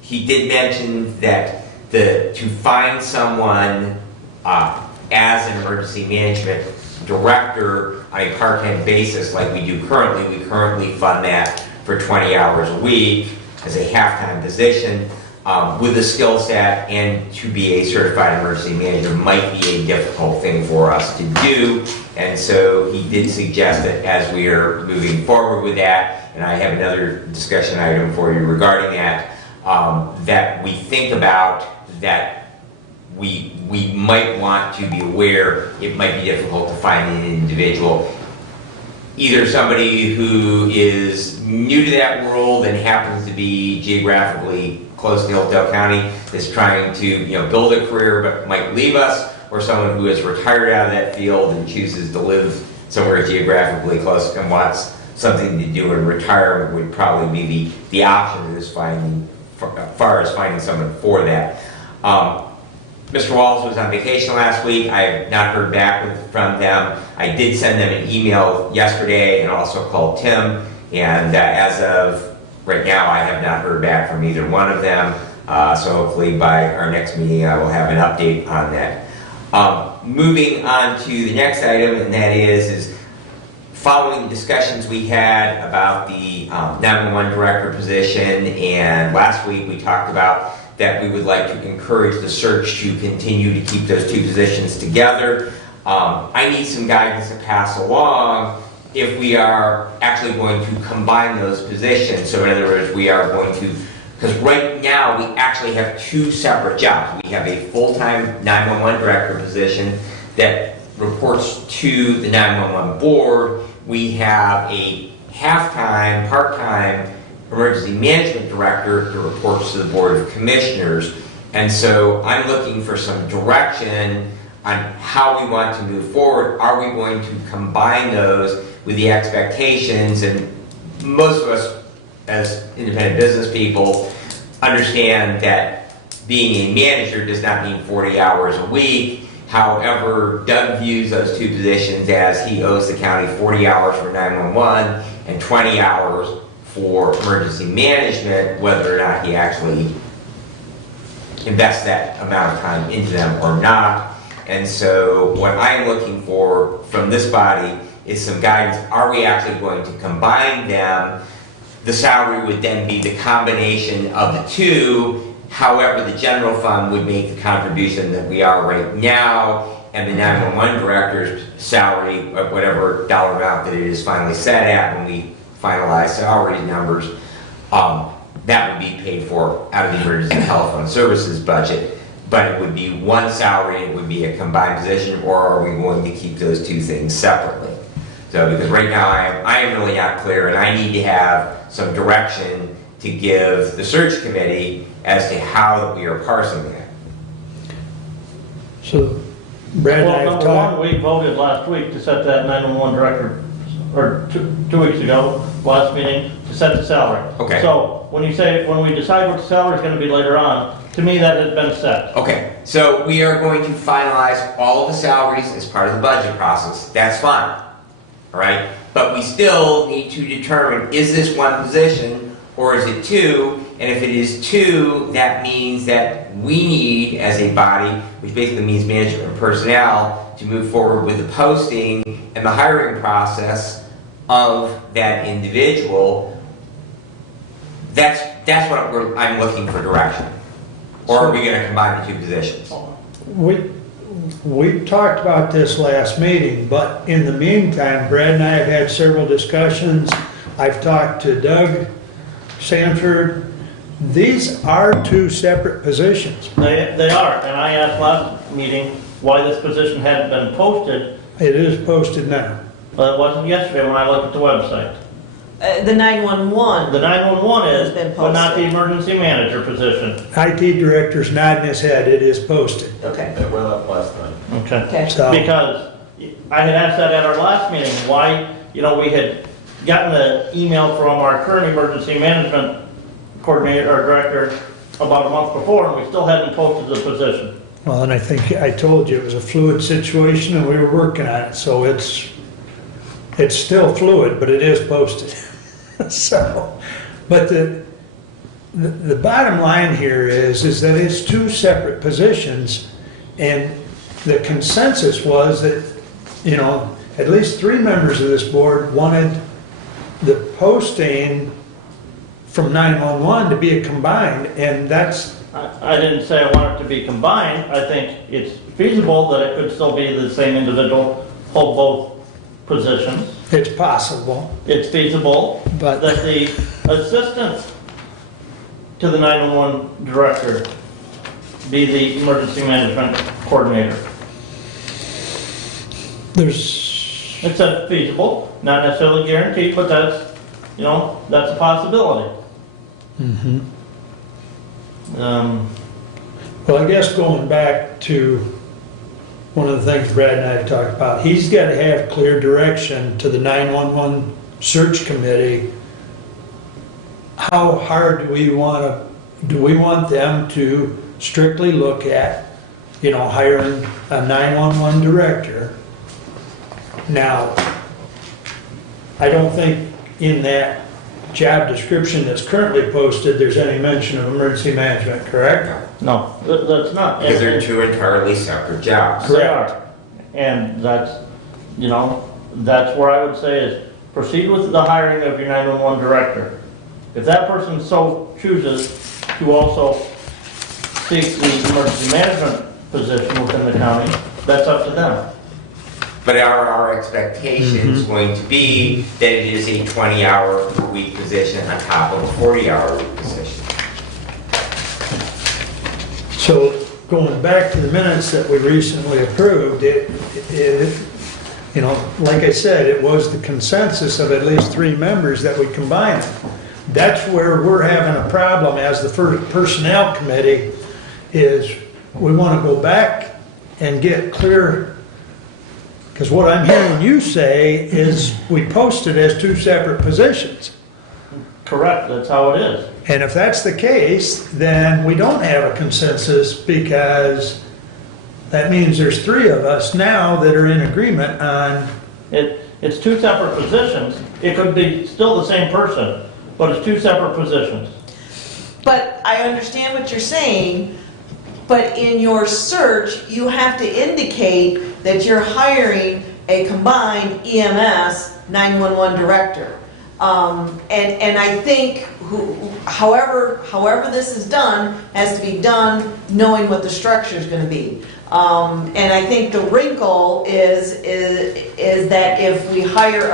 He did mention that to find someone as an emergency management director on a part-time basis like we do currently, we currently fund that for 20 hours a week as a half-time position with a skill set, and to be a certified emergency manager might be a difficult thing for us to do. And so he did suggest that as we are moving forward with that, and I have another discussion item for you regarding that, that we think about that we might want to be aware it might be difficult to find an individual, either somebody who is new to that world and happens to be geographically close to Hillsdale County, is trying to build a career but might leave us, or someone who has retired out of that field and chooses to live somewhere geographically close and wants something to do in retirement would probably be the option as far as finding someone for that. Mr. Walls was on vacation last week. I have not heard back from them. I did send them an email yesterday and also called Tim, and as of right now I have not heard back from either one of them, so hopefully by our next meeting I will have an update on that. Moving on to the next item, and that is following the discussions we had about the 911 director position, and last week we talked about that we would like to encourage the search to continue to keep those two positions together. I need some guidance to pass along if we are actually going to combine those positions. So in other words, we are going to, because right now we actually have two separate jobs. We have a full-time 911 director position that reports to the 911 board. We have a half-time, part-time emergency management director that reports to the Board of Commissioners. And so I'm looking for some direction on how we want to move forward. Are we going to combine those with the expectations? And most of us as independent business people understand that being a manager does not mean 40 hours a week. However, Doug views those two positions as he owes the county 40 hours for 911 and 20 hours for emergency management, whether or not he actually invests that amount of time into them or not. And so what I'm looking for from this body is some guidance. Are we actually going to combine them? The salary would then be the combination of the two. However, the general fund would make the contribution that we are right now, and the 911 director's salary, whatever dollar amount that it is finally set at when we finalized salary numbers, that would be paid for out of the emergency telephone services budget, but it would be one salary, it would be a combined position, or are we going to keep those two things separately? So, because right now I am really not clear, and I need to have some direction to give the search committee as to how we are parsing that. So Brad and I Well, have number talked. one, we voted last week to set that 911 director, or 2 weeks ago, last meeting, to set the salary. Okay. So when you say, when we decide what the salary is going to be later on, to me, that has been set. Okay, so we are going to finalize all of the salaries as part of the budget process. That's fine, all right? But we still need to determine, is this one position or is it two? And if it is two, that means that we need, as a body, which basically means management and personnel, to move forward with the posting and the hiring process of that individual. That's what I'm looking for direction. Or are we going to combine the two positions? We talked about this last meeting, but in the meantime, Brad and I have had several discussions. I've talked to Doug Sanford. These are two separate positions. They are, and I asked last meeting why this position hadn't been posted, It is posted now. but it wasn't yesterday when I looked at the website. The 911. The 911 Has been is, but not the posted. emergency manager position. IT director's nodding his head, it is posted. Okay, That went up last time. Okay. okay. So, Because I had asked that at our last meeting, why, we had gotten an email from our current emergency management coordinator or director about a month before, and we still hadn't posted the position. well, and I think I told you it was a fluid situation and we were working on it, so it's still fluid, but it is posted. So, but the bottom line here is that it's two separate positions, and the consensus was that, at least 3 members of this board wanted the posting from 911 to be a combined, and that's, I didn't say I want it to be combined. I think it's feasible that it could still be the same individual hold both positions. it's possible, It's feasible but that the assistant to the 911 director be the emergency management coordinator. there's, It's a feasible, not necessarily guaranteed, but that's a possibility. well, I guess going back to one of the things Brad and I had talked about, he's got to have clear direction to the 911 search committee. How hard do we want them to strictly look at, hiring a 911 director? Now, I don't think in that job description that's currently posted, there's any mention of emergency management, correct? No, that's not. Because they're two entirely separate jobs. They are. And that's where I would say is proceed with the hiring of your 911 director. If that person so chooses to also seek the emergency management position within the county, that's up to them. But are our expectations going to be that it is a 20-hour per week position on top of a 40-hour week position? So going back to the minutes that we recently approved, like I said, it was the consensus of at least 3 members that we combine it. That's where we're having a problem as the personnel committee, is we want to go back and get clear, because what I'm hearing you say is we post it as 2 separate positions. Correct, that's how it is. And if that's the case, then we don't have a consensus, because that means there's 3 of us now that are in agreement on, It's 2 separate positions. It could be still the same person, but it's 2 separate positions. But I understand what you're saying, but in your search, you have to indicate that you're hiring a combined EMS 911 director. And I think however this is done, has to be done knowing what the structure is going to be. And I think the wrinkle is that if we hire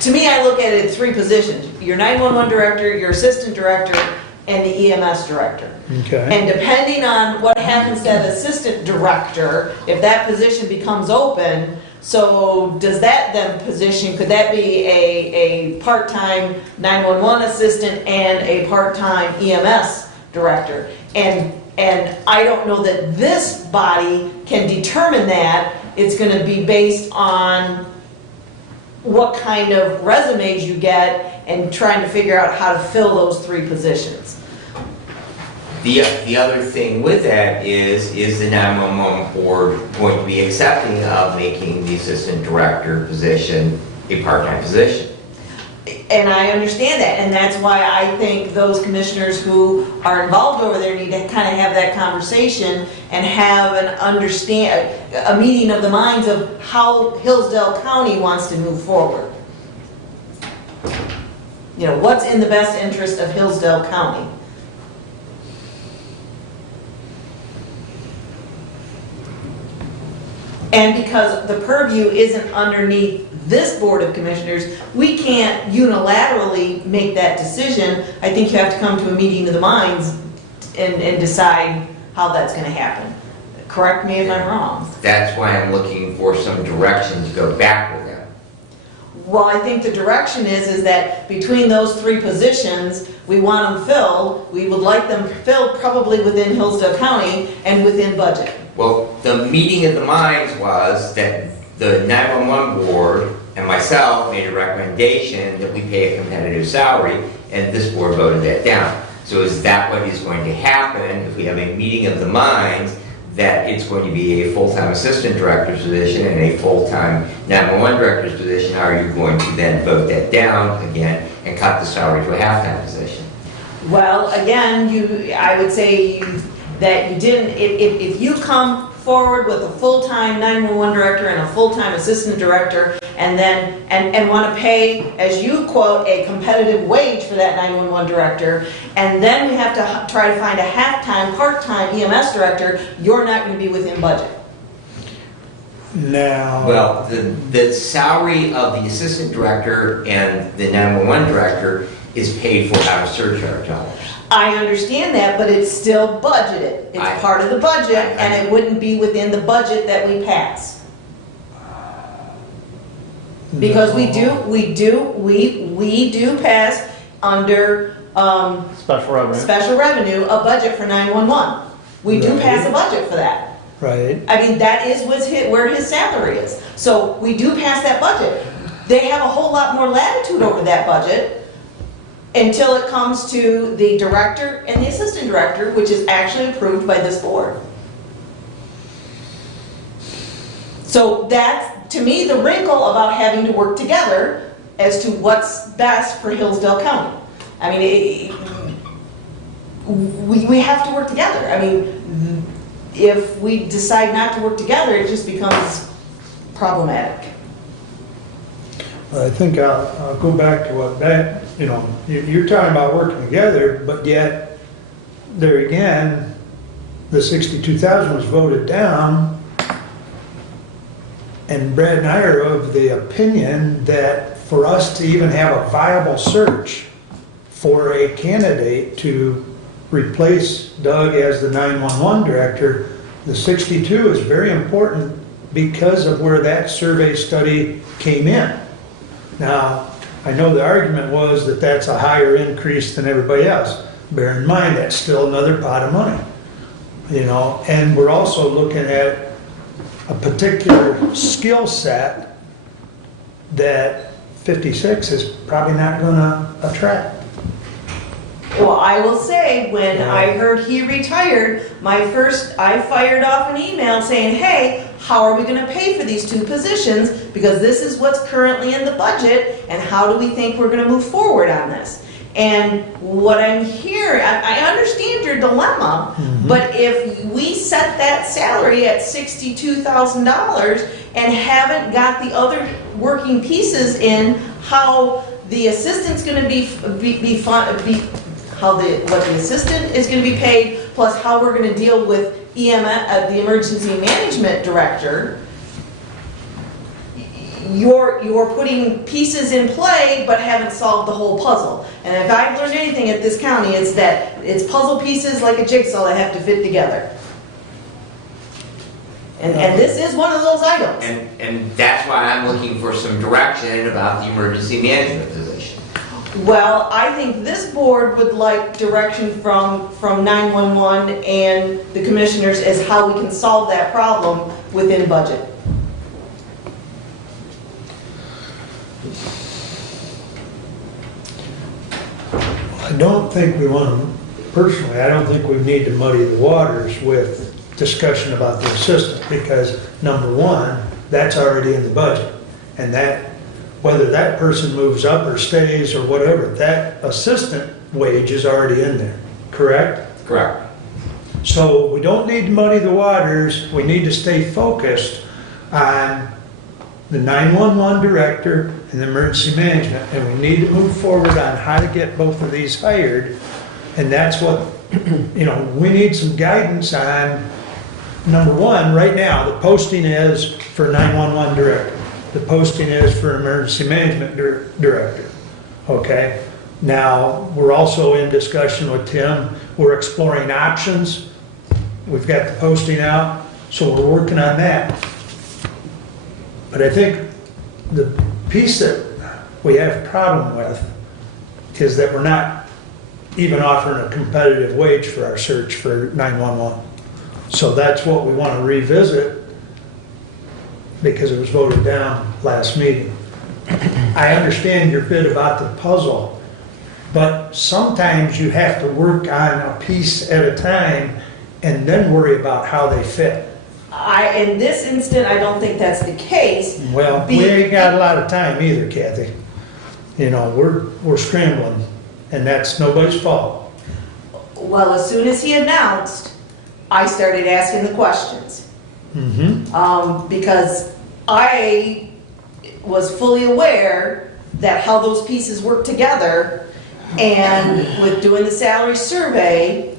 to me, I look at it 3 positions. Your 911 director, your assistant director, and the EMS director. Okay. And depending on what happens to that assistant director, if that position becomes open, so does that then position, could that be a part-time 911 assistant and a part-time EMS director? And I don't know that this body can determine that. It's gonna be based on what kind of resumes you get and trying to figure out how to fill those 3 positions. The other thing with that is the 911 board going to be accepting of making the assistant director position a part-time position? And I understand that, and that's why I think those commissioners who are involved over there need to kind of have that conversation and have a meeting of the minds of how Hillsdale County wants to move forward. You know, what's in the best interest of Hillsdale County? And because the purview isn't underneath this Board of Commissioners, we can't unilaterally make that decision. I think you have to come to a meeting of the minds and decide how that's going to happen. Correct me if I'm wrong. That's why I'm looking for some direction to go back with them. Well, I think the direction is that between those 3 positions, we want them filled. We would like them filled probably within Hillsdale County and within budget. Well, the meeting of the minds was that the 911 board and myself made a recommendation that we pay a competitive salary, and this board voted that down. So is that what is going to happen if we have a meeting of the minds, that it's going to be a full-time assistant director's position and a full-time 911 director's position? How are you going to then vote that down again and cut the salary to a half-time position? Well, again, I would say that you didn't, if you come forward with a full-time 911 director and a full-time assistant director and then, and want to pay, as you quote, a competitive wage for that 911 director, and then we have to try to find a half-time, part-time EMS director, you're not going to be within budget. Now. Well, the salary of the assistant director and the 911 director is paid for out of surcharge dollars. I understand that, but it's still budgeted. It's part of the budget, and it wouldn't be within the budget that we pass. Because we do pass under special revenue a budget for 911. We do pass a budget for that. Right. I mean, that is where his salary is. So we do pass that budget. They have a whole lot more latitude over that budget until it comes to the director and the assistant director, which is actually approved by this board. So that's, to me, the wrinkle about having to work together as to what's best for Hillsdale County. I mean, we have to work together. I mean, if we decide not to work together, it just becomes problematic. I think I'll go back to what that, you're talking about working together, but yet, there again, the 62,000 was voted down, and Brad and I are of the opinion that for us to even have a viable search for a candidate to replace Doug as the 911 director, the 62 is very important because of where that survey study came in. Now, I know the argument was that that's a higher increase than everybody else. Bear in mind, that's still another pot of money, and we're also looking at a particular skill set that 56 is probably not going to attract. Well, I will say, when I heard he retired, I fired off an email saying, hey, how are we going to pay for these 2 positions? Because this is what's currently in the budget, and how do we think we're going to move forward on this? And what I'm hearing, I understand your dilemma, but if we set that salary at $62,000 and haven't got the other working pieces in how the assistant's going to what the assistant is going to be paid, plus how we're going to deal with the emergency management director, you're putting pieces in play but haven't solved the whole puzzle. And if I've learned anything at this county, it's that it's puzzle pieces like a jigsaw that have to fit together. And this is one of those items. And that's why I'm looking for some direction about the emergency management position. Well, I think this board would like direction from 911 and the commissioners as how we can solve that problem within budget. I don't think we want to, personally, I don't think we need to muddy the waters with discussion about the assistant, because number one, that's already in the budget. And that, whether that person moves up or stays or whatever, that assistant wage is already in there, correct? Correct. So we don't need to muddy the waters, we need to stay focused on the 911 director and the emergency management, and we need to move forward on how to get both of these hired. And that's what, we need some guidance on. Number one, right now, the posting is for 911 director. The posting is for emergency management director, okay? Now, we're also in discussion with Tim. We're exploring options. We've got the posting out, so we're working on that. But I think the piece that we have a problem with is that we're not even offering a competitive wage for our search for 911. So that's what we want to revisit, because it was voted down last meeting. I understand your bit about the puzzle, but sometimes you have to work on a piece at a time and then worry about how they fit. In this instant, I don't think that's the case. Well, we ain't got a lot of time either, Kathy. We're scrambling, and that's nobody's fault. Well, as soon as he announced, I started asking the questions. Because I was fully aware that how those pieces work together, and with doing the salary survey,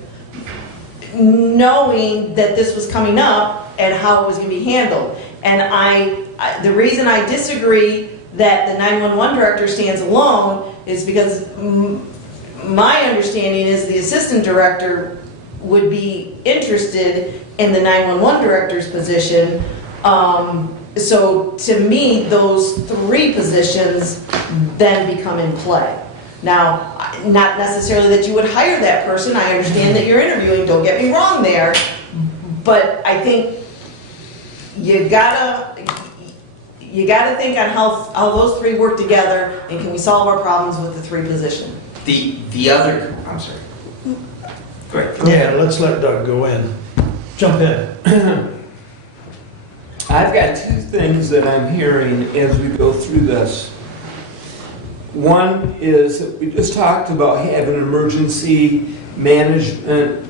knowing that this was coming up and how it was going to be handled. And the reason I disagree that the 911 director stands alone is because my understanding is the assistant director would be interested in the 911 director's position. So to me, those three positions then become in play. Now, not necessarily that you would hire that person. I understand that you're interviewing, don't get me wrong there. But I think you gotta think on how those three work together, and can we solve our problems with the three positions? I'm sorry. Go ahead. Yeah, let's let Doug go in. Jump in. I've got two things that I'm hearing as we go through this. One is that we just talked about having an emergency management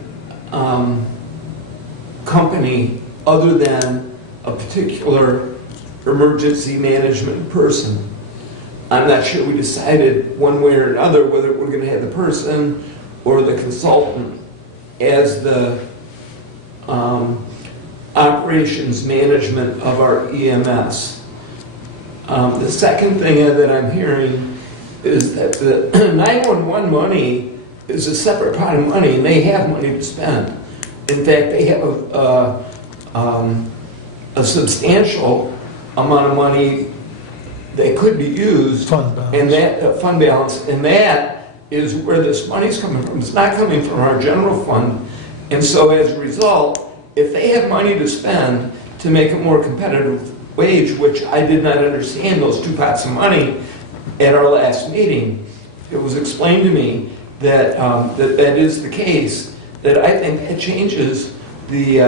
company other than a particular emergency management person. I'm not sure we decided one way or another whether we're going to have the person or the consultant as the operations management of our EMS. The second thing that I'm hearing is that the 911 money is a separate pot of money, and they have money to spend. In fact, they have a substantial amount of money that could be used, Fund balance. and that fund balance, and that is where this money's coming from. It's not coming from our general fund, and so as a result, if they have money to spend to make a more competitive wage, which I did not understand those two pots of money at our last meeting, it was explained to me that that is the case, that I think it changes the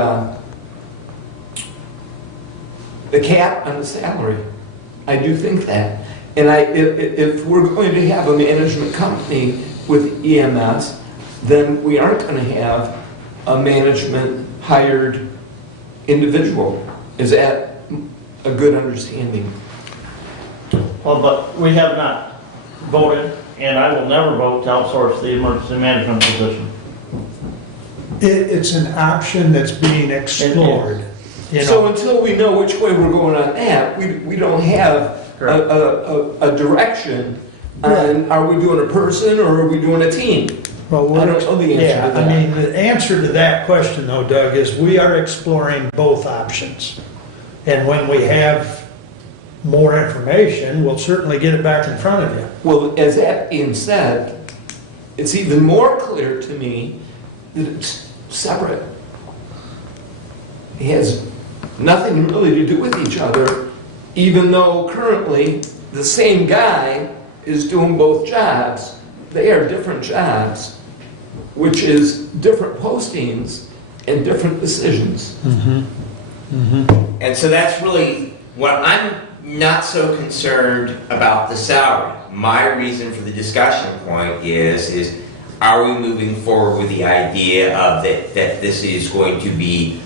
cap on the salary. I do think that. And if we're going to have a management company with EMS, then we aren't going to have a management hired individual. Is that a good understanding? Well, but we have not voted, and I will never vote to outsource the emergency management position. It's an option that's being explored. So until we know which way we're going on that, we don't have a direction on, are we doing a person or are we doing a team? Well, I don't know the answer yeah, to that. I mean, the answer to that question though, Doug, is we are exploring both options. And when we have more information, we'll certainly get it back in front of you. Well, as that being said, it's even more clear to me that it's separate. It has nothing really to do with each other, even though currently the same guy is doing both jobs. They are different jobs, which is different postings and different decisions. And so that's really what I'm not so concerned about the salary. My reason for the discussion point is are we moving forward with the idea of that this is going to be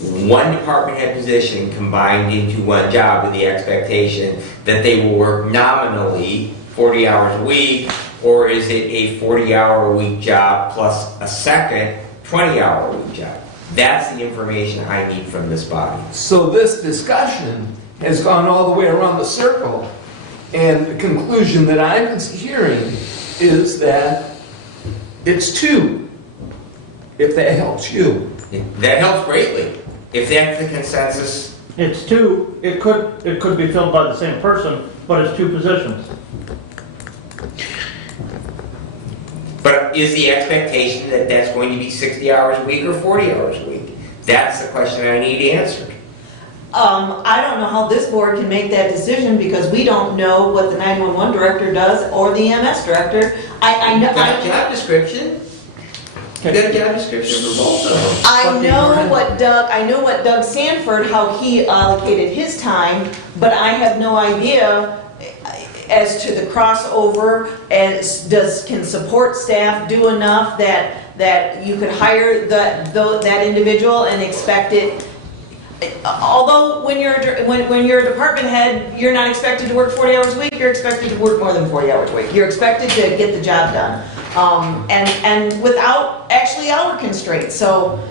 one department head position combined into one job with the expectation that they will work nominally 40 hours a week, or is it a 40-hour-a-week job plus a second 20-hour-a-week job? That's the information I need from this body. So this discussion has gone all the way around the circle, and the conclusion that I'm hearing is that it's two, if that helps you. That helps greatly. If that's the consensus, It's two, it could be filled by the same person, but it's two positions. but is the expectation that that's going to be 60 hours a week or 40 hours a week? That's the question I need answered. I don't know how this board can make that decision because we don't know what the 911 director does or the EMS director. I know. Got a job description? You got a job description for both of them. I know what Doug Sanford, how he allocated his time, but I have no idea as to the crossover, can support staff do enough that you could hire that individual and expect it. Although when you're a department head, you're not expected to work 40 hours a week, you're expected to work more than 40 hours a week. You're expected to get the job done. And without actually hour constraints, so.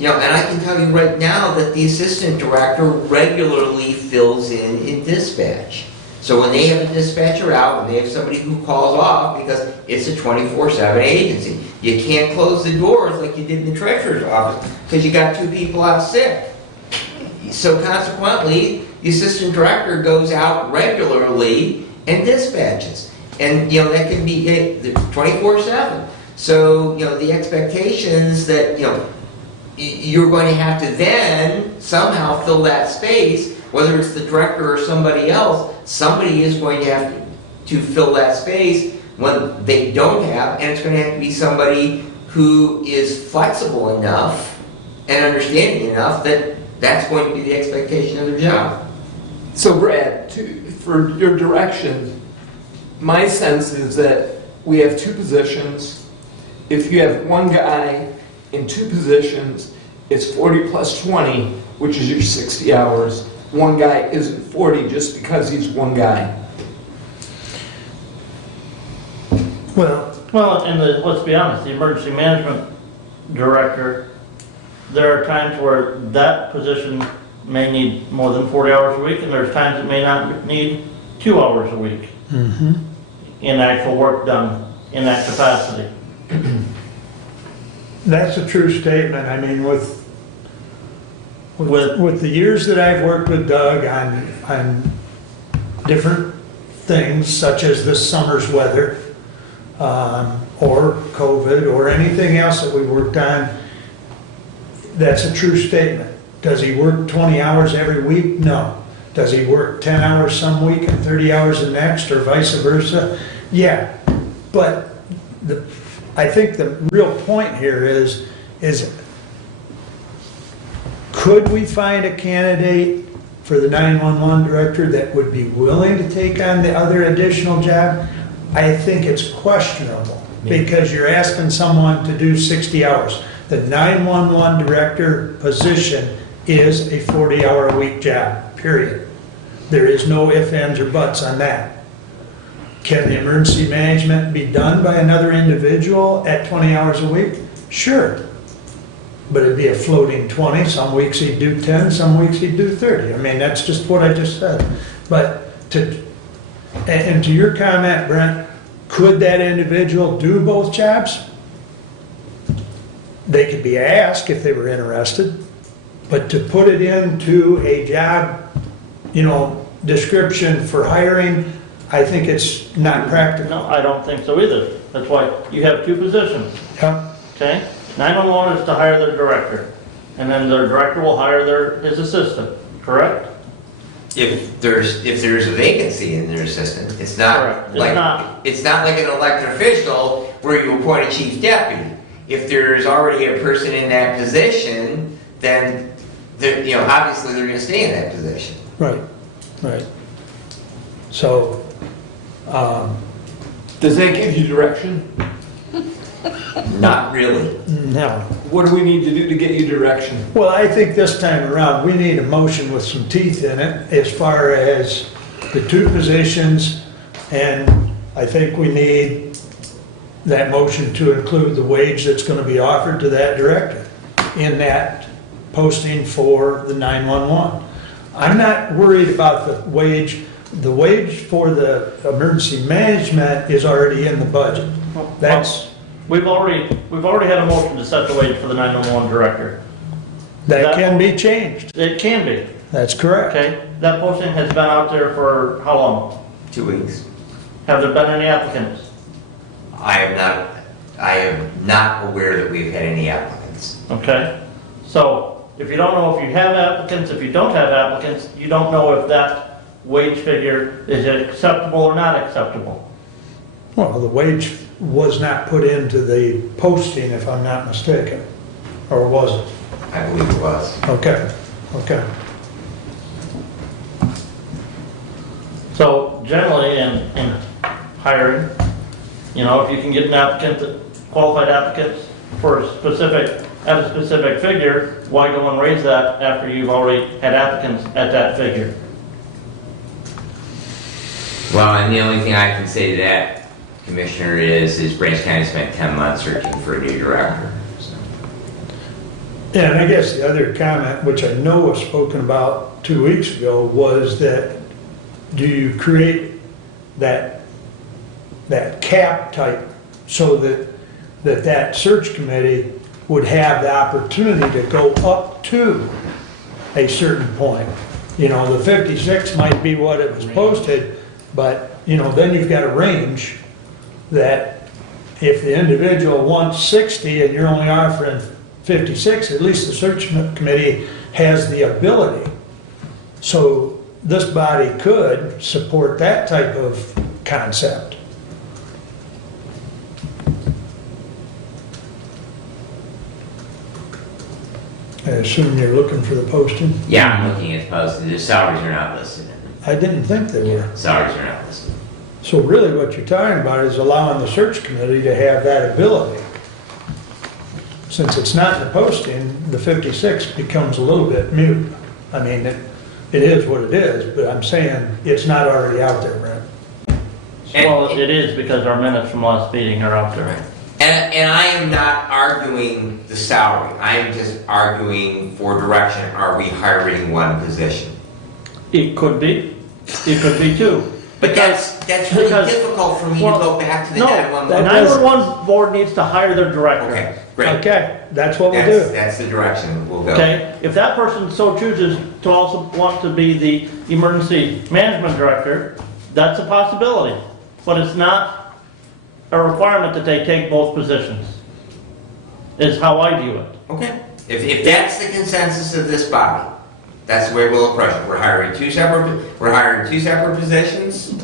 You know, and I can tell you right now that the assistant director regularly fills in dispatch. So when they have a dispatcher out, and they have somebody who calls off, because it's a 24/7 agency, you can't close the doors like you did in the treasurer's office, because you got two people out sick. So consequently, the assistant director goes out regularly and dispatches. And, you know, that can be 24/7. So, you know, the expectations that, you know, you're going to have to then somehow fill that space, whether it's the director or somebody else, somebody is going to have to fill that space when they don't have, and it's going to have to be somebody who is flexible enough and understanding enough that that's going to be the expectation of their job. So Brad, for your direction, my sense is that we have two positions. If you have one guy in two positions, it's 40 plus 20, which is your 60 hours. One guy isn't 40 just because he's one guy. Well, and let's be honest, the emergency management director, there are times where that position may need more than 40 hours a week, and there's times it may not need 2 hours a week in actual work done in that capacity. That's a true statement. I mean, with the years that I've worked with Doug on different things, such as this summer's weather, or COVID, or anything else that we worked on, that's a true statement. Does he work 20 hours every week? No. Does he work 10 hours some week and 30 hours the next, or vice versa? Yeah. But I think the real point here is could we find a candidate for the 911 director that would be willing to take on the other additional job? I think it's questionable, because you're asking someone to do 60 hours. The 911 director position is a 40-hour-a-week job, period. There is no ifs, ands, or buts on that. Can the emergency management be done by another individual at 20 hours a week? Sure. But it'd be a floating 20. Some weeks he'd do 10, some weeks he'd do 30. I mean, that's just what I just said. But to And to your comment, Brent, could that individual do both jobs? They could be asked if they were interested, but to put it into a job, description for hiring, I think it's not practical. No, I don't think so either. That's why you have two positions, Yeah. okay? 911 is to hire their director, and then their director will hire his assistant, correct? If there's a vacancy in their assistant, it's not Correct. It's like, not. it's not like an elected official where you appoint a chief deputy. If there's already a person in that position, then, obviously they're gonna stay in that position. Right, right. So, Does that give you direction? Not really. no. What do we need to do to get you direction? Well, I think this time around, we need a motion with some teeth in it as far as the two positions, and I think we need that motion to include the wage that's gonna be offered to that director in that posting for the 911. I'm not worried about the wage. The wage for the emergency management is already in the budget. That's, We've already had a motion to set the wage for the 911 director. that can be changed. It can be, That's correct. okay? That posting has been out there for how long? 2 weeks. Have there been any applicants? I am not aware that we've had any applicants. Okay? So, if you don't know if you have applicants, if you don't have applicants, you don't know if that wage figure is acceptable or not acceptable. Well, the wage was not put into the posting, if I'm not mistaken, or was it? I believe it was. Okay, okay. So generally in hiring, if you can get an applicant, qualified applicants for a specific figure, why go and raise that after you've already had applicants at that figure? Well, and the only thing I can say to that, Commissioner, is Branch County spent 10 months searching for a new director. So. Yeah, and I guess the other comment, which I know was spoken about 2 weeks ago, was that do you create that cap type so that search committee would have the opportunity to go up to a certain point? The 56 might be what it was posted, but, then you've got a range that if the individual wants 60 and you're only offering 56, at least the search committee has the ability. So this body could support that type of concept. I assume you're looking for the posting? Yeah, I'm looking at the posted. The salaries are not listed. I didn't think they were. Salaries are not listed. So really what you're talking about is allowing the search committee to have that ability. Since it's not in the posting, the 56 becomes a little bit mute. I mean, it is what it is, but I'm saying it's not already out there, Brent. Well, it is because our minutes from last meeting are out there. And I am not arguing the salary. I am just arguing for direction. Are we hiring one position? It could be. It could be two. But that's really difficult for me to go back to the 911. No, the 911 board needs to hire their director. Okay, great. Okay, that's what we'll do. That's the direction we'll go. Okay, if that person so chooses to also want to be the emergency management director, that's a possibility. But it's not a requirement that they take both positions, is how I view it. Okay. If that's the consensus of this body, that's the way we'll approach it. We're hiring two separate positions.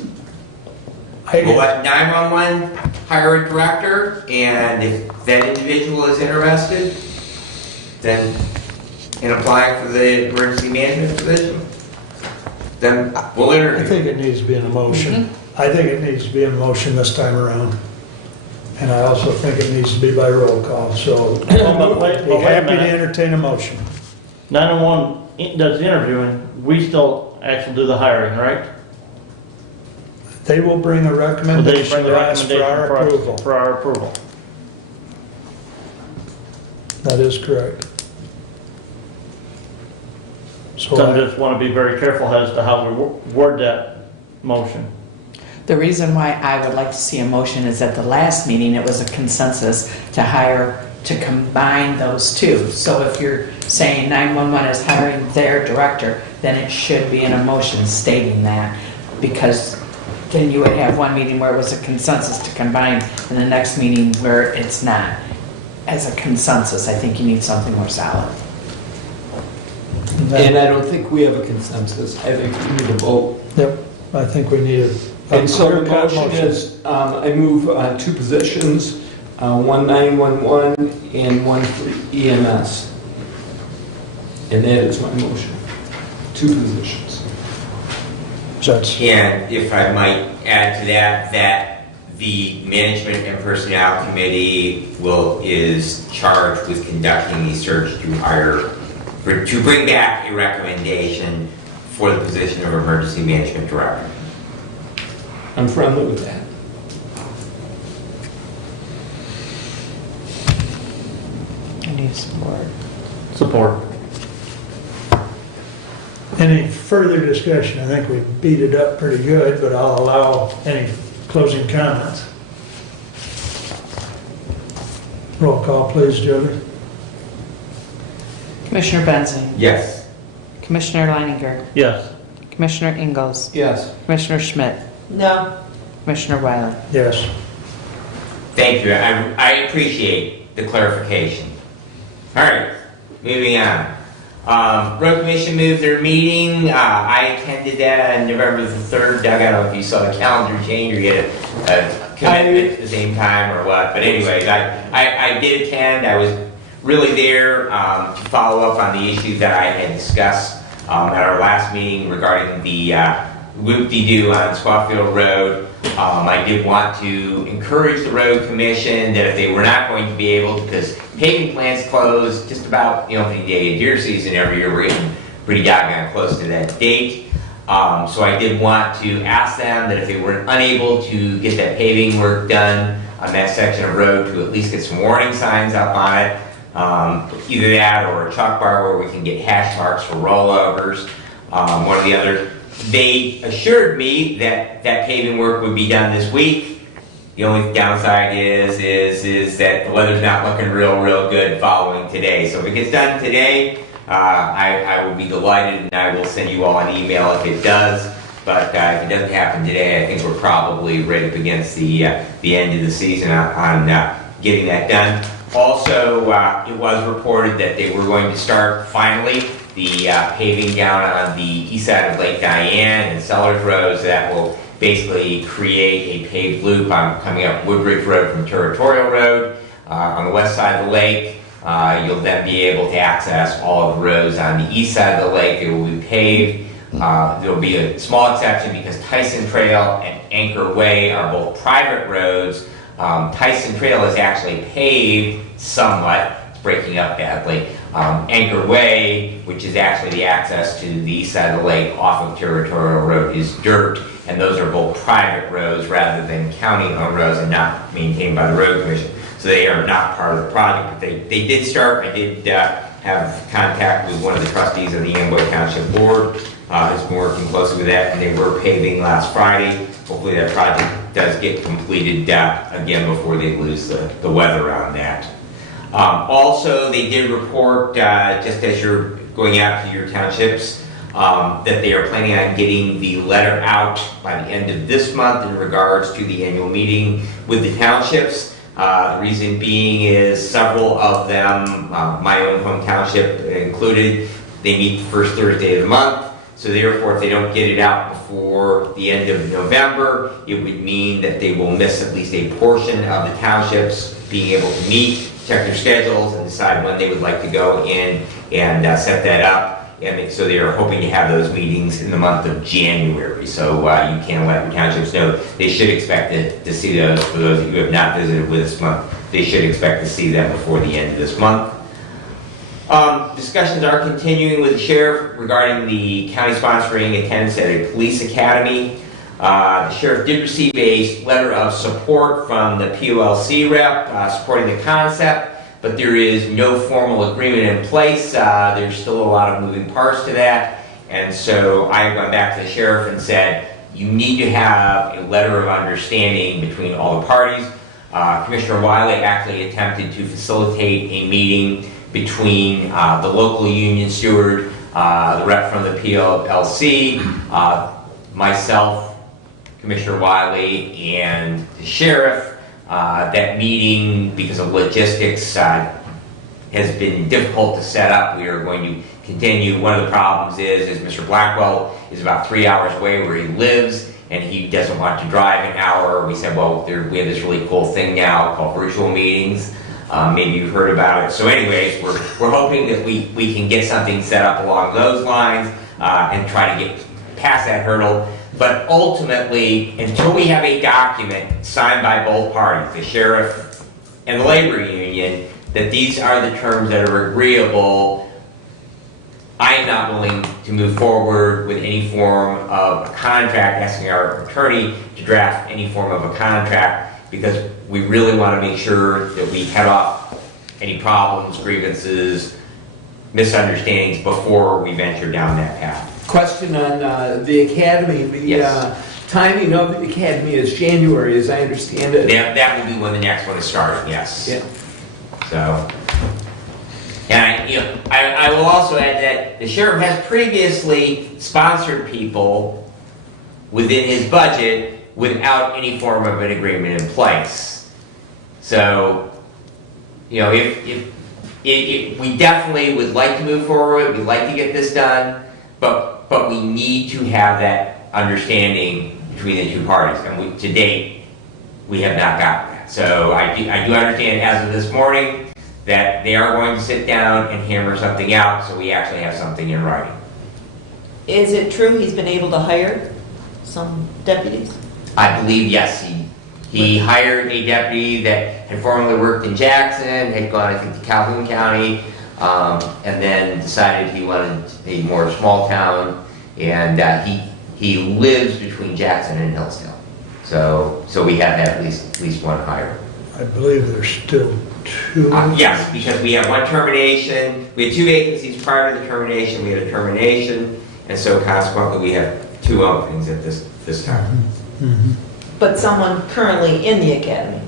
We'll let 911 hire a director, and if that individual is interested, then in applying for the emergency management position, then we'll interview. I think it needs to be in a motion. I think it needs to be in motion this time around. And I also think it needs to be by roll call, so But wait be a happy to minute. entertain a motion. 911 does the interviewing, we still actually do the hiring, right? They will bring a They recommendation bring the to us for our approval. For our approval. That is correct. So I So just want to be very careful as to how we word that motion. The reason why I would like to see a motion is at the last meeting, it was a consensus to combine those two. So if you're saying 911 is hiring their director, then it should be in a motion stating that, because then you would have one meeting where it was a consensus to combine and the next meeting where it's not. As a consensus, I think you need something more solid. And I don't think we have a consensus. I think we need a vote. Yep, I think we need a And so the clear-cut motion is, I move two positions, one 911 and one for EMS. And that is my motion. Two positions. That's, And if I might add to that, that the Management and Personnel Committee is charged with conducting the search to bring back a recommendation for the position of Emergency Management Director. I'm friendly with that. I need support. Support. any further discussion? I think we beat it up pretty good, but I'll allow any closing comments. Roll call, please, Jody. Commissioner Benzing, Yes. Commissioner Leininger, Yes. Commissioner Ingalls, Yes. Commissioner Schmidt, No. Commissioner Wiley. Yes. Thank you. I appreciate the clarification. All right, moving on. Road Commission moved their meeting. I attended that on November the 3rd. Doug, I don't know if you saw the calendar change or you had a commitment at the same time or what. But anyways, I did attend. I was really there to follow up on the issues that I had discussed at our last meeting regarding the whoop-de-doo on Squawfield Road. I did want to encourage the Road Commission that if they were not going to be able, because paving plants close just about the opening day of deer season every year, we're getting pretty doggone close to that date. So I did want to ask them that if they were unable to get that paving work done on that section of road, to at least get some warning signs up on it. Either that or a chalk bar where we can get hash marks for rollovers. One or the other. They assured me that that paving work would be done this week. The only downside is that the weather's not looking real good following today. So if it gets done today, I will be delighted, and I will send you all an email if it does. But if it doesn't happen today, I think we're probably right up against the end of the season on getting that done. Also, it was reported that they were going to start finally the paving down on the east side of Lake Diane and Sellers Roads that will basically create a paved loop coming up Woodbridge Road from Territorial Road. On the west side of the lake, you'll then be able to access all of the roads on the east side of the lake. They will be paved. There will be a small exception because Tyson Trail and Anchor Way are both private roads. Tyson Trail is actually paved somewhat. It's breaking up badly. Anchor Way, which is actually the access to the east side of the lake off of Territorial Road, is dirt, and those are both private roads rather than county-owned roads and not maintained by the Road Commission. So they are not part of the project, but they did start. I did have contact with one of the trustees of the Amboy Township Board, who's been working closely with that, and they were paving last Friday. Hopefully that project does get completed again before they lose the weather on that. Also, they did report, just as you're going out to your townships, that they are planning on getting the letter out by the end of this month in regards to the annual meeting with the townships. The reason being is several of them, my own home township included, they meet the first Thursday of the month. So therefore, if they don't get it out before the end of November, it would mean that they will miss at least a portion of the townships being able to meet, check their schedules, and decide when they would like to go in and set that up. And so they are hoping to have those meetings in the month of January. So you can let your townships know they should expect to see those. For those who have not visited with this month, they should expect to see them before the end of this month. Discussions are continuing with the sheriff regarding the county sponsoring attendance at a police academy. The sheriff did receive a letter of support from the POLC rep supporting the concept, but there is no formal agreement in place. There's still a lot of moving parts to that. And so I went back to the sheriff and said, you need to have a letter of understanding between all the parties. Commissioner Wiley actually attempted to facilitate a meeting between the local union steward, the rep from the PLC, myself, Commissioner Wiley, and the sheriff. That meeting, because of logistics, has been difficult to set up. We are going to continue. One of the problems is Mr. Blackwell is about 3 hours away where he lives, and he doesn't want to drive an hour. We said, well, we have this really cool thing now called virtual meetings. Maybe you've heard about it. So anyways, we're hoping that we can get something set up along those lines and try to get past that hurdle. But ultimately, until we have a document signed by both parties, the sheriff and the labor union, that these are the terms that are agreeable, I am not willing to move forward with any form of a contract, asking our attorney to draft any form of a contract, because we really want to make sure that we head off any problems, grievances, misunderstandings before we venture down that path. Question on the academy. The Yes. timing of the academy is January, as I understand it. That will be when the next one is starting, yes. Yeah. So, and I will also add that the sheriff has previously sponsored people within his budget without any form of an agreement in place. So, if we definitely would like to move forward, we'd like to get this done, but we need to have that understanding between the two parties, and to date, we have not gotten that. So I do understand as of this morning that they are going to sit down and hammer something out, so we actually have something in writing. Is it true he's been able to hire some deputies? I believe, yes, he hired a deputy that had formerly worked in Jackson, had gone, I think, to Calhoun County, and then decided he wanted a more small town, and he lives between Jackson and Hillsdale. So we have at least one hire. I believe there's still two. Yes, because we have one termination. We had 2 vacancies prior to the termination. We had a termination, and so consequently we have 2 openings at this time. Mhm. But someone currently in the academy?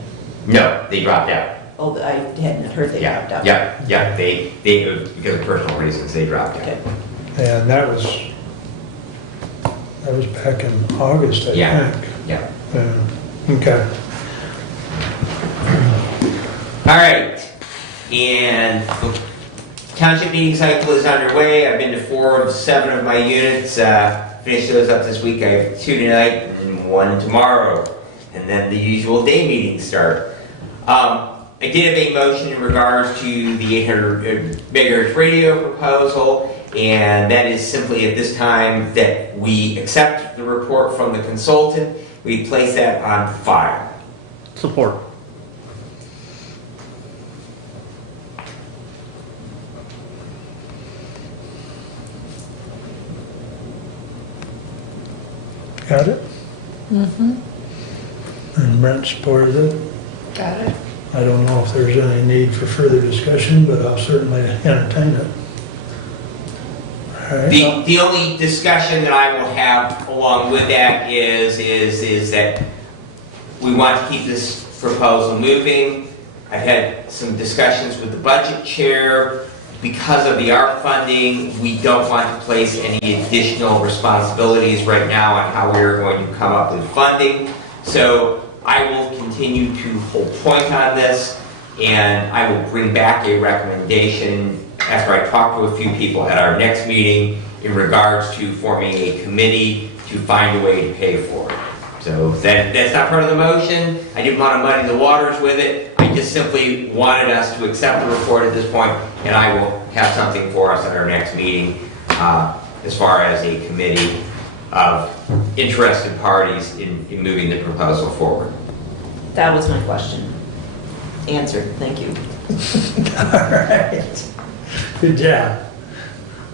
No, they dropped out. Oh, I hadn't heard they dropped out. Yeah. They because of personal reasons they dropped out. Okay. And that was back in August, I Yeah. think. Yeah. Okay. All right, and the township meeting cycle is underway. I've been to 4 of 7 of my units. Finished those up this week. I have 2 tonight and 1 tomorrow, and then the usual day meetings start. I did have a motion in regards to the 800 megahertz radio proposal, and that is simply at this time that we accept the report from the consultant. We place that on file. Support. Got it? Mm-hmm. And Brent supported it. Got it. I don't know if there's any need for further discussion, but I'll certainly entertain it. All right. The only discussion that I will have along with that is that we want to keep this proposal moving. I've had some discussions with the budget chair. Because of the ARP funding, we don't want to place any additional responsibilities right now on how we're going to come up with funding. So I will continue to hold point on this, and I will bring back a recommendation after I talk to a few people at our next meeting in regards to forming a committee to find a way to pay for it. So that's not part of the motion. I didn't want to muddy the waters with it. I just simply wanted us to accept the report at this point, and I will have something for us at our next meeting as far as a committee of interested parties in moving the proposal forward. That was my question. Answered, thank you. All right. Good job.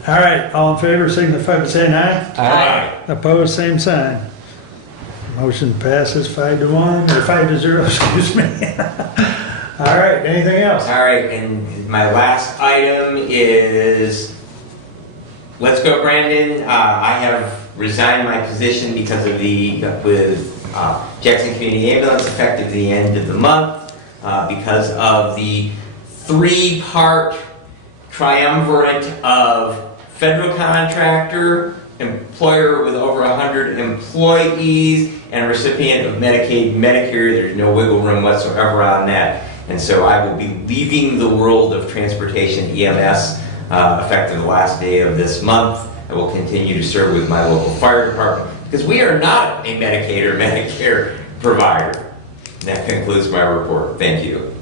All right, all in favor, signify by saying aye. Aye. Opposed, same sign. Motion passes 5-1, or 5-0, excuse me. All right, anything else? All right, and my last item is let's go, Brandon. I have resigned my position because of with Jackson Community Ambulance effective the end of the month, because of the three-part triumvirate of federal contractor, employer with over 100 employees, and recipient of Medicaid, Medicare. There's no wiggle room whatsoever on that. And so I will be leaving the world of transportation EMS effective the last day of this month. I will continue to serve with my local fire department because we are not a Medicaid or Medicare provider. And that concludes my report. Thank you.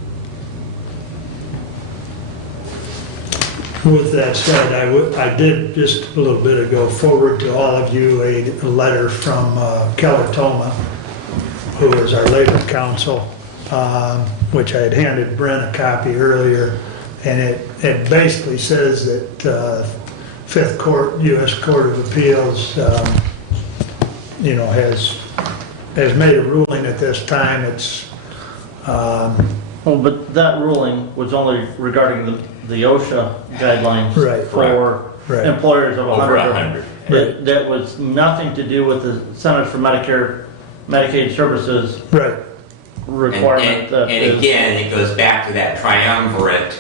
With that said, I did just a little bit ago forward to all of you a letter from Keller Toma, who is our labor counsel, which I had handed Brent a copy earlier, and it basically says that Fifth Court, U.S. Court of Appeals, has made a ruling at this time. It's Well, but that ruling was only regarding the OSHA guidelines Right. for Right. employers of Over 100. 100. That was nothing to do with the Centers for Medicaid Services right. requirement. that And is- again, it goes back to that triumvirate,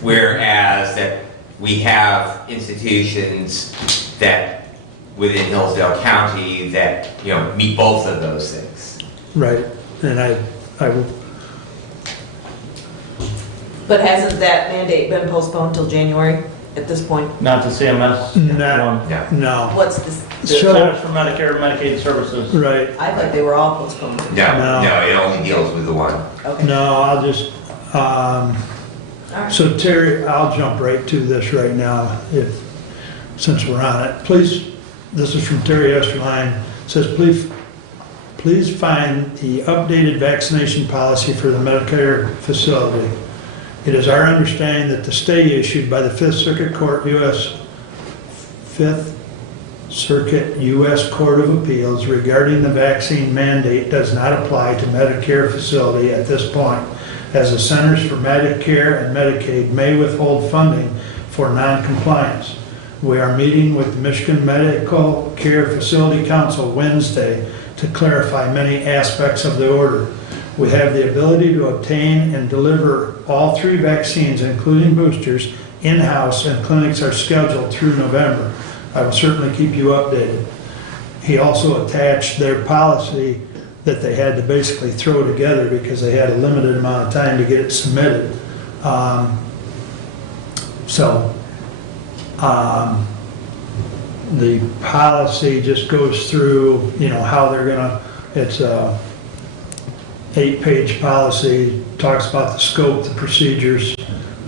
whereas that we have institutions that within Hillsdale County that, meet both of those things. Right. And I But hasn't that mandate been postponed till January at this point? Not the CMS No. one. Yeah. no. What's this? The So- Centers for Medicare and Medicaid Services. Right. I thought they were all postponed. No, No. it only deals with the one. Okay. No, I'll just, All right. so Terry, I'll jump right to this right now, since we're on it. Please, this is from Terry Esterline, says, please find the updated vaccination policy for the Medicare facility. It is our understanding that the stay issued by the Fifth Circuit Court U.S. Court of Appeals regarding the vaccine mandate does not apply to Medicare facility at this point, as the Centers for Medicare and Medicaid may withhold funding for non-compliance. We are meeting with the Michigan Medical Care Facility Council Wednesday to clarify many aspects of the order. We have the ability to obtain and deliver all 3 vaccines, including boosters, in-house, and clinics are scheduled through November. I will certainly keep you updated. He also attached their policy that they had to basically throw together because they had a limited amount of time to get it submitted. The policy just goes through, how they're gonna, it's a 8-page policy, talks about the scope, the procedures,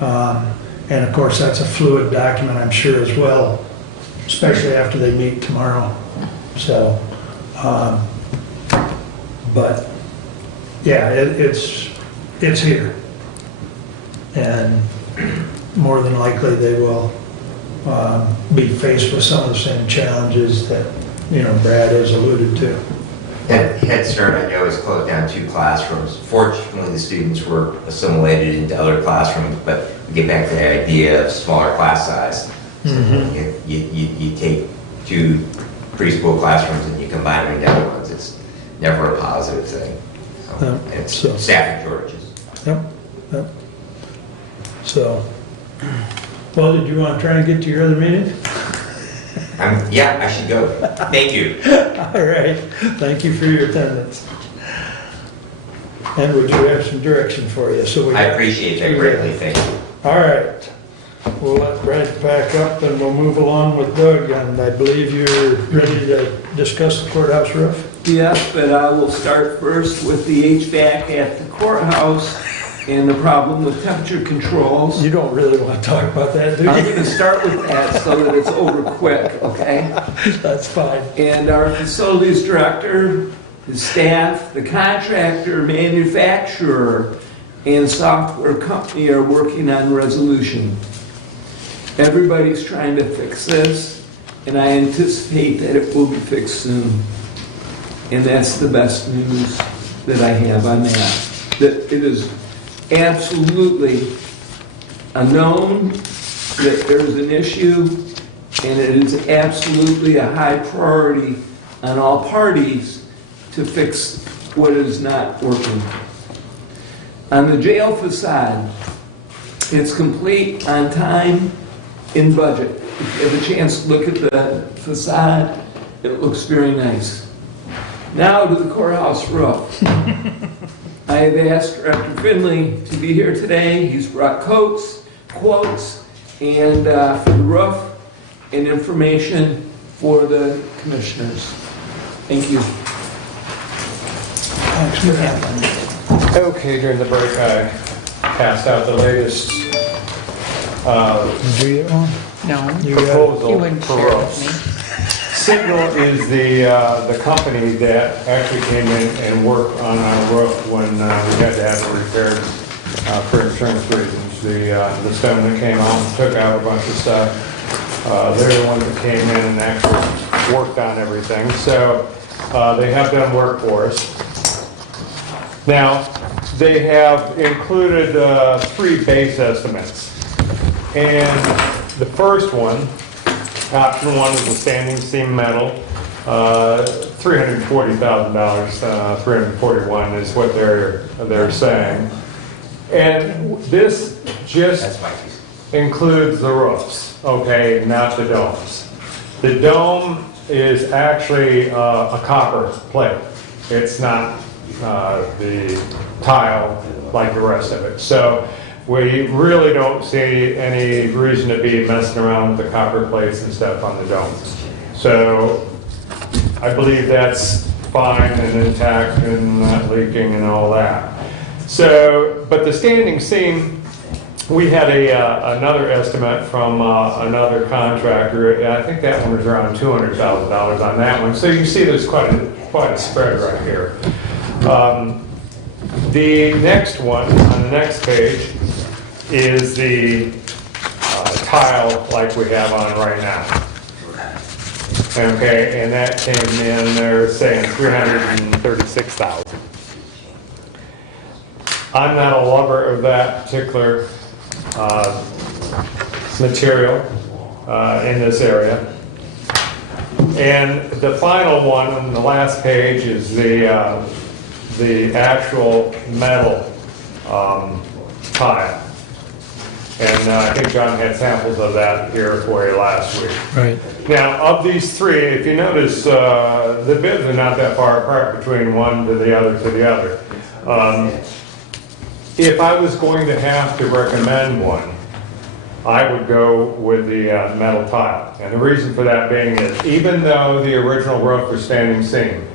and of course that's a fluid document, I'm sure, as well, especially after they meet tomorrow. So, but yeah, it's here, and more than likely they will be faced with some of the same challenges that Brad has alluded to. That Head Start, I know, has closed down 2 classrooms. Fortunately, the students were assimilated into other classrooms, but we get back to the idea of smaller class size. So you take 2 preschool classrooms and you combine them into other ones. It's never a positive thing. So, Yeah, it's so- staffing shortages. Yep. So, well, did you want to try and get to your other meeting? Yeah, I should go. Thank you. All right, thank you for your attendance. And would you have some direction for you? So I appreciate that greatly. Thank you. All right, we'll let Brad pack up and we'll move along with Doug, and I believe you're ready to discuss the courthouse roof? Yes, but I will start first with the HVAC at the courthouse and the problem with temperature controls. You don't really want to talk about that, do I'm you? going to start with that so that it's over quick, okay? That's fine. And our facilities director, the staff, the contractor, manufacturer, and software company are working on resolution. Everybody's trying to fix this, and I anticipate that it will be fixed soon. And that's the best news that I have on that. That it is absolutely a known that there's an issue, and it is absolutely a high priority on all parties to fix what is not working. On the jail facade, it's complete, on time, in budget. If you have a chance to look at the facade, it looks very nice. Now to the courthouse roof. I have asked Director Finley to be here today. He's brought quotes, and for the roof, and information for the commissioners. Thank you. Okay, during the break, I passed out the latest Do you want? No, you proposal wouldn't for share it roofs. with me. Signal is the company that actually came in and worked on our roof when we had to have it repaired for insurance reasons. The stone that came out and took out a bunch of stuff, they're the ones that came in and actually worked on everything. So they have done work for us. Now, they have included 3 base estimates. And the first one, option 1 is the standing seam metal, $340,000, 341 is what they're saying. And this just includes the roofs, okay, not the domes. The dome is actually a copper plate. It's not the tile like the rest of it. So we really don't see any reason to be messing around with the copper plates and stuff on the dome. So I believe that's fine and intact and not leaking and all that. So, but the standing seam, we had another estimate from another contractor. I think that one was around $200,000 on that one. So you see there's quite a spread right here. The next one on the next page is the tile like we have on right now. Okay, and that came in, they're saying $336,000. I'm not a lover of that particular material in this area. And the final one on the last page is the actual metal tile. And I think John had samples of that here for you last week. Right. Now, of these 3, if you notice, the bids are not that far apart between one to the other to the other. If I was going to have to recommend one, I would go with the metal tile. And the reason for that being is, even though the original roof was standing seam,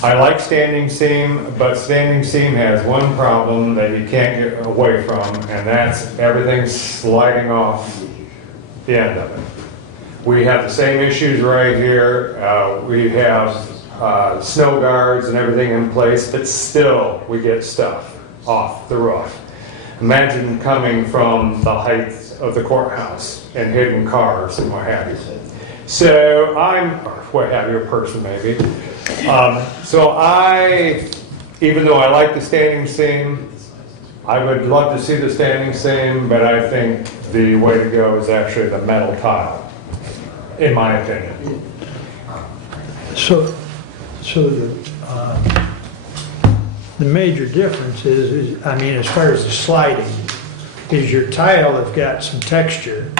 I like standing seam, but standing seam has one problem that you can't get away from, and that's everything sliding off the end of it. We have the same issues right here. We have snow guards and everything in place, but still we get stuff off the roof. Imagine coming from the height of the courthouse and hitting cars and what have you. So what have you, a person maybe. So even though I like the standing seam, I would love to see the standing seam, but I think the way to go is actually the metal tile, in my opinion. So the major difference is, I mean, as far as the sliding, is your tile have got some texture.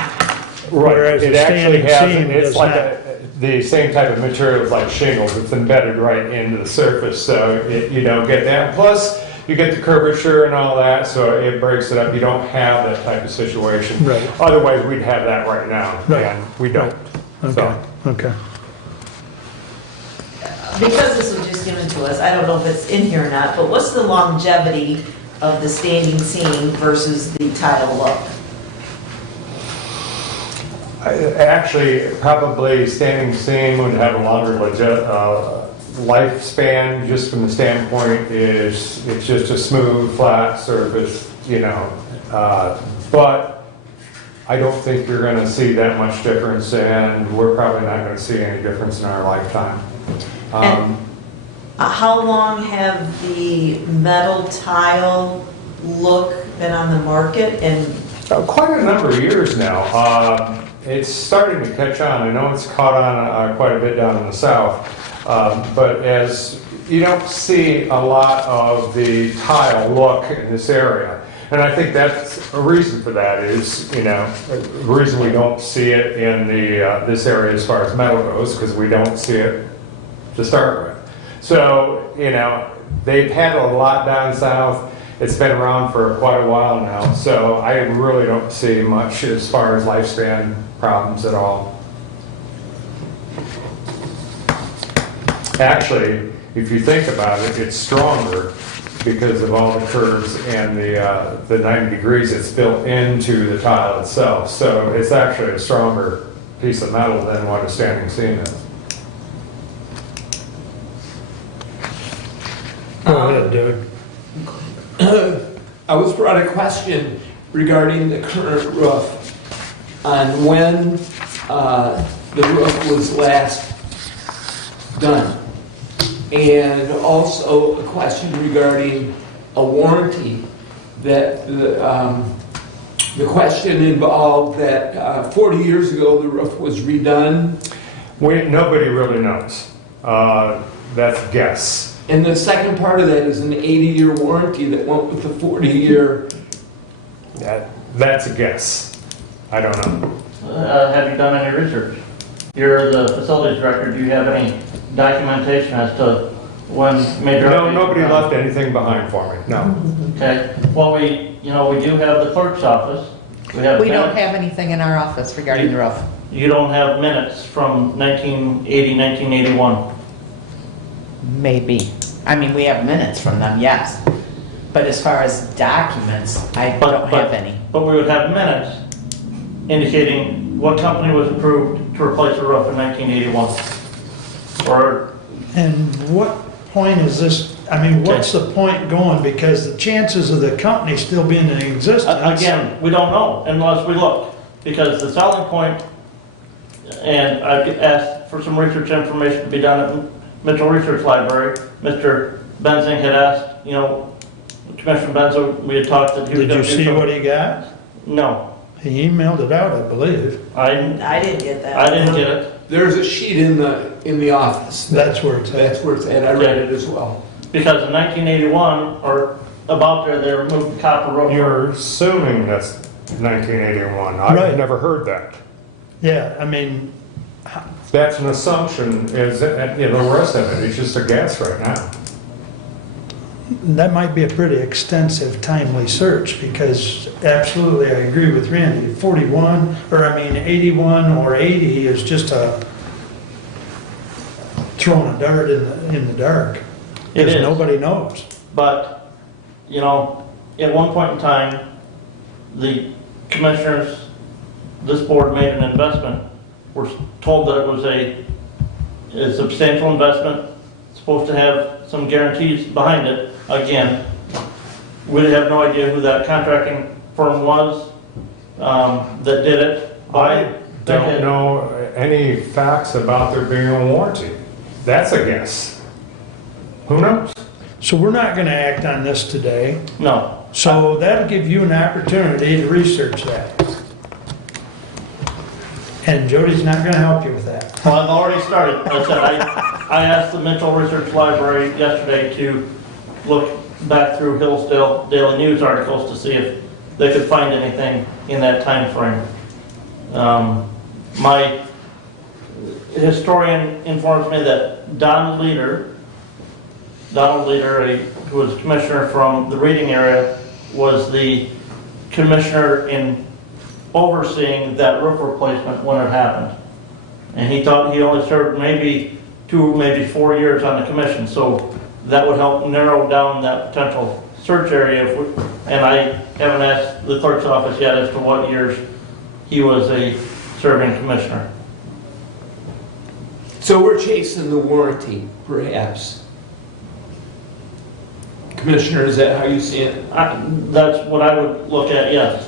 Whereas It the actually standing has, seam it's does like not. the same type of material as like shingles. It's embedded right into the surface, so you don't get that. Plus, you get the curvature and all that, so it breaks it up. You don't have that type of situation. Right. Otherwise, we'd have that right now, Right. and we don't. Okay, So, okay. Because this was just given to us, I don't know if it's in here or not, but what's the longevity of the standing seam versus the tile look? Actually, probably standing seam would have a longer lifespan, just from the standpoint is it's just a smooth, flat surface, but I don't think you're going to see that much difference, and we're probably not going to see any difference in our lifetime. And how long have the metal tile look been on the market? And Quite a number of years now. it's starting to catch on. I know it's caught on quite a bit down in the south, but as you don't see a lot of the tile look in this area. And I think that's a reason for that is, the reason we don't see it in this area as far as metal goes, because we don't see it to start with. So, they've had a lot down south. It's been around for quite a while now, so I really don't see much as far as lifespan problems at all. Actually, if you think about it, it's stronger because of all the curves and the 90 degrees it's built into the tile itself. So it's actually a stronger piece of metal than what a standing seam is. Go ahead, Doug. I was brought a question regarding the current roof on when the roof was last done. And also a question regarding a warranty that the question involved that 40 years ago the roof was redone. Nobody really knows. That's a guess. And the second part of that is an 80-year warranty that went with the 40-year. That's a guess. I don't know. Have you done any research? You're the facilities director. Do you have any documentation as to when major? No, nobody left anything behind for me. No. Okay. Well, we do have the clerk's office. We don't have anything in our office regarding the roof. You don't have minutes from 1980, 1981. Maybe. I mean, we have minutes from them, yes. But as far as documents, I don't have any. But we would have minutes indicating what company was approved to replace the roof in 1981. And what point is this, what's the point going? Because the chances of the company still being in existence. Again, we don't know unless we look. Because the selling point, and I've asked for some research information to be done at Mitchell Research Library. Mr. Benzing had asked, Commissioner Benzo, we had talked that he was Did going you to do see something. what he got? No. He emailed it out, I believe. I didn't get that. I didn't get it. There's a sheet in the office. That's where it's at. That's where it's at. I read it as well. Because in 1981, or about there, they removed the copper roof. You're assuming that's 1981. I've Right. never heard that. Yeah, That's an assumption. The rest of it is just a guess right now. that might be a pretty extensive, timely search because absolutely, I agree with Randy. 81 or 80 is just throwing a dart in the dark. It Because is. nobody knows. But, at one point in time, the commissioners, this board made an investment. We're told that it was a substantial investment, supposed to have some guarantees behind it. Again, we have no idea who that contracting firm was that did it. I don't know any facts about there being a warranty. That's a guess. Who knows? So we're not going to act on this today. No. So that'll give you an opportunity to research that. And Jody's not going to help you with that. Well, I've already started. Like I said, I asked the Mitchell Research Library yesterday to look back through Hillsdale Daily News articles to see if they could find anything in that time frame. My historian informs me that Donald Leader, who was commissioner from the Reading area, was the commissioner in overseeing that roof replacement when it happened. And he thought he only served maybe 2, maybe 4 years on the commission, so that would help narrow down that potential search area. And I haven't asked the clerk's office yet as to what years he was a serving commissioner. So we're chasing the warranty, perhaps. Commissioner, is that how you see it? That's what I would look at, yes.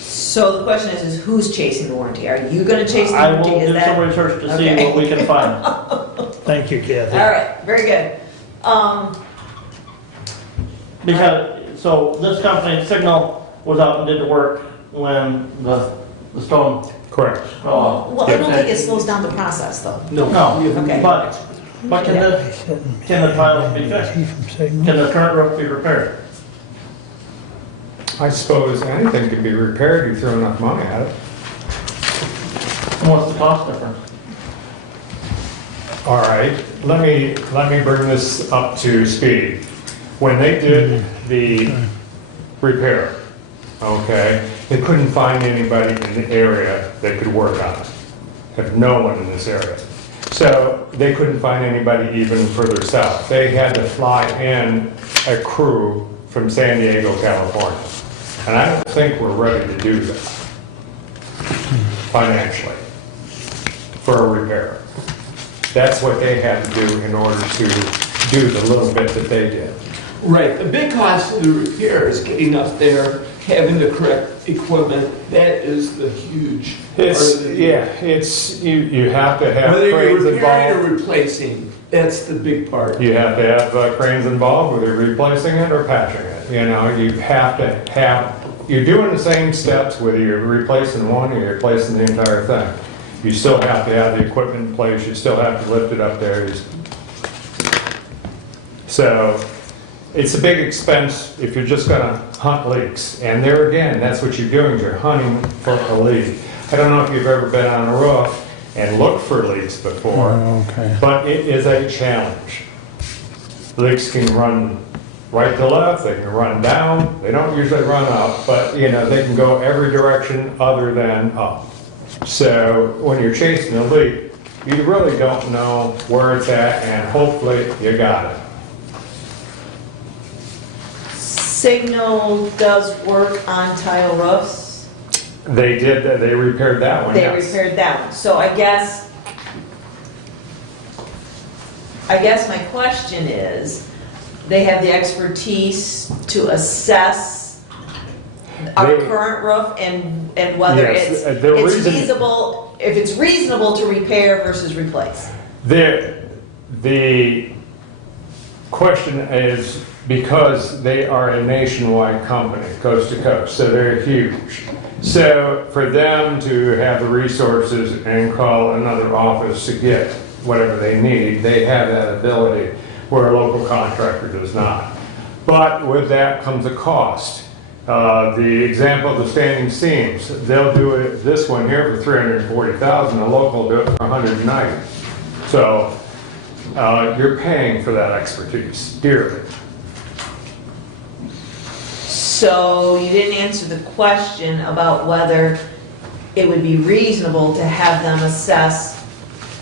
So the question is who's chasing the warranty? Are you going to chase the I warranty? will Is do that- some research to see Okay. what we can find. Thank you, Kathy. All right, very good. So this company, Signal, was out and did the work when the stone Correct. Well, I don't think it slows down the process, though. No, Okay. but can the tiles be fixed? Can the current roof be repaired? I suppose anything can be repaired, you throw enough money at it. And what's the cost difference? All right, let me bring this up to speed. When they did the repair, okay, they couldn't find anybody in the area that could work on it. Have no one in this area. So they couldn't find anybody even further south. They had to fly in a crew from San Diego, California. And I don't think we're ready to do that financially for a repair. That's what they had to do in order to do the little bit that they did. Right, the big cost of the repair is getting up there, having the correct equipment. That is the huge part of the deal. You have to have Whether you're cranes repairing or involved. replacing, that's the big part. You have to have cranes involved, whether you're replacing it or patching it. You know, you have to have, you're doing the same steps whether you're replacing one or you're replacing the entire thing. You still have to have the equipment in place, you still have to lift it up there. So, it's a big expense if you're just gonna hunt leaks. And there again, that's what you're doing, you're hunting for a leak. I don't know if you've ever been on a roof and looked for leaks before, but it is a challenge. Leaks can run right to left, they can run down, they don't usually run up, but you know, they can go every direction other than up. So when you're chasing a leak, you really don't know where it's at, and hopefully you got it. Signal does work on tile roofs. They did, they repaired that one, They yes. repaired that one. So I guess my question is, they have the expertise to assess our They- current roof and whether Yes, it's the reason- feasible, if it's reasonable to repair versus replace. The question is, because they are a nationwide company, coast to coast, so they're huge. So for them to have the resources and call another office to get whatever they need, they have that ability where a local contractor does not. But with that comes a cost. The example of the standing seams, they'll do it, this one here for $340,000, a local will do it for $190,000. So you're paying for that expertise dearly. So you didn't answer the question about whether it would be reasonable to have them assess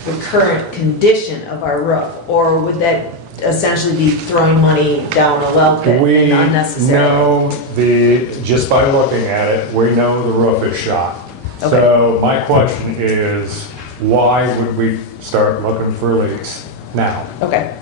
the current condition of our roof, or would that essentially be throwing money down a well pit We and unnecessary? know just by looking at it, we know the roof is shot. Okay. So my question is, why would we start looking for leaks now? Okay.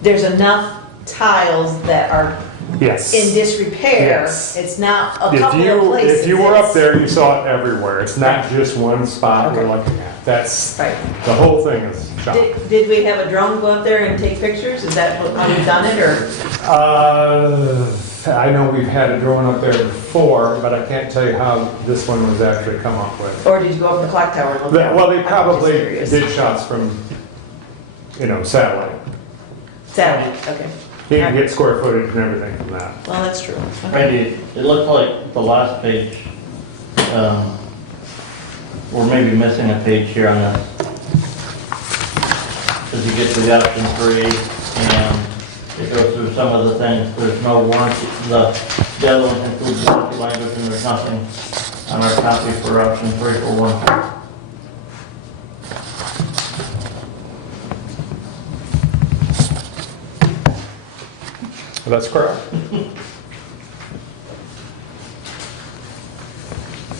There's enough tiles that are Yes. in disrepair. Yes. It's not a couple of places. If you were up It's- there, you saw it everywhere. It's not just one spot we're Okay. looking at. That's, Right. the whole thing is shot. Did we have a drone go up there and take pictures? Is that how we've done it, or? I know we've had a drone up there before, but I can't tell you how this one was actually come up with. Or did you go up the clock tower and look at it? Well, they I'm just probably curious. did shots from, satellite. Satellite, okay. You can get square footage and everything from that. Well, that's true. Okay. Randy, it looked like the last page, we're maybe missing a page here on this. As you get to the option 3, and it goes through some of the things, there's no warranty, the other one includes warranty language, and there's nothing on our copy for option 3 for warranty. That's correct.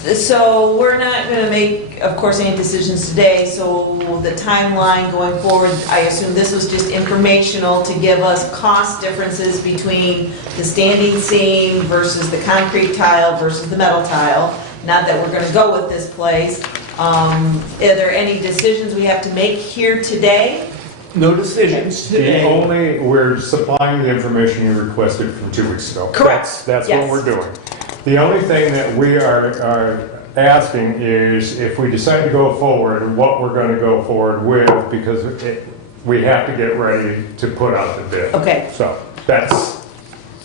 So we're not going to make, of course, any decisions today, so the timeline going forward, I assume this was just informational to give us cost differences between the standing seam versus the concrete tile versus the metal tile. Not that we're going to go with this place. Are there any decisions we have to make here today? No decisions today. We're supplying the information you requested from 2 weeks ago. Correct. That's Yes. what we're doing. The only thing that we are asking is if we decide to go forward, what we're gonna go forward with, because we have to get ready to put out the bid. Okay. So, that's,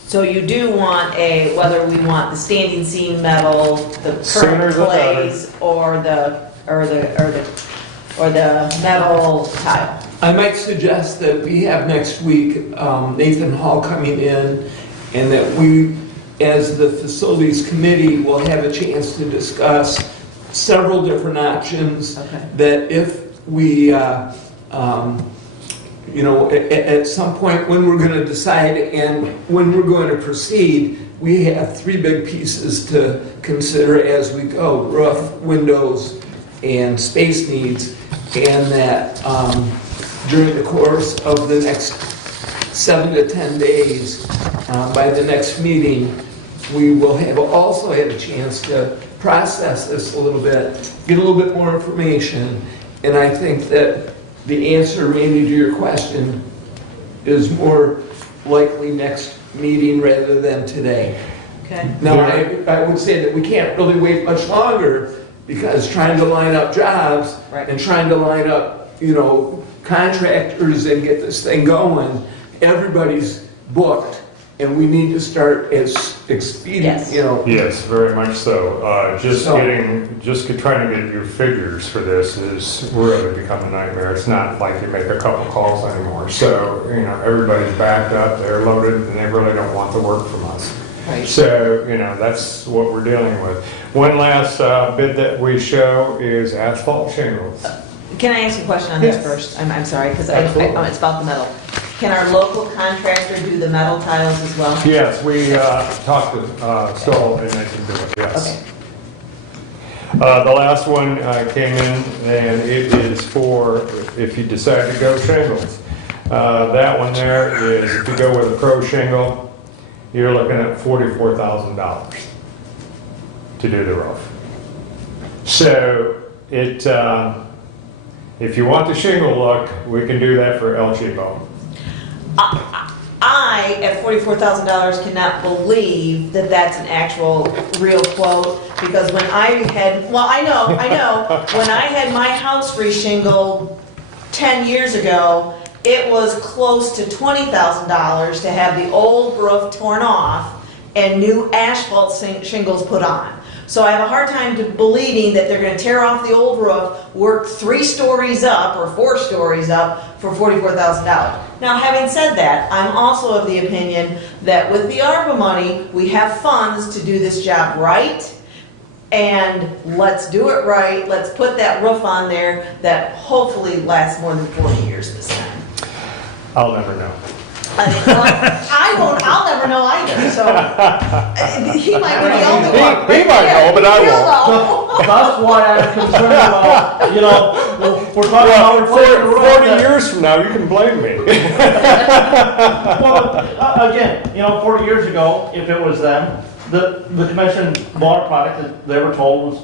So you do want whether we want the standing seam metal, the Sooner current the better. glaze, or the metal tile? I might suggest that we have next week Nathan Hall coming in, and that we, as the facilities committee, will have a chance to discuss several different options. Okay. That if we, you know, at some point when we're going to decide and when we're going to proceed, we have 3 big pieces to consider as we go: roof, windows, and space needs. And that during the course of the next 7 to 10 days, by the next meeting, we will also have a chance to process this a little bit, get a little bit more information, and I think that the answer maybe to your question is more likely next meeting rather than today. Okay. Now, I would say that we can't really wait much longer, because trying to line up jobs Right. and trying to line up, you know, contractors and get this thing going, everybody's booked, and we need to start as expedient, Yes. you know. yes, very much so. Just So- trying to get your figures for this is really become a nightmare. It's not like you make a couple calls anymore. So, you know, everybody's backed up, they're loaded, and they really don't want the work from us. Right. So, you know, that's what we're dealing with. One last bid that we show is asphalt shingles. Can I ask a question on this Yes. first? I'm sorry, because Absolutely. it's about the metal. Can our local contractor do the metal tiles as well? Yes, we talked to Stoll and they can do it, yes. Okay. The last one came in, and it is for if you decide to go shingles. That one there is, if you go with a pro shingle, you're looking at $44,000 to do the roof. So if you want the shingle look, we can do that for El Cheapo. I, at $44,000, cannot believe that that's an actual real quote, because when I had, well, I know, when I had my house reshingled 10 years ago, it was close to $20,000 to have the old roof torn off and new asphalt shingles put on. So I have a hard time believing that they're gonna tear off the old roof, work 3 stories up or 4 stories up for $44,000. Now, having said that, I'm also of the opinion that with the ARPA money, we have funds to do this job right, and let's do it right. Let's put that roof on there that hopefully lasts more than 40 years this time. I'll never know. I'll never know either, so he might be the only one. He might know, but I He'll won't. know. That's why I'm concerned about, you know, we're talking about Well, replacing the roof. 40 years from now, you can blame me. Well, again, you know, 40 years ago, if it was them, the commission bought a product that they were told was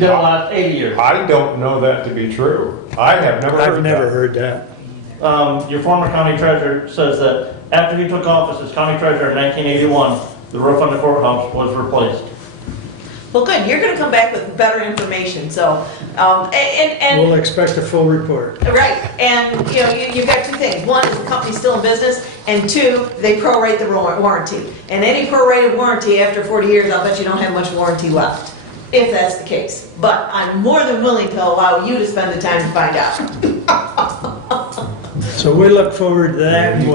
gonna last 80 years. I don't know that to be true. I have never heard that. I've never heard that. Your former county treasurer says that after he took office as county treasurer in 1981, the roof on the courthouse was replaced. Well, good, you're gonna come back with better information, so, and We'll expect a full report. right, and, you know, you've got 2 things. One, is the company's still in business, and 2, they prorate the warranty. And any prorated warranty after 40 years, I'll bet you don't have much warranty left, if that's the case. But I'm more than willing to allow you to spend the time to find out. So we look forward to that, and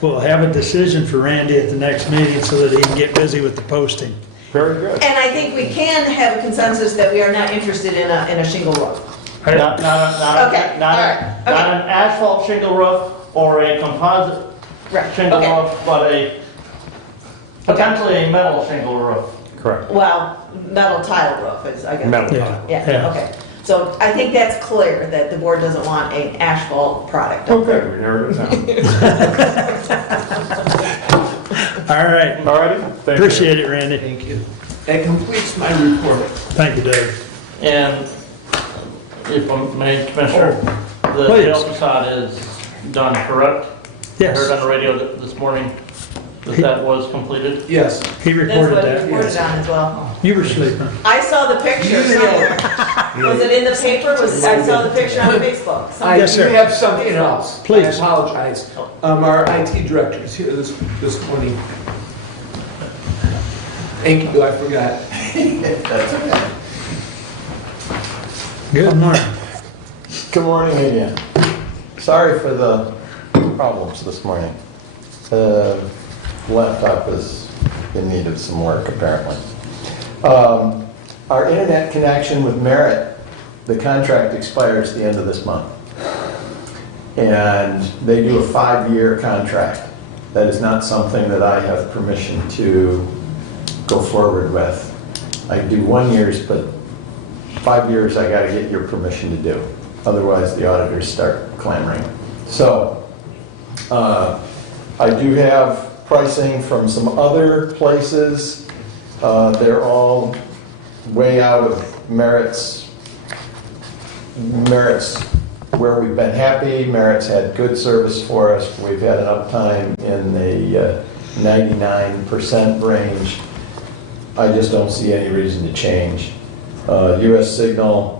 we'll have a decision for Randy at the next meeting so that he can get busy with the posting. Very good. And I think we can have a consensus that we are not interested in a shingle roof. Not Okay, all right, okay. not an asphalt shingle roof or a composite Right, shingle okay. roof, but potentially a metal shingle roof. Correct. Well, metal tile roof is, I guess. Metal Yeah. tile. Yeah, okay. So I think that's clear, that the board doesn't want an asphalt product. Okay, we narrowed it down. All right, All righty? Thank you. appreciate it, Randy. Thank you. That completes my report. Thank you, Doug. And if I may, Commissioner, the please. jail facade is done, correct? I Yes. heard on the radio this morning that was completed? Yes. He That's reported what he that, reported yes. on as well. You were sleeping. I saw the picture somewhere. Was it in the paper? I saw the picture on Facebook. I Yes, do sir. have something else. Please. I apologize. Our IT director is here this morning. Thank you, I forgot. Good morning. Good morning again. Sorry for the problems this morning. The laptop is in need of some work, apparently. Our internet connection with Merit, the contract expires the end of this month. And they do a 5-year contract. That is not something that I have permission to go forward with. I do 1 year's, but 5 years I gotta get your permission to do. Otherwise, the auditors start clamoring. So, I do have pricing from some other places. They're all way out of Merit's where we've been happy. Merit's had good service for us. We've had an uptime in the 99% range. I just don't see any reason to change. US Signal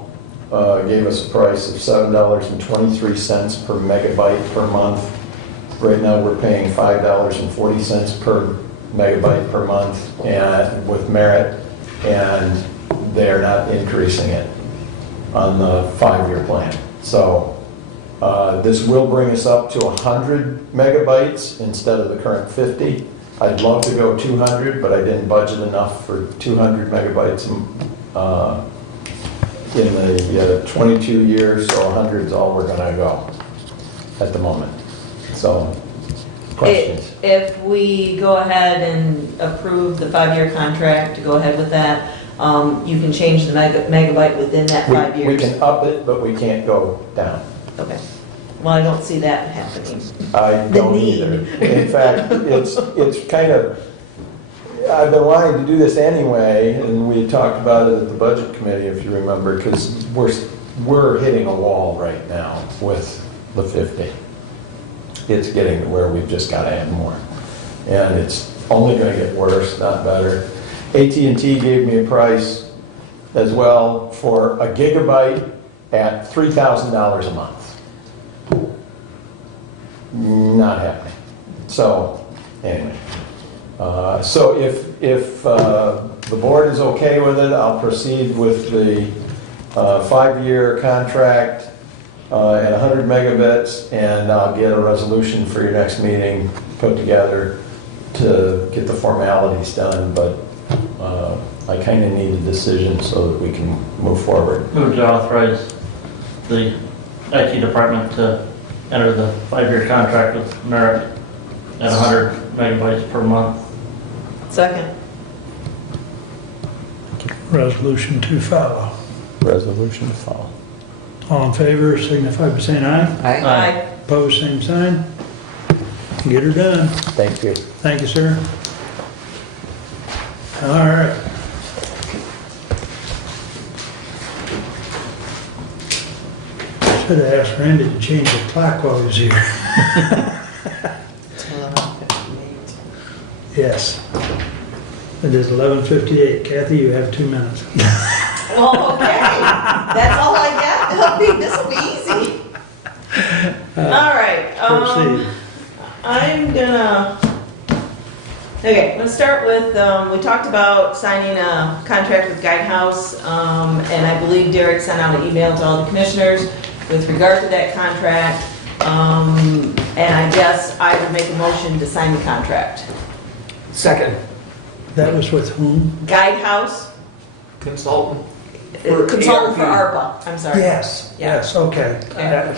gave us a price of $7.23 per megabyte per month. Right now we're paying $5.40 per megabyte per month and with Merit, and they're not increasing it on the 5-year plan. So this will bring us up to 100 megabytes instead of the current 50. I'd love to go 200, but I didn't budget enough for 200 megabytes in the 22 years, so 100 is all we're gonna go at the moment. So, questions? If we go ahead and approve the 5-year contract, to go ahead with that, you can change the megabyte within that 5 years. We can up it, but we can't go down. Okay. Well, I don't see that happening. I The don't need. either. In fact, it's kind of, I've been wanting to do this anyway, and we talked about it at the budget committee, if you remember, because we're hitting a wall right now with the 50. It's getting to where we've just got to add more. And it's only going to get worse, not better. AT&T gave me a price as well for a gigabyte at $3,000 a month. Not happening. So, anyway. So if the board is okay with it, I'll proceed with the 5-year contract at 100 megabits, and I'll get a resolution for your next meeting put together to get the formalities done, but I kind of need a decision so that we can move forward. Move to authorize the IT department to enter the 5-year contract with Merit at 100 megabytes per month. Second. Resolution to follow. Resolution to follow. All in favor, signify by saying aye. Aye. Opposed, same sign. Get her done. Thank you. Thank you, sir. All right. Should have asked Randy to change the clock while he was here. Yes. It is 11:58. Kathy, you have 2 minutes. Well, okay. That's all I got. This will be easy. All right. Proceed. I'm gonna, okay, let's start with, we talked about signing a contract with Guidehouse, and I believe Derek sent out an email to all the commissioners with regard to that contract, and I guess I would make a motion to sign the contract. Second, That was with whom? Guidehouse, consultant. consultant for ARPA, I'm sorry. Yes, Yeah. yes, okay. Okay.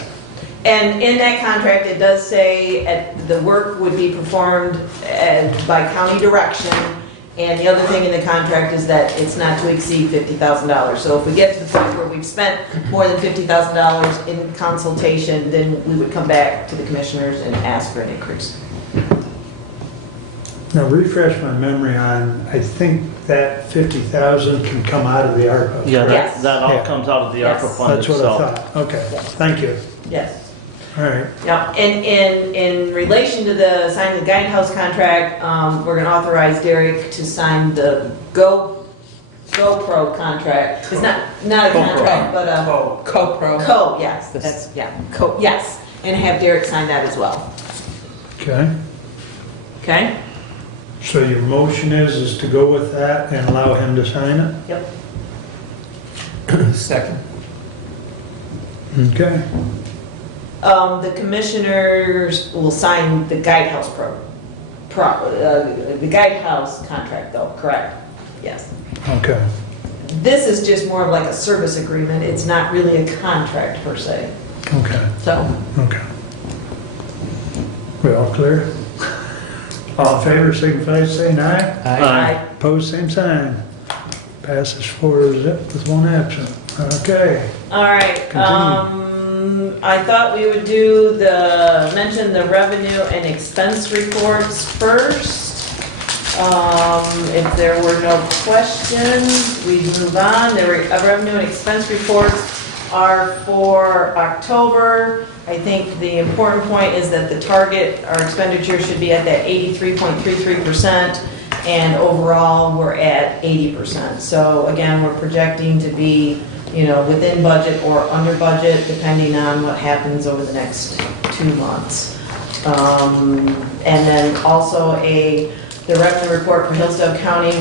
And in that contract, it does say the work would be performed by county direction, and the other thing in the contract is that it's not to exceed $50,000. So if we get to the point where we've spent more than $50,000 in consultation, then we would come back to the commissioners and ask for an increase. Now refresh my memory on, I think that 50,000 can come out of the ARPA. Yeah, Yes. that all Yeah. comes out of the Yes. ARPA fund That's what itself. I thought. Okay, thank you. Yes. All right. Now, in relation to the signing the guidehouse contract, we're gonna authorize Derek to sign the GoPro contract. It's not a contract, but a Co-pro. yes, This- yes. And have Derek sign that as well, Okay. okay? So your motion is to go with that and allow him to sign it? Yep. Second. Okay. The commissioners will sign the guidehouse the guidehouse contract though, correct? Yes. Okay. This is just more of like a service agreement, it's not really a contract per se, Okay. so. Okay. We all clear? All in favor, signify by saying aye. Aye. Opposed, same sign. Passes 4-0 with one absent. Okay. All right, Continue. I thought we would mention the revenue and expense reports first. If there were no questions, we'd move on. The revenue and expense reports are for October. I think the important point is that the target, our expenditure should be at that 83.33%, and overall, we're at 80%. So again, we're projecting to be, within budget or under budget, depending on what happens over the next 2 months. And then also the revenue report for Hillsdale County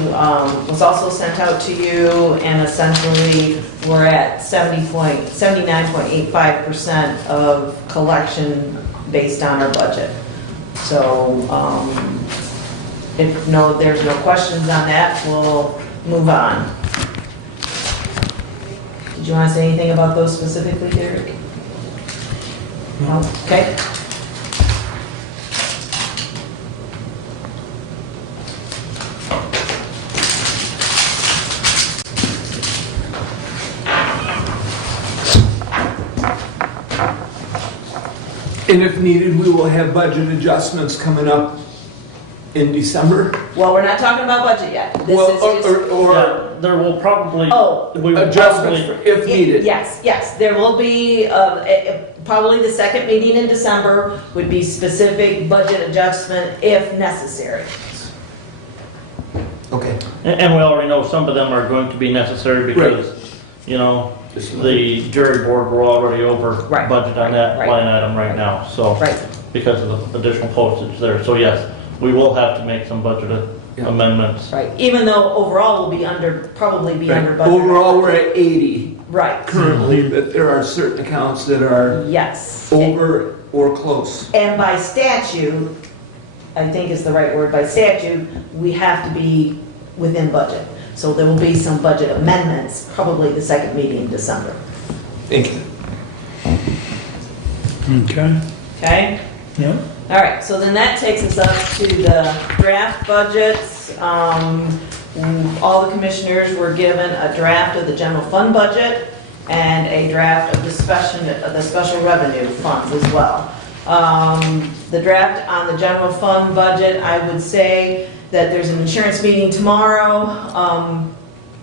was also sent out to you, and essentially we're at 79.85% of collection based on our budget. So if there's no questions on that, we'll move on. Did you want to say anything about those specifically, Derek? No? Okay. And if needed, we will have budget adjustments coming up in December. Well, we're not talking about budget yet. This Well, is just- Yeah, there will probably, Oh. we will Adjustments probably, if needed. Yes, there will be, probably the second meeting in December would be specific budget adjustment if necessary. Okay. and we already know some of them are going to be necessary because, the jury board, we're already over Right. budget on that Right. line item right now, so. Right. Because of the additional postage there, so yes, we will have to make some budget amendments. Right, even though overall we'll be probably be under budget. Overall, we're at 80 Right, currently, but there are certain accounts that are yes. over or close. And by statute, I think is the right word, by statute, we have to be within budget. So there will be some budget amendments, probably the second meeting in December. Thank you. Okay. Okay? Yep. All right, so then that takes us up to the draft budgets. All the commissioners were given a draft of the general fund budget and a draft of the special revenue funds as well. The draft on the general fund budget, I would say that there's an insurance meeting tomorrow,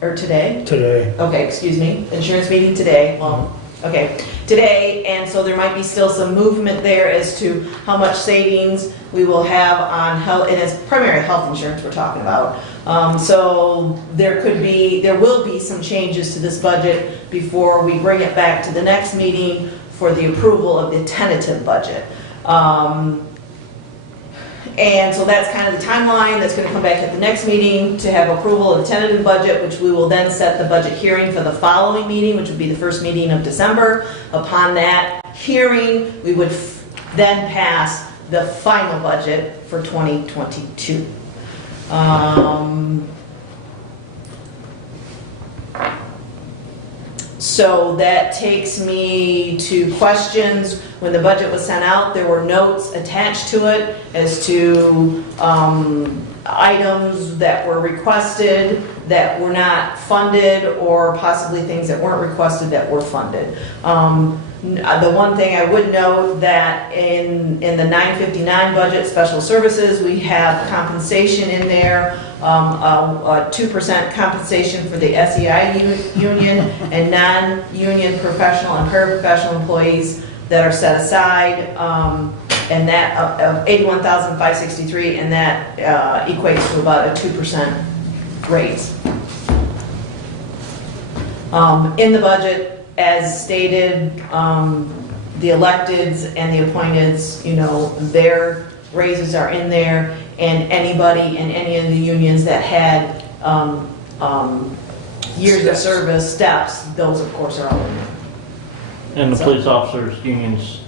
or today? Today. Okay, excuse me, insurance meeting today, today, and so there might be still some movement there as to how much savings we will have on health, and it's primary health insurance we're talking about. So there will be some changes to this budget before we bring it back to the next meeting for the approval of the tentative budget. And so that's kind of the timeline that's going to come back at the next meeting to have approval of the tentative budget, which we will then set the budget hearing for the following meeting, which would be the first meeting of December. Upon that hearing, we would then pass the final budget for 2022. So that takes me to questions. When the budget was sent out, there were notes attached to it as to items that were requested that were not funded, or possibly things that weren't requested that were funded. The one thing I would note that in the 959 budget, special services, we have compensation in there, a 2% compensation for the SEI union and non-union professional and paraprofessional employees that are set aside, and that, of 81,563, and that equates to about a 2% raise. In the budget, as stated, the electeds and the appointeds, you know, their raises are in there, and anybody in any of the unions that had years of service steps, those of course are all in there. And the police officers' unions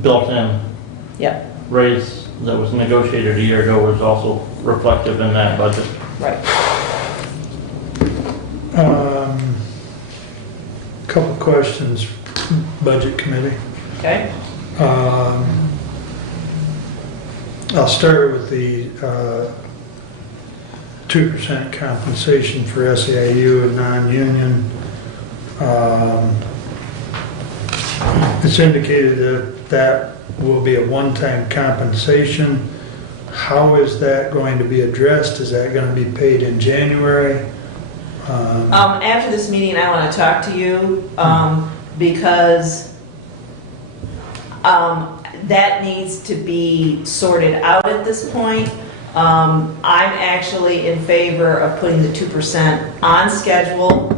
built-in Yep, raise that was negotiated a year ago was also reflective in that budget. right. Couple questions, Budget Committee. Okay, I'll start with the 2% compensation for SEIU and non-union. It's indicated that that will be a one-time compensation. How is that going to be addressed? Is that going to be paid in January? after this meeting, I want to talk to you, because that needs to be sorted out at this point. I'm actually in favor of putting the 2% on schedule,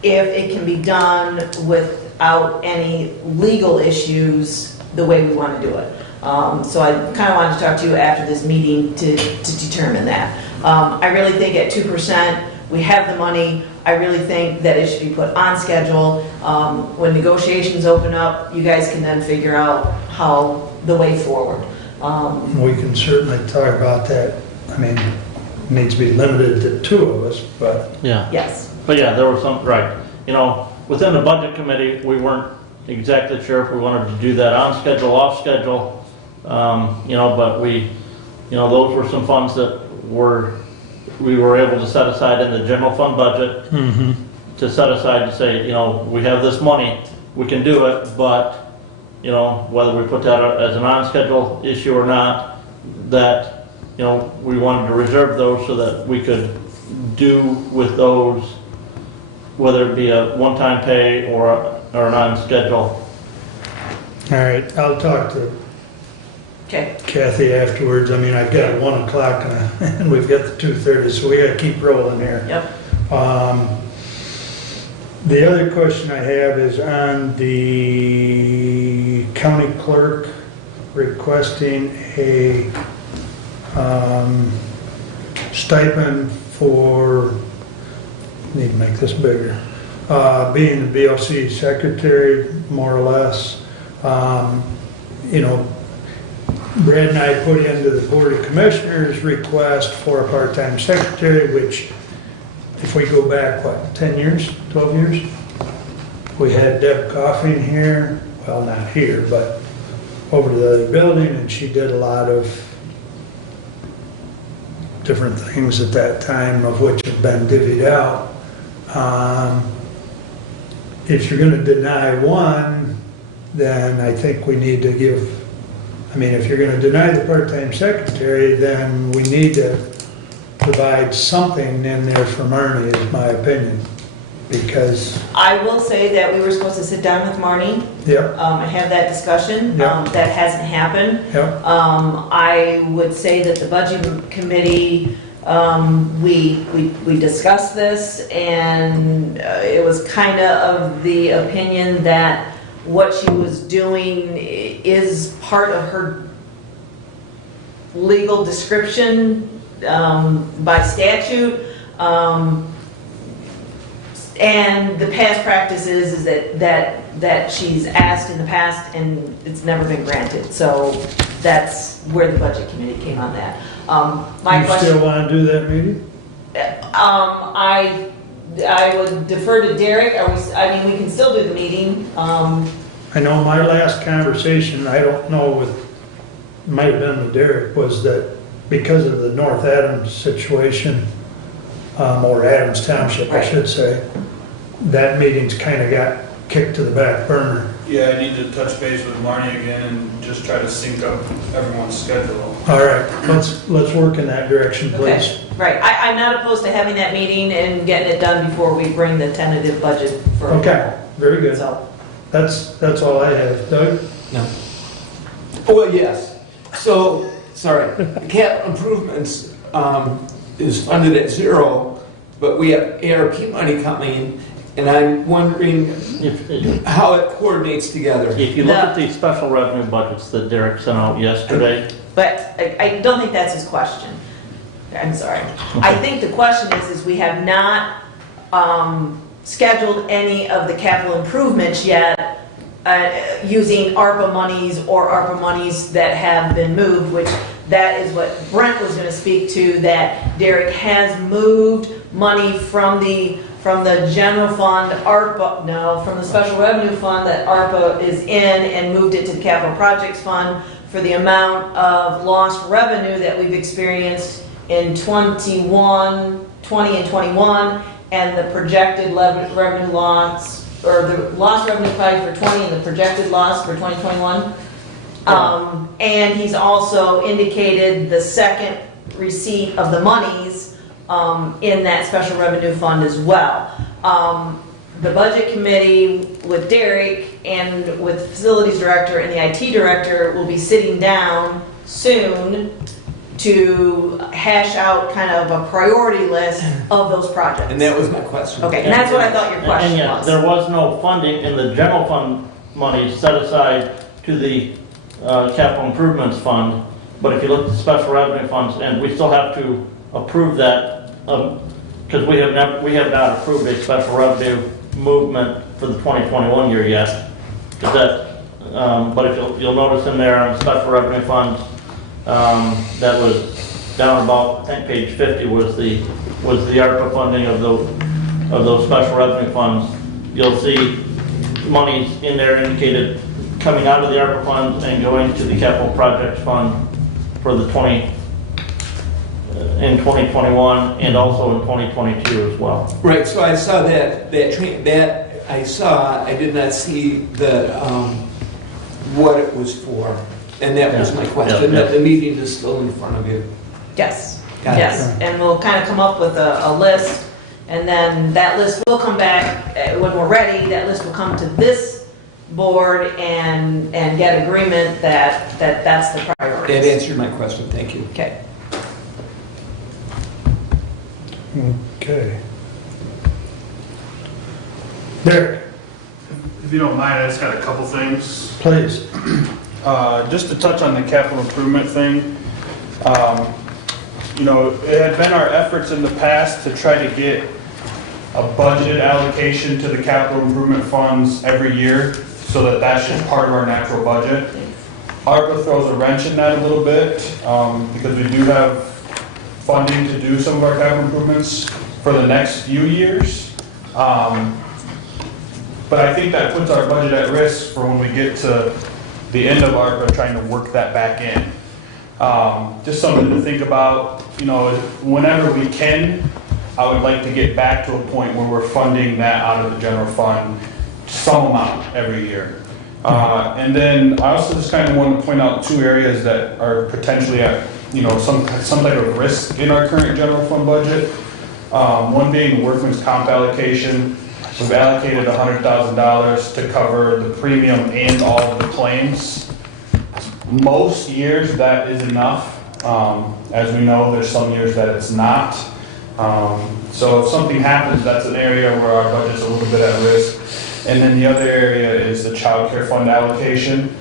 if it can be done without any legal issues, the way we want to do it. So I kind of wanted to talk to you after this meeting to determine that. I really think at 2%, we have the money. I really think that it should be put on schedule. When negotiations open up, you guys can then figure out how the way forward. We can certainly talk about that. I mean, it needs to be limited to two of us, but Yeah. Yes. But yeah, there was some, right. You know, within the budget committee, we weren't exactly sure if we wanted to do that on schedule, off schedule. You know, but we, you know, those were some funds that we were able to set aside in the general fund budget to set aside to say, you know, we have this money, we can do it, but, you know, whether we put that as an on-schedule issue or not, that, you know, we wanted to reserve those so that we could do with those, whether it be a one-time pay or an on-schedule. all right, I'll talk to Okay. Kathy afterwards. I mean, I've got 1 o'clock and we've got the 2:30, so we gotta keep rolling here. Yep. The other question I have is on the county clerk requesting a stipend for, need to make this bigger, being the BOC secretary, more or less. You know, Brad and I put into the Board of Commissioners request for a part-time secretary, which if we go back, what, 10 years, 12 years? We had Deb Coffin here, well, not here, but over to the other building, and she did a lot of different things at that time, of which have been divvied out. If you're gonna deny one, then I think we need to give, I mean, if you're gonna deny the part-time secretary, then we need to provide something in there for Marnie, is my opinion, because, I will say that we were supposed to sit down with Marnie, yep, and have that discussion. Yeah. That hasn't happened. yep, I would say that the budget committee, we discussed this, and it was kind of the opinion that what she was doing is part of her legal description by statute. And the past practice is that she's asked in the past and it's never been granted. So that's where the budget committee came on that. My you question, still wanna do that meeting? I would defer to Derek. I mean, we can still do the meeting. I know my last conversation, I don't know with, might have been with Derek, was that because of the North Adams situation, or Adams Township, I Right. should say, that meeting's kind of got kicked to the back burner Yeah, I need to touch base with Marnie again and just try to sync up everyone's schedule. All right, let's work in that direction, Okay, please. right. I'm not opposed to having that meeting and getting it done before we bring the tentative budget for. Okay, very good. So, That's all I have. Doug? No. Oh, well, yes. So, sorry, the capital improvements is funded at zero, but we have ARP money coming, and I'm wondering how it coordinates together. If you look at the special revenue budgets that Derek sent out yesterday, but I don't think that's his question. I'm sorry. I think the question is we have not scheduled any of the capital improvements yet using ARPA monies or ARPA monies that have been moved, which that is what Brent was going to speak to, that Derek has moved money from the general fund, from the special revenue fund that ARPA is in, and moved it to the capital projects fund for the amount of lost revenue that we've experienced in 20 and 21, and the projected revenue loss, or the lost revenue probably for 20 and the projected loss for 2021. And he's also indicated the second receipt of the monies in that special revenue fund as well. The budget committee with Derek and with the facilities director and the IT director will be sitting down soon to hash out kind of a priority list of those projects. And that was my question. Okay, and that's what I thought your question and yet, was. there was no funding in the general fund money set aside to the capital improvements fund, but if you look at the special revenue funds, and we still have to approve that, because we have not approved a special revenue movement for the 2021 year yet. But if you'll notice in there on special revenue funds, that was down about, I think page 50 was the ARPA funding of those special revenue funds. You'll see monies in there indicated coming out of the ARPA funds and going to the capital projects fund for the in 2021 and also in 2022 as well. Right, so I saw that I did not see the, what it was for. And that was my question, that the meeting is still in front of you. Yes, Got it. yes, and we'll kind of come up with a list, and then that list will come back, when we're ready, that list will come to this board and get agreement that that's the priority. That answered my question, thank you. Okay. Okay. Derek, If you don't mind, I just got a couple things. please. Just to touch on the capital improvement thing, it had been our efforts in the past to try to get a budget allocation to the capital improvement funds every year, so that that's just part of our natural budget. ARPA throws a wrench in that a little bit, because we do have funding to do some of our capital improvements for the next few years. But I think that puts our budget at risk for when we get to the end of ARPA, trying to work that back in. Just something to think about, whenever we can, I would like to get back to a point where we're funding that out of the general fund, some amount every year. And then I also just kind of want to point out two areas that are potentially at, some type of risk in our current general fund budget. One being workman's comp allocation. We've allocated $100,000 to cover the premium and all of the claims. Most years that is enough. As we know, there's some years that it's not. So if something happens, that's an area where our budget's a little bit at risk. And then the other area is the child care fund allocation.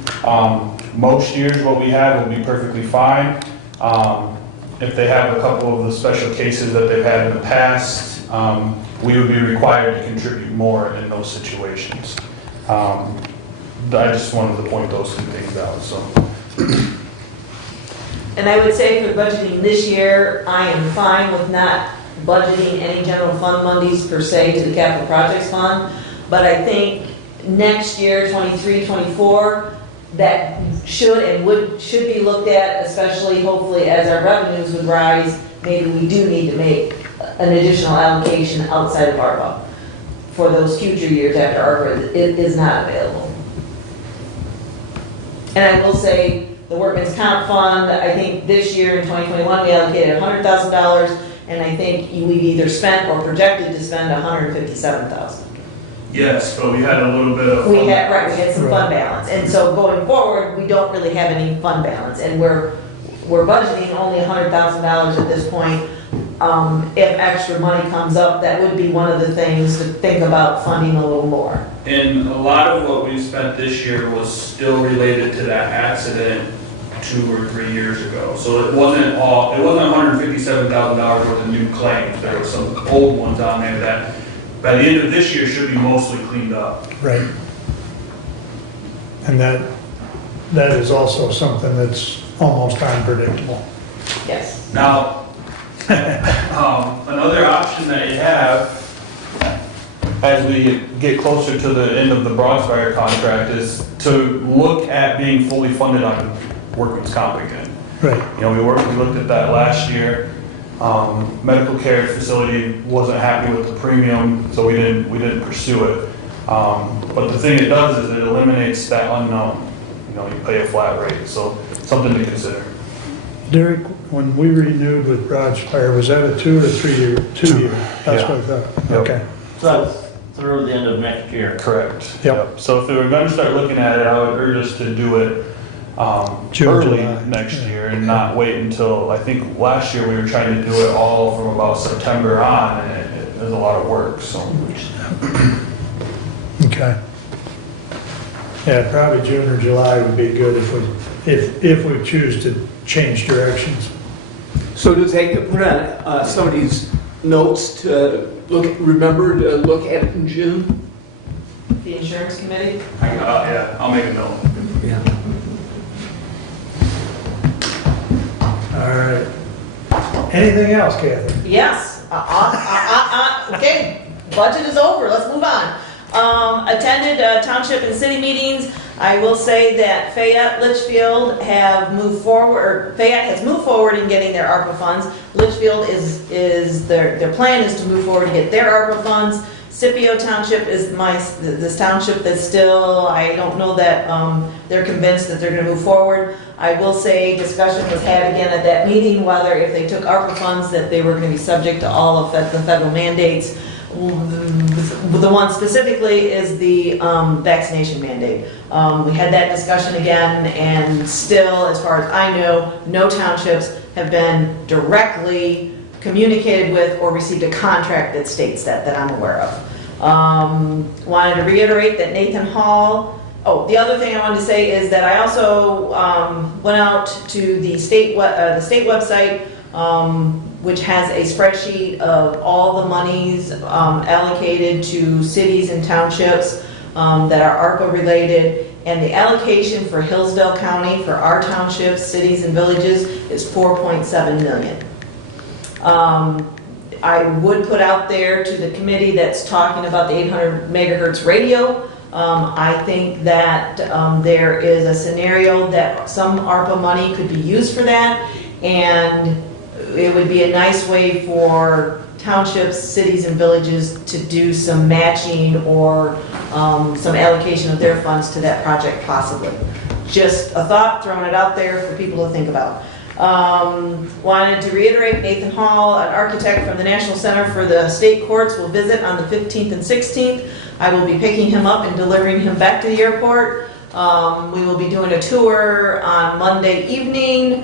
Most years what we have will be perfectly fine. If they have a couple of the special cases that they've had in the past, we would be required to contribute more in those situations. I just wanted to point those two things out. So. And I would say for budgeting this year, I am fine with not budgeting any general fund monies per se to the capital projects fund. But I think next year, 23, 24, that should be looked at, especially hopefully as our revenues would rise. Maybe we do need to make an additional allocation outside of ARPA for those future years after ARPA is not available. And I will say, the workman's comp fund, I think this year in 2021, we allocated $100,000, and I think we've either spent or projected to spend $157,000. Yes, but we had a little bit of. We had some fund balance, and so going forward, we don't really have any fund balance, and we're budgeting only $100,000 at this point. If extra money comes up, that would be one of the things to think about funding a little more. And a lot of what we spent this year was still related to that accident 2 or 3 years ago. So it wasn't $157,000 worth of new claims. There were some old ones on there that by the end of this year should be mostly cleaned up. Right. And that is also something that's almost unpredictable. Yes. Now, another option that you have as we get closer to the end of the Broadspire contract is to look at being fully funded on workman's comp again. Right. You know, we looked at that last year. Medical care facility wasn't happy with the premium, so we didn't pursue it. But the thing it does is it eliminates that unknown. You know, you pay a flat rate, so something to consider. Derek, when we renewed with Broadspire, was that a 2 or 3 year? 2 year. That's Yeah. what I thought. Yep. Okay. So that's through the end of next year. Correct. Yep. So if we were going to start looking at it, I would urge us to do it June, early July. next year and not wait until, I think last year we were trying to do it all from about September on, and it was a lot of work, so. Okay. Yeah, probably June or July would be good if we choose to change directions. So to take to put on somebody's notes to remember to look at it in June? The insurance committee? Yeah, I'll make a note. Yeah. All right. Anything else, Kathy? Yes. Okay, budget is over, let's move on. Attended township and city meetings. I will say that Fayette, Litchfield have moved forward, Fayette has moved forward in getting their ARPA funds. Litchfield their plan is to move forward and get their ARPA funds. Scipio Township is this township that's still, I don't know that they're convinced that they're gonna move forward. I will say discussion was had again at that meeting whether if they took ARPA funds that they were gonna be subject to all of the federal mandates. The one specifically is the vaccination mandate. We had that discussion again, and still, as far as I know, no townships have been directly communicated with or received a contract that states that I'm aware of. Wanted to reiterate that Nathan Hall, the other thing I wanted to say is that I also went out to the state website, which has a spreadsheet of all the monies allocated to cities and townships that are ARPA related, and the allocation for Hillsdale County for our townships, cities, and villages is $4.7 million. I would put out there to the committee that's talking about the 800 megahertz radio. I think that there is a scenario that some ARPA money could be used for that, and it would be a nice way for townships, cities, and villages to do some matching or some allocation of their funds to that project possibly. Just a thought, throwing it out there for people to think about. Wanted to reiterate, Nathan Hall, an architect from the National Center for the State Courts, will visit on the 15th and 16th. I will be picking him up and delivering him back to the airport. We will be doing a tour on Monday evening.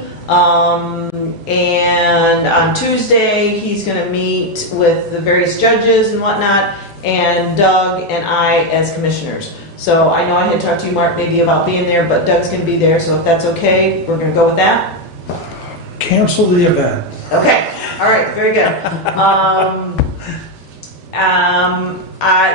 And on Tuesday, he's going to meet with the various judges and whatnot, and Doug and I as commissioners. So I know I had talked to you, Mark, maybe about being there, but Doug's going to be there, so if that's okay, we're going to go with that. Cancel the event. Okay, all right, very good.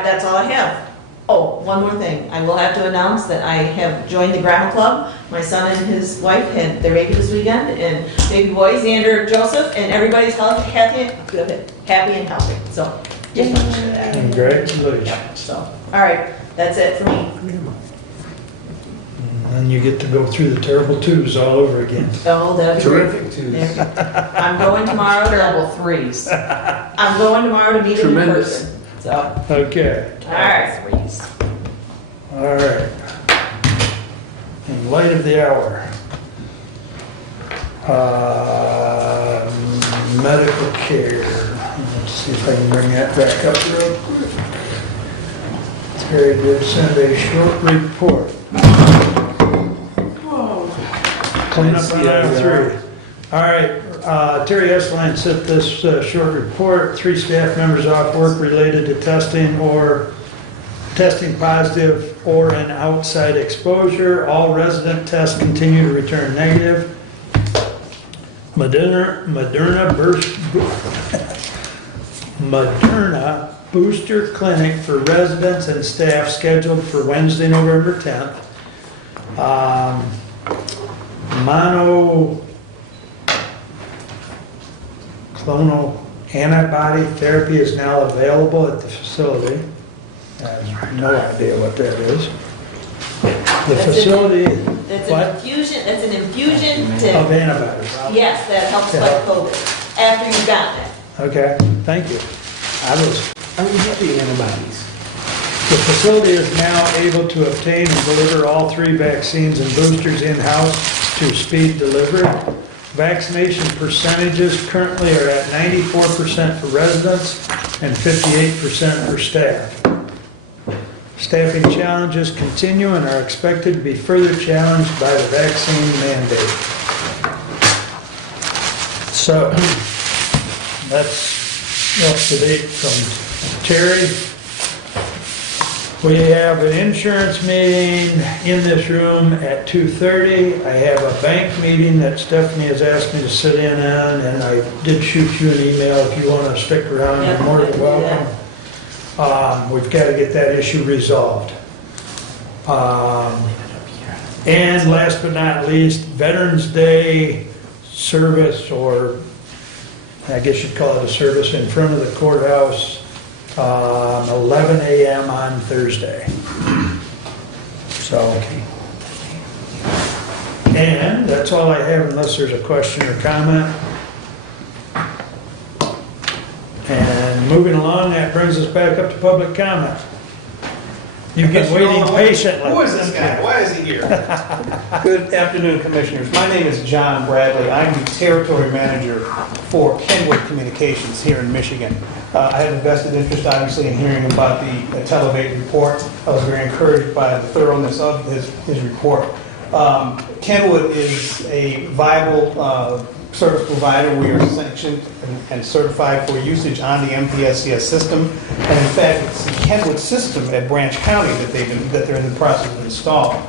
That's all I have. Oh, one more thing. I will have to announce that I have joined the Grandma Club. My son and his wife had their baby this weekend, and baby boy, Xander Joseph, and everybody's healthy, happy and healthy. So, just want to share that. Congratulations. So, all right, that's it for me. And you get to go through the terrible twos all over again. Oh, that'd be great. Terrific twos. I'm going tomorrow. Terrible threes. I'm going tomorrow to meet him in Tremendous. person. So, Okay. all right. Threes. All right. In light of the the hour. Medical care. Let's see if I can bring that back up real quick. Terry did send a short report. Clean up on aisle 3. All right, Terry Esline sent this short report. 3 staff members off work related to testing positive or an outside exposure. All resident tests continue to return negative. Moderna booster clinic for residents and staff scheduled for Wednesday, November 10th. Monoclonal antibody therapy is now available at the facility. I have no idea what that is. The facility, That's what? an infusion Of to, antibodies. yes, that helps fight COVID, after you've gotten it. Okay, thank you. I don't have the antibodies. The facility is now able to obtain and deliver all 3 vaccines and boosters in-house to speed delivery. Vaccination percentages currently are at 94% for residents and 58% for staff. Staffing challenges continue and are expected to be further challenged by the vaccine mandate. So, that's up to date from Terry. We have an insurance meeting in this room at 2:30. I have a bank meeting that Stephanie has asked me to sit in on, and I did shoot you an email if you want to stick around, you're more than welcome. We've got to get that issue resolved. And last but not least, Veterans Day service, or I guess you'd call it a service in front of the courthouse, 11 a.m. on Thursday. So, and that's all I have unless there's a question or comment. And moving along, that brings us back up to public comment. You've been waiting patiently. Who is this guy? Why is he here? Good afternoon, Commissioners. My name is John Bradley. I'm the Territory Manager for Kenwood Communications here in Michigan. I have a vested interest, obviously, in hearing about the Televate report. I was very encouraged by the thoroughness of his report. Kenwood is a viable service provider. We are sanctioned and certified for usage on the Mpxcs system. And in fact, it's the Kenwood system at Branch County that they're in the process of installing.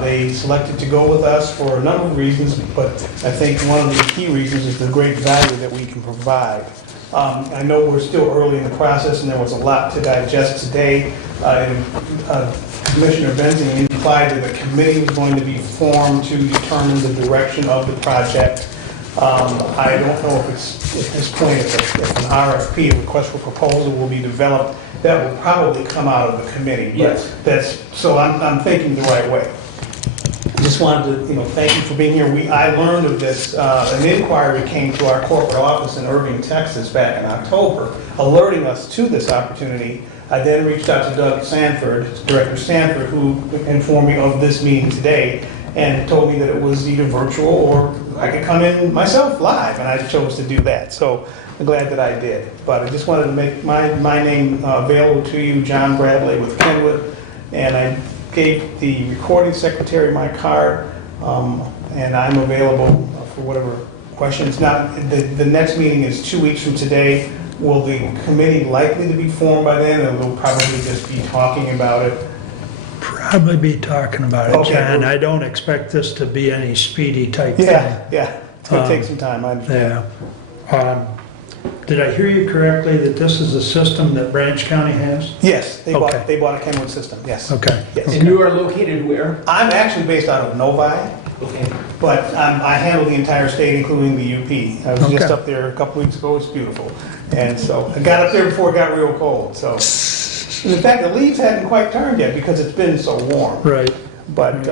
They selected to go with us for a number of reasons, but I think one of the key reasons is the great value that we can provide. I know we're still early in the process and there was a lot to digest today. Commissioner Benzing implied that a committee was going to be formed to determine the direction of the project. I don't know if at this point if an RFP, a request for proposal, will be developed. That will probably come out of the committee. Yes. So I'm thinking the right way. Just wanted to, thank you for being here. I learned of this, an inquiry came to our corporate office in Irving, Texas back in October, alerting us to this opportunity. I then reached out to Doug Sanford, Director Sanford, who informed me of this meeting today and told me that it was either virtual or I could come in myself live, and I chose to do that. So I'm glad that I did. But I just wanted to make my name available to you, John Bradley with Kenwood, and I gave the recording secretary my card, and I'm available for whatever questions. Now, the next meeting is 2 weeks from today. Will the committee likely to be formed by then, or will probably just be talking about it? Probably be talking about it, Okay. John. I don't expect this to be any speedy type thing. Yeah, it's going to take some time, I understand. Yeah. Did I hear you correctly that this is a system that Branch County has? Yes, they Okay. bought a Kenwood system, yes. Okay. Yes. And you are located where? I'm actually based out of Novi, Okay. but I handle the entire state, including the UP. I was just Okay. up there a couple weeks ago, it's beautiful. And so, I got up there before it got real cold, so. And in fact, the leaves hadn't quite turned yet because it's been so warm. Right. But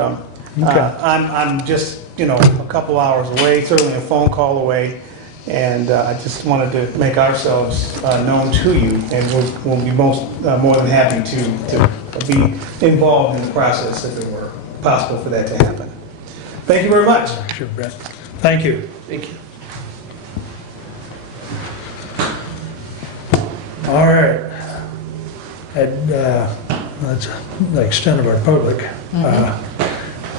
I'm just, a couple hours away, certainly a phone call away. And I just wanted to make ourselves known to you, and we'll be more than happy to be involved in the process if it were possible for that to happen. Thank you very much. Sure, Brett. Thank you. Thank you. All right. That's the extent of our public.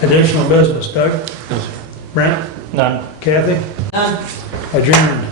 Additional business, Doug? Brent? None. Kathy? None. Adjourned.